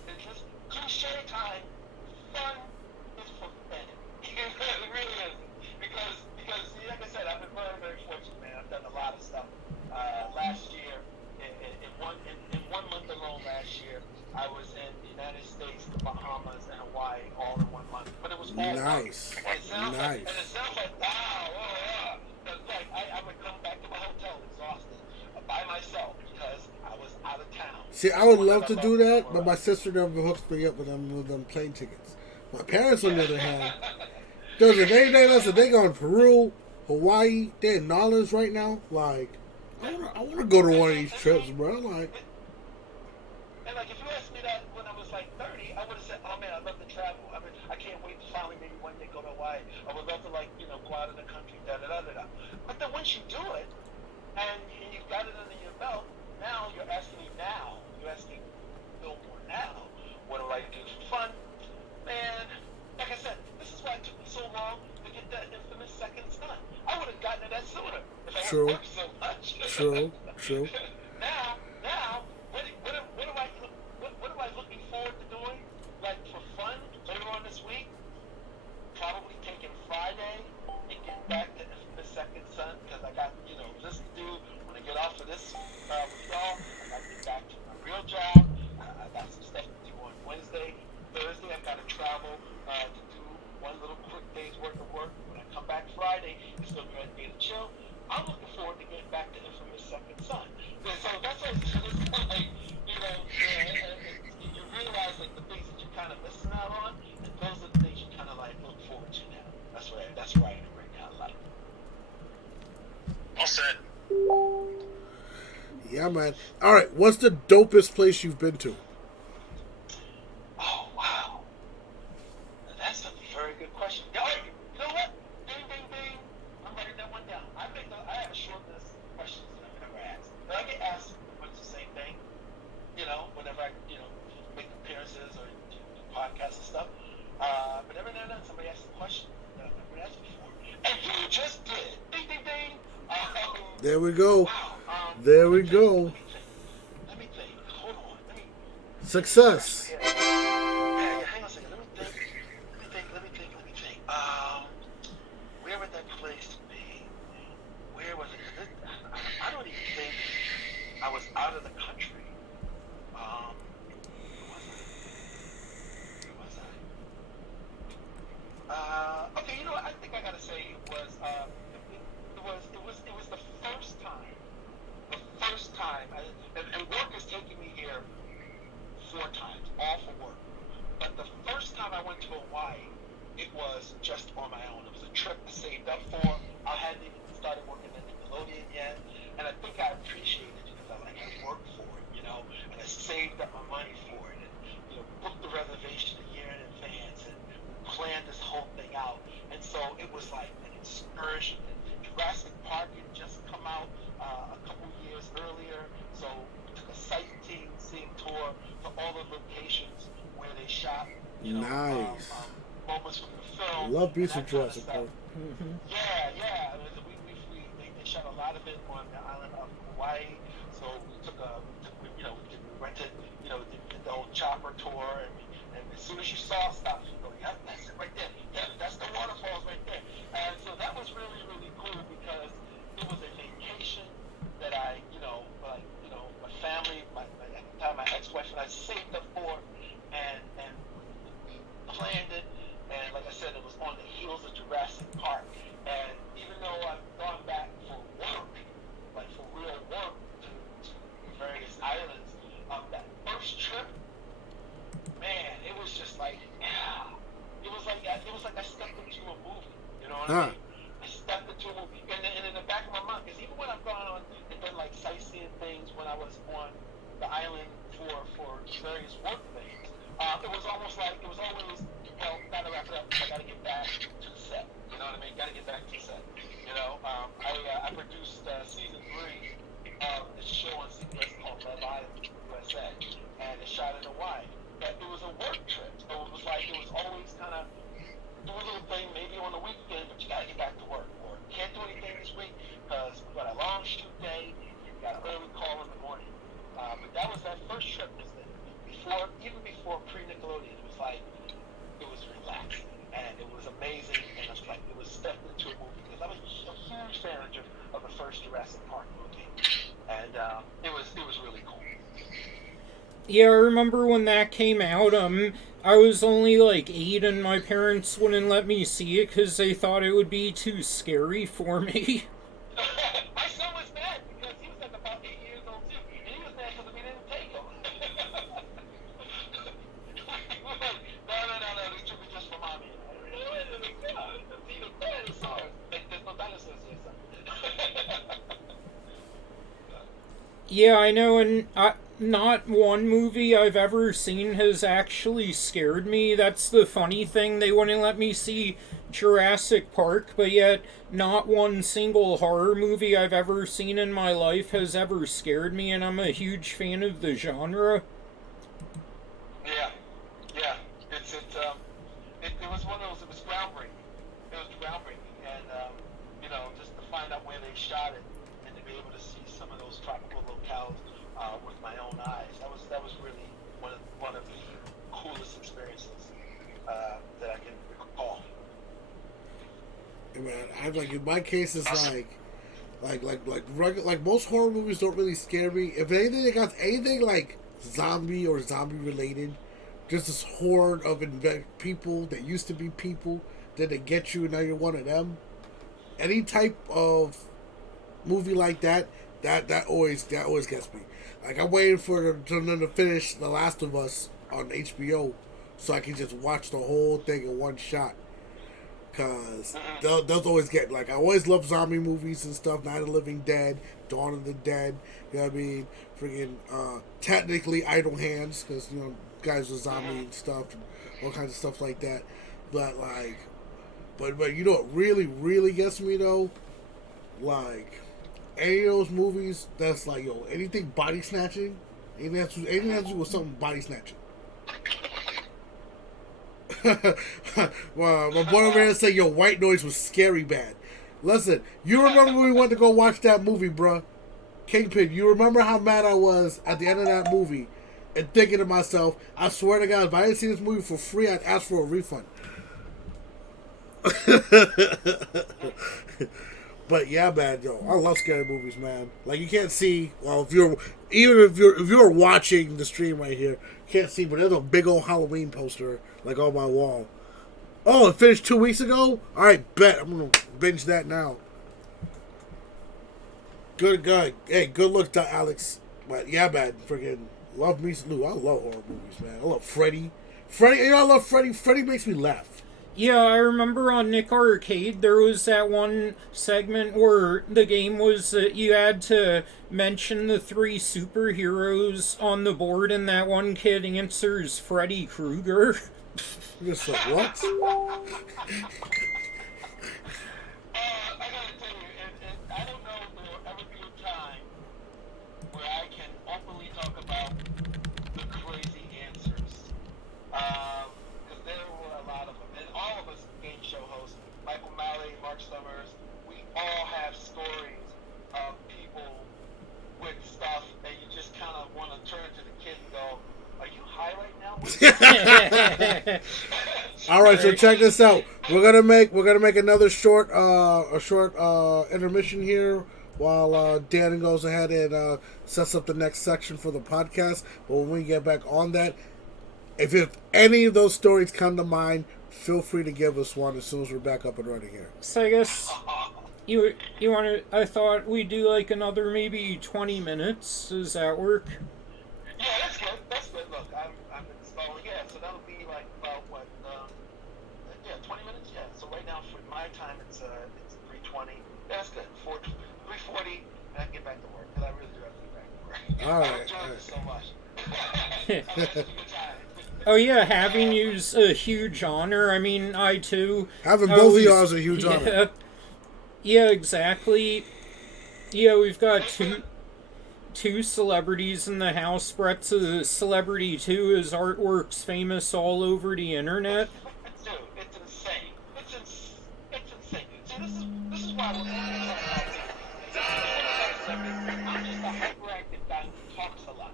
It's just cliche time. Fun is for men. It really is. Because like I said, I've been very, very fortunate, man. I've done a lot of stuff. Last year, in one month alone last year, I was in the United States, the Bahamas, and Hawaii all in 1 month. But it was all nice. And it sounds like wow. Like I would come back to my hotel exhausted by myself because I was out of town. See, I would love to do that, but my sister never hooked me up with them plane tickets. My parents, on the other hand, they go to Peru, Hawaii, they're in Nolans right now. Like, I want to go to one of these trips, bro. Like, and like if you asked me that when I was like 30, I would have said, "Oh man, I'd love to travel. I mean, I can't wait to finally maybe one day go to Hawaii. I would love to go out of the country, da da da da." But then once you do it, and you've got it under your belt, now you're asking me now. You're asking Bill more now. What do I do for fun? Man, like I said, this is why it took me so long to get that infamous second son. I would have gotten it that sooner if I hadn't worked so much. True. Now, what am I looking forward to doing? Like for fun later on this week? Probably taking Friday and getting back to the second son because I got this to do when I get off of this with y'all. I got to get back to my real job. I got some stuff to do on Wednesday, Thursday. I got to travel to do one little quick day's worth of work. When I come back Friday, it's still going to be to chill. I'm looking forward to getting back to infamous second son. So that's what it's like, you realize like the things that you're kind of missing out on, and those are the things you kind of like look forward to now. That's where I am right now in life. All set. Yeah, man. All right, what's the dopest place you've been to? Oh wow, that's a very good question. You know what? Ding, ding, ding. I'm writing that one down. I have a short list of questions that I've never asked. But I get asked pretty much the same thing. Whenever I make appearances or do podcasts and stuff. But every now and then somebody asks a question that I've never asked before, and you just did. Ding, ding, ding. There we go. Wow. There we go. Let me think. Hold on. Success. Yeah, hang on a second. Let me think. Where would that place be? Where was it? I don't even think I was out of the country. Okay, you know what? I think I gotta say it was the first time. The first time, and work has taken me here 4 times, all for work. But the first time I went to Hawaii, it was just on my own. It was a trip I saved up for. I hadn't even started working at Nickelodeon yet, and I think I appreciated it because I worked for it, and I saved up my money for it, and booked the reservation a year in advance, and planned this whole thing out. And so it was like an excursion. Jurassic Park had just come out a couple years earlier, so we took a sightseeing tour to all the locations where they shot, Nice. moments from the I film. love and Beast that of kind of Jurassic stuff. Park. Yeah. They shot a lot of it on the island of Hawaii. So we rented, did the whole chopper tour, and as soon as you saw stuff, you go, yep, that's it right there. Yep, that's the waterfalls right there. And so that was really, really cool because it was a vacation that my family, at the time, my ex-wife and I saved up for, and we planned it. And like I said, it was on the heels of Jurassic Park. And even though I've gone back for work, like for real work, to various islands, that first trip, man, it was just like, it was like I stepped into a movie. You know what I mean? I stepped into a movie, and in the back of my mind, because even when I've gone on and done like sightseeing things when I was on the island for various work things, it was almost like it was always, gotta wrap it up. I gotta get back to the set. You know what I mean? Gotta get back to the set. I produced season 3 of this show on CBS called Love Island USA, and it shot in Hawaii. But it was a work trip, so it was always kind of do a little thing maybe on the weekend, but you gotta get back to work, or can't do anything this week because we got a long shoot day. You got an early call in the morning. But that was that first trip. Even before pre-Nickelodeon, it was relaxing and it was amazing, and it was stepped into a movie because I'm a huge fan of the first Jurassic Park movie, and it was really cool. Yeah, I remember when that came out, I was only like 8 and my parents wouldn't let me see it because they thought it would be too scary for me. My son was mad because he was like about 8 years old too, and he was mad because we didn't take him. No, this trip is just for mommy. There's no dinosaurs here, son. Yeah, I know, and not one movie I've ever seen has actually scared me. That's the funny thing. They wouldn't let me see Jurassic Park, but yet not one single horror movie I've ever seen in my life has ever scared me, and I'm a huge fan of the genre. Yeah. It was one of those. It was groundbreaking. And just to find out where they shot it and to be able to see some of those tropical locales with my own eyes. That was really one of the coolest experiences that I can recall. Hey man, in my case, it's like most horror movies don't really scare me. If anything, they got anything like zombie or zombie related, just this horde of people that used to be people, then they get you and now you're one of them. Any type of movie like that always gets me. Like I'm waiting for them to finish The Last of Us on HBO so I can just watch the whole thing in one shot. Cause those always get I always love zombie movies and stuff. Night of the Living Dead, Dawn of the Dead. You know what I mean? Freaking technically Idle Hands, because guys with zombie and stuff, and all kinds of stuff like that. But but you know what really gets me though? Any of those movies that's anything body snatching, anything has to do with something body snatching. Well, my boy over here said, White Noise was scary bad. Listen, you remember when we went to go watch that movie, bruh? Kingpin, you remember how mad I was at the end of that movie and thinking to myself, I swear to God, if I didn't see this movie for free, I'd ask for a refund. But yeah, man, I love scary movies, man. You can't see, if you're watching the stream right here, you can't see, but there's a big old Halloween poster on my wall Oh, it finished 2 weeks ago? Alright, bet. I'm going to binge that now. Good guy. Hey, good look to Alex. But yeah, man, freaking love me some Lou. I love horror movies, man. I love Freddy. I love Freddy. Freddy makes me laugh. Yeah, I remember on Nick Arcade there was that one segment where the game was you had to mention the 3 superheroes on the board, and that one kid answers Freddy Krueger. You're just like, what? I gotta tell you, I don't know if there will ever be a time where I can openly talk about the crazy answers. Because there were a lot of them. And all of us game show hosts, Michael Malley, Mark Summers, we all have stories of people with stuff that you just kind of want to turn to the kid and go, are you high right now? All right, so check this out. We're gonna make another short intermission here while Dan goes ahead and sets up the next section for the podcast. But when we get back on that, if any of those stories come to mind, feel free to give us one as soon as we're back up and running here. So I guess you want to. I thought we'd do like another maybe 20 minutes. Does that work? Yeah, that's good. That's good. Look, I'm installing. Yeah, so that'll be like about what? 20 minutes. Yeah. So right now for my time, it's 3:20. Yeah, that's good. 3:40, and I can get back to work because I really do have to get back to work. All right. I enjoyed this so much. Oh yeah, having you's a huge honor. I mean, I too. Having both of y'all is a huge honor. Yeah, exactly. Yeah, we've got two celebrities in the house. Brett's a celebrity too. His artwork's famous all over the internet. Dude, it's insane. It's insane. See, this is why we're talking about I'm just a hyperactive guy who talks a lot.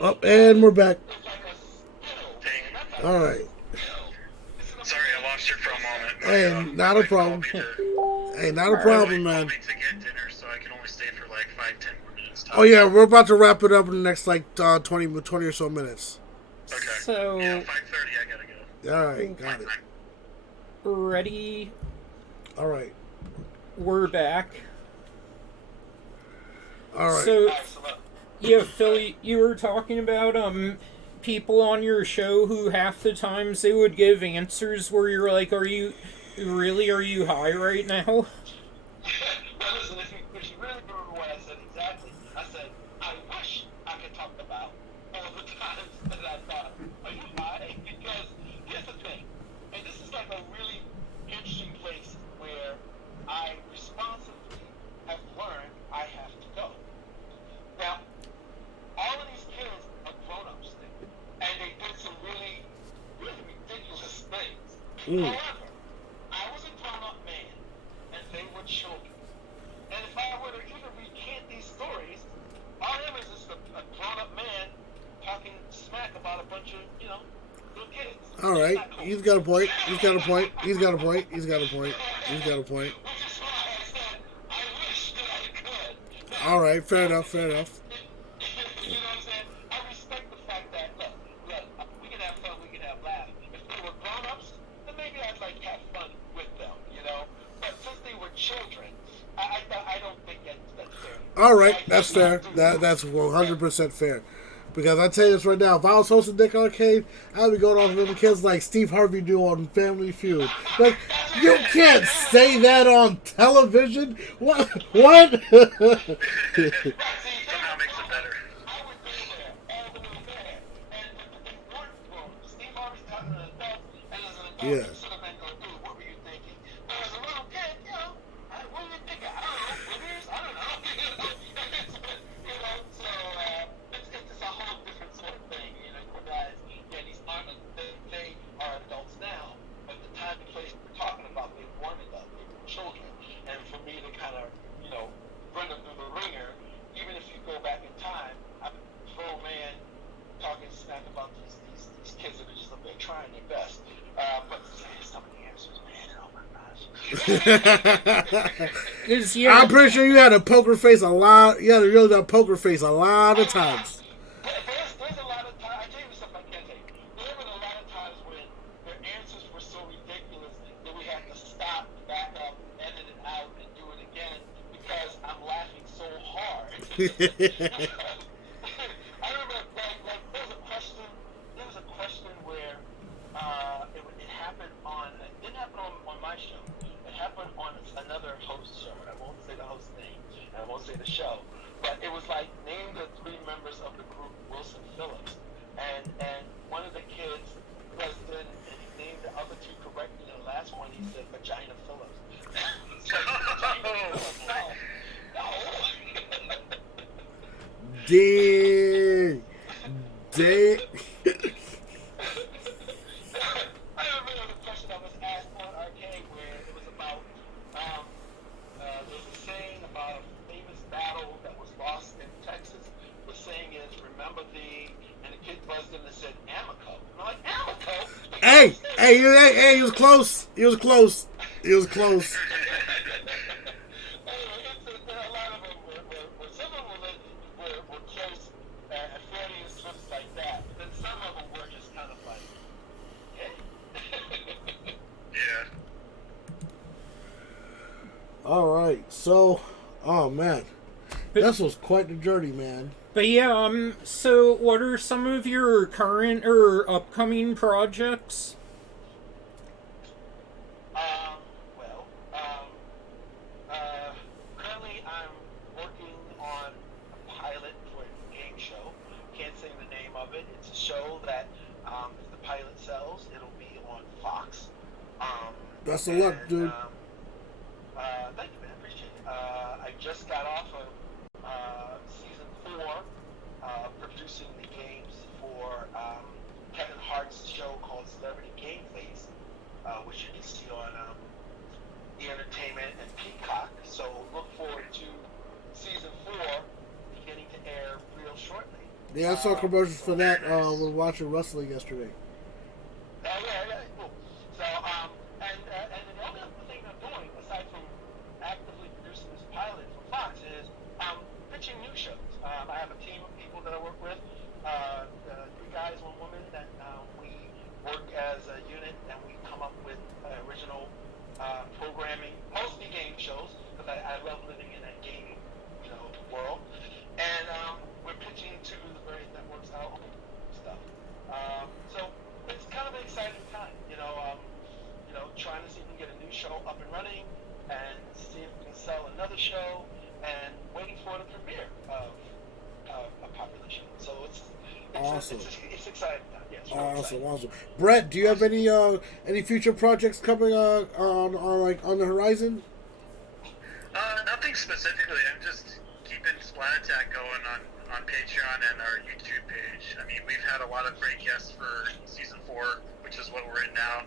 Up and we're back. It's like a skill. All right. Sorry, I lost you for a moment. Hey, not a problem. Hey, not a problem, man. To get dinner, so I can only stay for like 5-10 more minutes. Oh yeah, we're about to wrap it up in the next like 20 or so minutes. Okay. So, yeah, 5:30. I gotta go. All right, got it. Ready? All right. We're back. All right. So, yeah, Philly, you were talking about people on your show who half the times they would give answers where you're like, are you high right now? Well, listen, if you really remember what I said exactly, I said, I wish I could talk about all the times that I thought, are you high? Because here's the thing, and this is like a really interesting place where I responsibly have learned I have to go. Now, all of these kids are grown-ups, and they did some really, really ridiculous things. However, I was a grown-up man, and they were children. And if I were to even recant these stories, all I am is just a grown-up man talking smack about a bunch of, little kids. All right. Cool. He's got a point. Which is why I said, I wish that I could. All right. Fair enough. You know what I'm saying? I respect the fact that, look, we can have fun, we can have laughs. If they were grown-ups, then maybe I'd have fun with them, But since they were children, I don't think that's fair. All right. That's fair. That's 100% fair. Because I tell you this right now, if I was hosting Nick Arcade, I'd be going off with the kids like Steve Harvey do on Family Feud. Like, you can't say that on television. What? Somehow makes it better. I would go there, all the way there, and they weren't grown. Steve Harvey's talking to an adult, and as an adult, Yeah. you sit up and go, dude, what were you thinking? But as a little kid, what were you thinking? I don't know, Withers? I don't know. So, it's just a whole different sort of thing, whereas, these aren't, they are adults now, but the time and place we're talking about, they weren't adults, they were children, and for me to kind of, run them through the ringer, even if you go back in time, I'm a full man talking smack about these kids that are just up there trying their best. But some of the answers, man, oh my gosh. I'm pretty sure you had a poker face a lot. You had a really good poker face a lot of times. There's a lot of times, I tell you something I can't take. There have been a lot of times when their answers were so ridiculous. I remember, like there was a question where it happened on, it didn't happen on my show. It happened on another host show, and I won't say the host's name, and I won't say the show. But it was like, name the 3 members of the group Wilson Phillips. And one of the kids was then, and he named the other 2 correctly. And the last one, he said Vagina Phillips. So, Vagina Phillips, no. Dang. Dang. I remember the question that was asked on Arcade where it was about, there's a saying about a famous battle that was lost in Texas. The saying is, remember thee, and the kid buzzed in and said, Amico. And I'm like, Amico? Hey, he was close. He was close. He was close. A lot of them were some of them were close at Freudian slips like that. But then some of them were just kind of like, hey. Yeah. All right. So, oh man, this was quite the journey, man. But yeah, so what are some of your current or upcoming projects? Currently I'm working on a pilot for a game show. Can't say the name of it. It's a show that, if the pilot sells, it'll be on Fox. Best of luck, dude. Thank you, man. Appreciate it. I just got off of season 4, producing the games for Kevin Hart's show called Celebrity Game Face, which you can see on the Entertainment and Peacock. So look forward to season 4 beginning to air real shortly. Yeah, I saw commercials for that. We're watching wrestling yesterday. Yeah, cool. So, and the only other thing I'm doing, aside from actively producing this pilot for Fox, is pitching new shows. I have a team of people that I work with, 3 guys, 1 woman, that we work as a unit and we come up with original programming, mostly game shows, because I love living in that gaming, world. And we're pitching to the various networks our own stuff. So it's kind of an exciting time, trying to see if we can get a new show up and running, and see if we can sell another show, and waiting for the premiere of a popular show. So it's awesome. It's exciting time. Yeah, it's really exciting. Awesome. Brett, do you have any future projects coming on the horizon? Nothing specifically. I'm just keeping Splat Attack going on Patreon and our YouTube page. I mean, we've had a lot of great guests for season 4, which is what we're in now.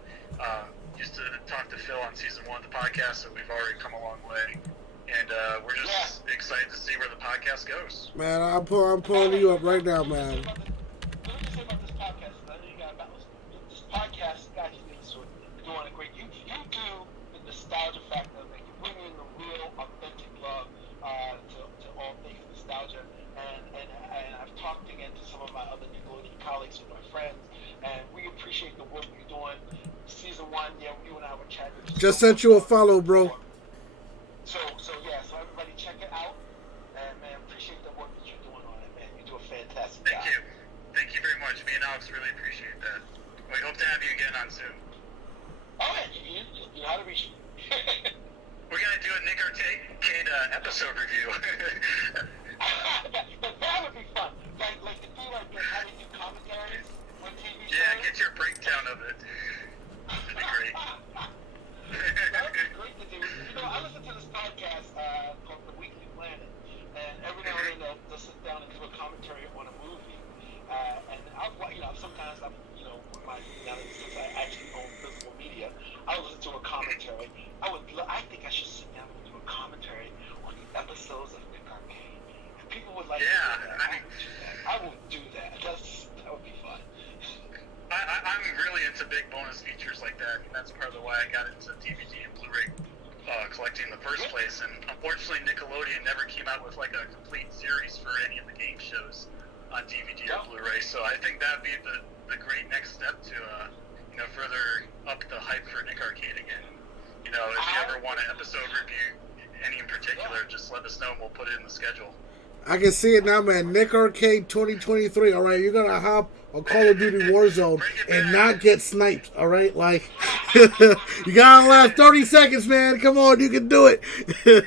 Used to talk to Phil on season 1 of the podcast, so we've already come a long way. And we're just excited to see where the podcast goes. Man, I'm pulling you up right now, man. Let me just say about this podcast. I know you got about this podcast. Guys, you're doing a great. You do the nostalgia factor. Like, you bring in the real, authentic love to all things nostalgia. And I've talked again to some of my other Nickelodeon colleagues and my friends, and we appreciate the work you're doing. Season 1, you and I were chatting. Just sent you a follow, bro. So everybody check it out, and man, appreciate the work that you're doing on it, man. You do a fantastic job. Thank you very much. Me and Alex really appreciate that. We hope to have you again on soon. Oh man, you know how to reach me. We're gonna do a Nick Arcade episode review. That would be fun. Like to do how to do commentaries on TV shows. Yeah, get your breakdown of it. That'd be great. That would be great to do. I listen to this podcast called The Weekly Planet, and every now and then they'll sit down and do a commentary on a movie. And sometimes since I actually own physical media, I'll listen to a commentary. I think I should sit down and do a commentary on the episodes of Nick Arcade. And people would like to do that. I will do that. That would be fun. I'm really into big bonus features like that. I mean, that's part of the why I got into DVD and Blu-ray collecting in the first place. And unfortunately, Nickelodeon never came out with like a complete series for any of the game shows on DVD or Blu-ray. So I think that'd be the great next step to further up the hype for Nick Arcade again. If you ever want an episode review, any in particular, just let us know and we'll put it in the schedule. I can see it now, man. Nick Arcade 2023. All right, you're gonna hop on Call of Duty Warzone and not get sniped. All right, like you gotta last 30 seconds, man. Come on, you can do it. Because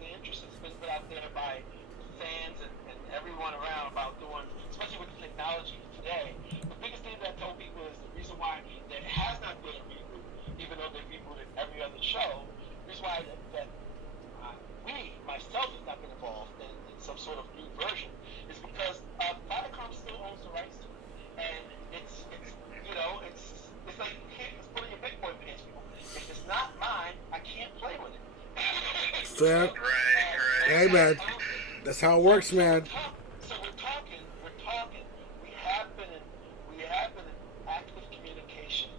the interest has been put out there by fans and everyone around about doing, especially with the technology today. The biggest thing that I told people is the reason why there has not been a reboot, even though they rebooted every other show. The reason why myself, has not been involved in some sort of new version is because Viacom still owns the rights to it, and it's like it's putting a big boy pants, people. If it's not mine, I can't play with it. Fair. Hey, man. That's how it works, man. So we're talking. We have been in active communication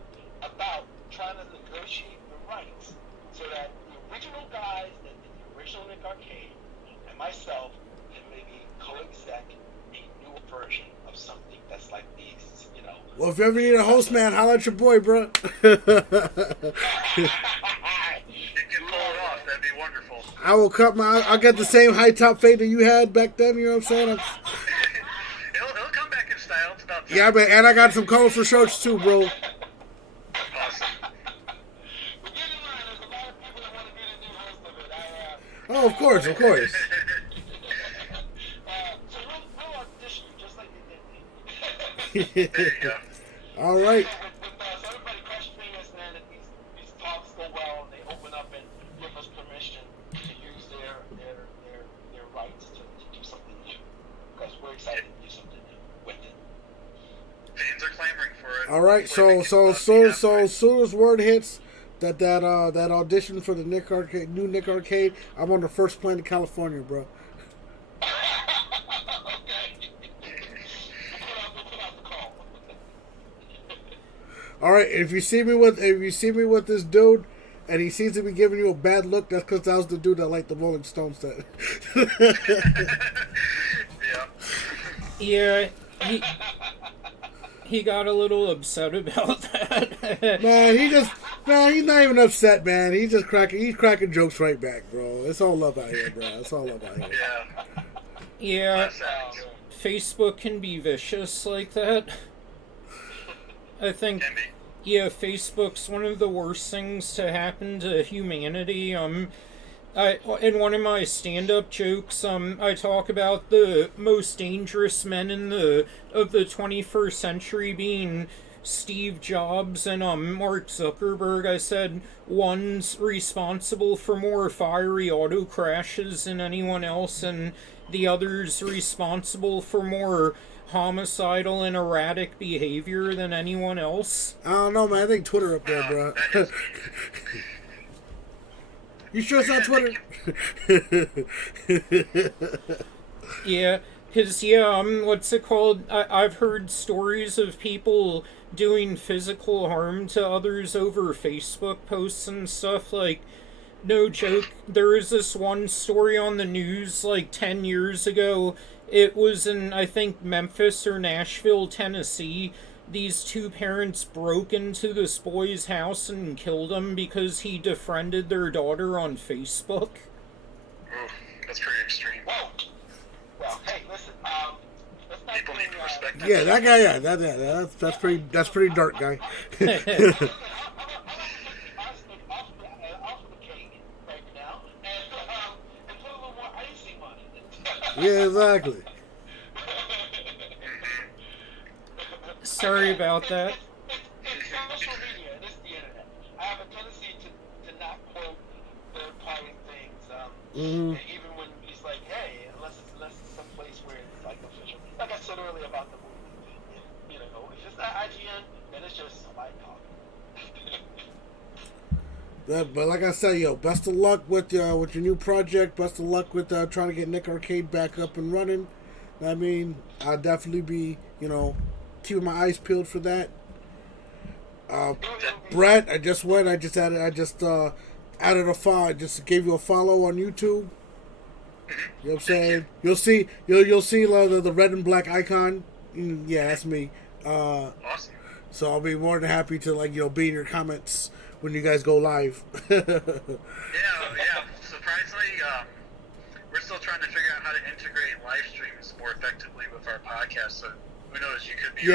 about trying to negotiate the rights so that the original guys that did the original Nick Arcade and myself can maybe co-exec a new version of something that's like these, Well, if you ever need a host, man, holla at your boy, bro. That'd be wonderful. I will I'll get the same high top fade that you had back then. You know what I'm saying? It'll come back in style. It's about time. Yeah, man, and I got some colorful shirts too, bro. Awesome. Oh, of course. So we'll audition you just like they did me. There you go. All right. So everybody crush fingers, man, that these talks go well and they open up and give us permission to use their rights to do something new. Because we're excited to do something new with it. Fans are clamoring for it. All right. So as soon as word hits that audition for the new Nick Arcade, I'm on the first plane to California, bro. All right, if you see me with this dude, and he seems to be giving you a bad look, that's because that was the dude that liked the Rolling Stones set. Yeah, he got a little upset about that. Man, he's not even upset, man. He's cracking jokes right back, bro. It's all love out here, bro. It's all love out here. Yeah, Facebook can be vicious like that. I think, yeah, Facebook's one of the worst things to happen to humanity. In one of my stand-up jokes, I talk about the most dangerous men of the 21st century being Steve Jobs and Mark Zuckerberg. I said one's responsible for more fiery auto crashes than anyone else, and the other's responsible for more homicidal and erratic behavior than anyone else. I don't know, man. I think Twitter up there, bro. You sure it's not Twitter? Yeah, because, what's it called? I've heard stories of people doing physical harm to others over Facebook posts and stuff. Like, no joke, there was this one story on the news, 10 years ago. It was in, I think, Memphis or Nashville, Tennessee. These two parents broke into this boy's house and killed him because he defriended their daughter on Facebook. That's pretty extreme. Whoa. Well, hey, listen. Let's not People need to respect that. Yeah, that guy. Yeah, that's pretty dark, guy. Yeah, exactly. Sorry about that. It's social media, and it's the internet. I have a tendency to not quote third-party things, and even when it's like, hey, unless it's some place where it's official. Like I said earlier about the movie, if it's not IGN, then it's just somebody talking. But like I said, best of luck with your new project. Best of luck with trying to get Nick Arcade back up and running. I mean, I'll definitely be, keeping my eyes peeled for that. Brett, I just added a follow. I just gave you a follow on YouTube. You know what I'm saying? You'll see the red and black icon. Yeah, that's me. Awesome. So I'll be more than happy to be in your comments when you guys go live. Yeah. Surprisingly, we're still trying to figure out how to integrate live streams more effectively with our podcast. So who knows? You could be.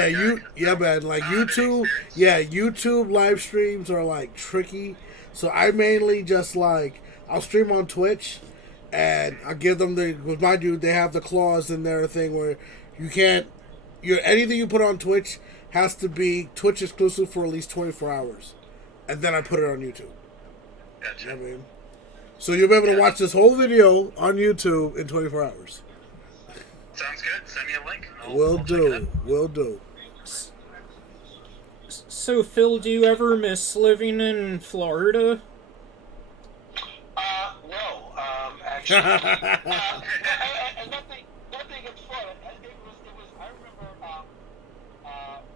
Man. Like YouTube. Yeah, YouTube live streams are like tricky. So I mainly just like I'll stream on Twitch, and I give them with my dude. They have the clause in their thing where you can't. Anything you put on Twitch has to be Twitch exclusive for at least 24 hours, and then I put it on YouTube. Gotcha. You know what I mean? So you'll be able to watch this whole video on YouTube in 24 hours. Sounds good. Send me a link. Will do. Will do. So, Phil, do you ever miss living in Florida? No, actually. And nothing in Florida. It was. I remember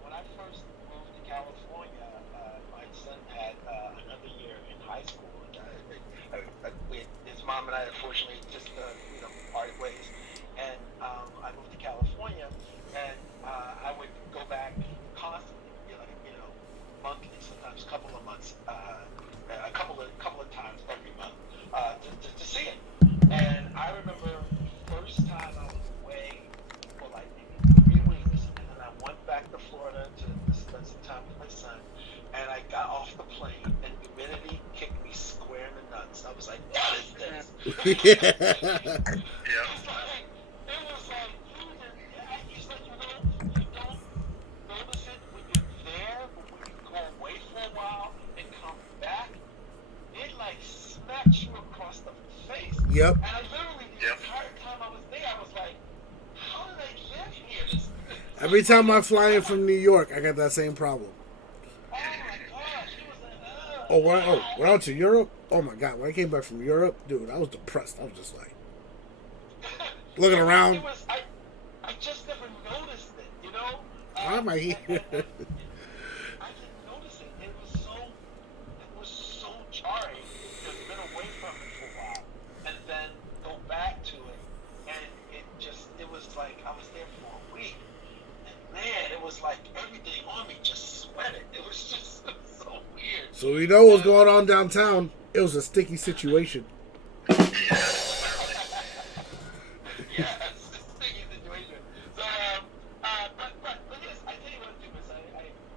when I first moved to California. My son had another year in high school. His mom and I, unfortunately, just parted ways. And I moved to California, and I would go back constantly, monthly, sometimes a couple of months, a couple of times every month to see it. And I remember the first time I was away for like maybe 3 weeks, and then I went back to Florida to spend some time with my son. And I got off the plane, and humidity kicked me square in the nuts. I was like, "What is this?" Yeah. It was like, you don't notice it when you're there, but when you go away for a while and come back, it like smacks you across the face. Yep. And I literally, the entire time I was there, I was like, how did I live here? Every time I fly in from New York, I got that same problem. Oh my gosh, it was like, when I went to Europe, oh my God, when I came back from Europe, dude, I was depressed. I was just like, looking around. It was, I just never noticed it, Why am I here? I didn't notice it. It was so jarring to have been away from it for a while and then go back to it. And it was like I was there for a week. And man, it was like everything on me just sweated. It was just so weird. So we know what's going on downtown. It was a sticky situation. Yeah, it's a sticky situation. So, but yes, I tell you what, Dumas,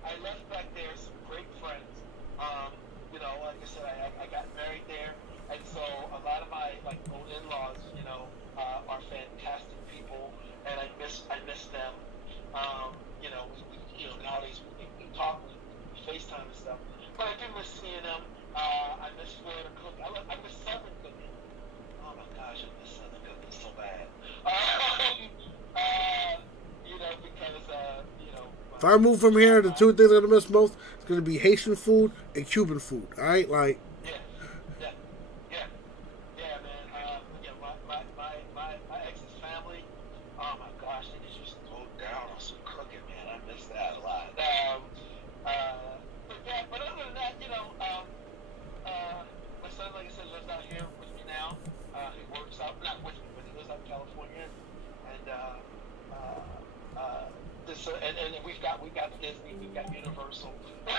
I left back there some great friends. Like I said, I got married there, and so a lot of my old in-laws, are fantastic people, and I miss them. Nowadays we talk, we FaceTime and stuff, but I do miss seeing them. I miss Florida cooking. I miss Southern cooking. Oh my gosh, I miss Southern cooking so bad. Because If I move from here, the two things I'm gonna miss most is gonna be Haitian food and Cuban food. All right, like. Yeah, man. My ex's family. Oh my gosh, they just used to go down on some cooking, man. I miss that a lot. But other than that, my son, like I said, lives out here with me now. He works out, not with me, but he lives out in California, and and we've got Disney, we've got Universal. So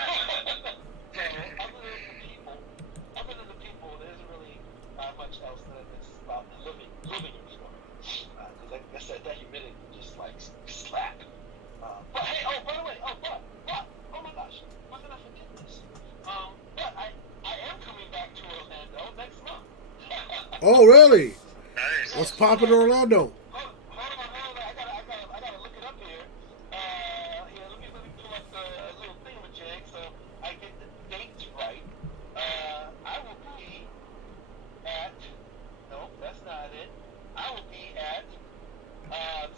other than the people, there isn't really much else that is about living in Florida. Because like I said, that humidity just slap. But hey, by the way, oh my gosh, how can I forget this? But I am coming back to Orlando next month. Oh, really? Nice. What's poppin' in Orlando? Hold on, I gotta look it up here. Let me pull up the little thingamajig so I get the dates right. I will be at, no, that's not it. I will be at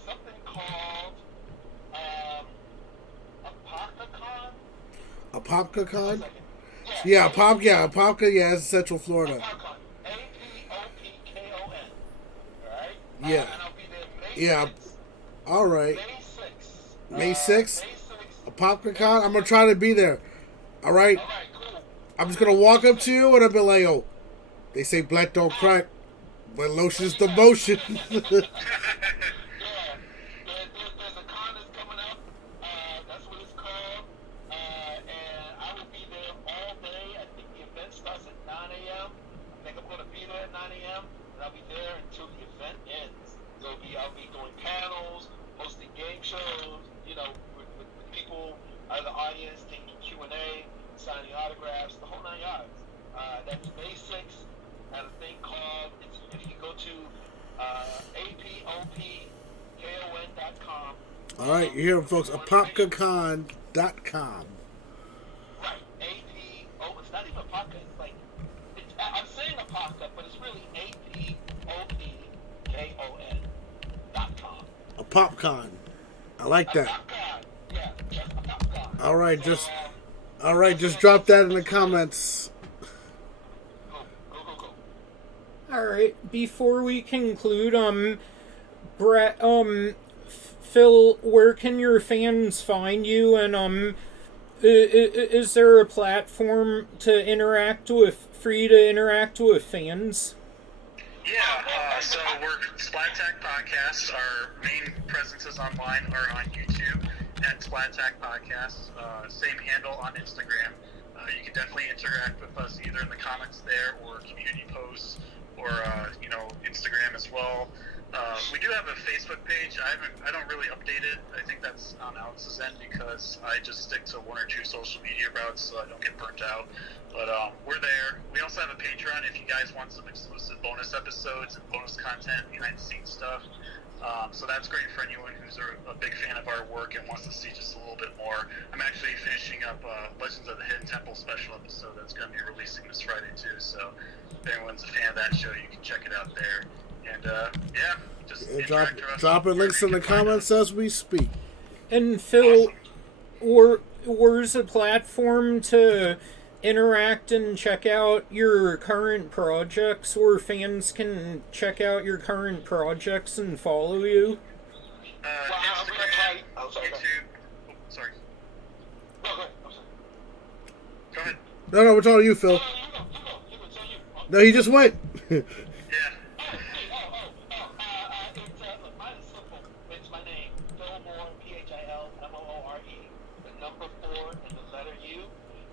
something called Apopka-Con? Yeah, Apopka, it's Central Florida. Apopka. APOPKON. Alright? Yeah. And I'll be there May 6th. All right. May 6th. May 6th? Apopka-Con? I'm going to try to be there. All right? Alright, cool. I'm just going to walk up to you and I'll be like, yo, they say black don't crack, but lotion's the motion. There's a con that's coming up. That's what it's called. And I will be there all day. I think audience, taking Q&A, signing autographs, the whole 9 yards. That's May 6th at a thing called, if you go to apopkon.com. All right, you hear them, folks. apopkon.com. Right. It's not even Apopka. It's like, I'm saying Apopka, but it's really apopkon.com. A popcorn. I like that. Apopkon. Yeah, just Apopkon. All right, just drop that in the comments. Go. All right. Before we conclude, Brett, Phil, where can your fans find you? And is there a platform for you to interact with fans? Yeah, so we're Splat Attack Podcast. Our main presences online are on YouTube at Splat Attack Podcast. Same handle on Instagram. You can definitely interact with us either in the comments there or community posts or Instagram as well. We do have a Facebook page. I don't really update it. I think that's on Alex's end because I just stick to 1 or 2 social media routes so I don't get burnt out. But we're there. We also have a Patreon if you guys want some exclusive bonus episodes and bonus content, behind the scenes stuff. So that's great for anyone who's a big fan of our work and wants to see just a little bit more. I'm actually finishing up Legends of the Hidden Temple special episode that's going to be releasing this Friday too. So if anyone's a fan of that show, you can check it out there. And just Dropping links in the comments as we speak. And Phil, where's a platform to interact and check out your current projects, where fans can check out your current projects and follow you? Instagram, YouTube. Oh, sorry. No, go ahead. I'm sorry. Go ahead. No, we're talking to you, Phil. You go. No, he just went. Yeah. Look, mine is simple. It's my name, Philmore, PhilMoore, the number 4 and the letter U.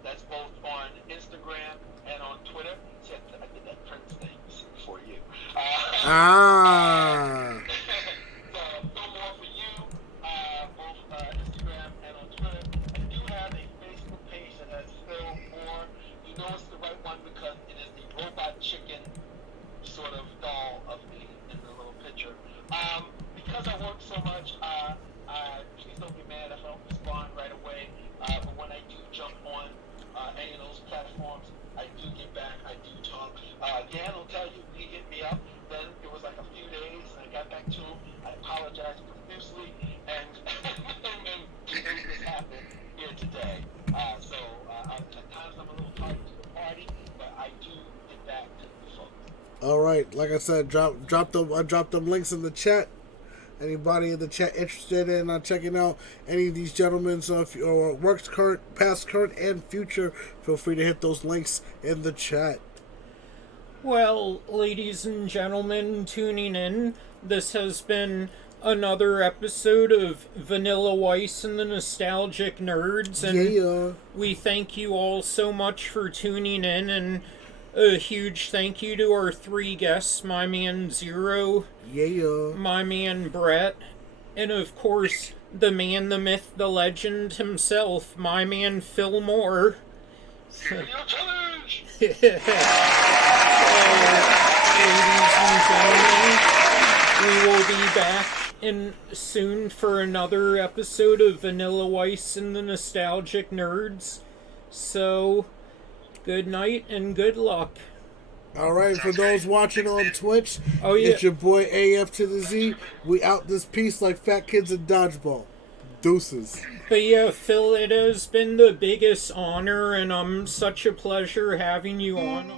That's both on Instagram and on Twitter. Except I did that Prince thing for you. So, Philmore for you, both Instagram and on Twitter. I do have a Facebook page that has Phil Moore. You know it's the right one because it is the robot chicken sort of doll of me in the little picture. Because I work so much, please don't be mad if I don't respond right away. But when I do jump on any of those platforms, I do get back, I do talk. Dan will tell you he hit me up. Then it was like a few days, and I got back to him. I apologized profusely, and this happened here today. At times I'm a little tardy to the party, but I do get back to the folks. All right, like I said, I dropped them links in the chat. Anybody in the chat interested in checking out any of these gentlemen's works, past, current, and future, feel free to hit those links in the chat. Well, ladies and gentlemen tuning in, this has been another episode of Vanilla Weiss and the Nostalgic Nerds, and we thank you all so much for tuning in, and a huge thank you to our 3 guests, my man Zero, my man Brett, and of course, the man, the myth, the legend himself, my man Phil Moore. Challenge! Ladies and gentlemen, we will be back soon for another episode of Vanilla Weiss and the Nostalgic Nerds. So, good night and good luck. All right, for those watching on Twitch, it's your boy AF to the Z. We out this piece like fat kids in dodgeball. Deuces. But yeah, Phil, it has been the biggest honor, and such a pleasure having you on.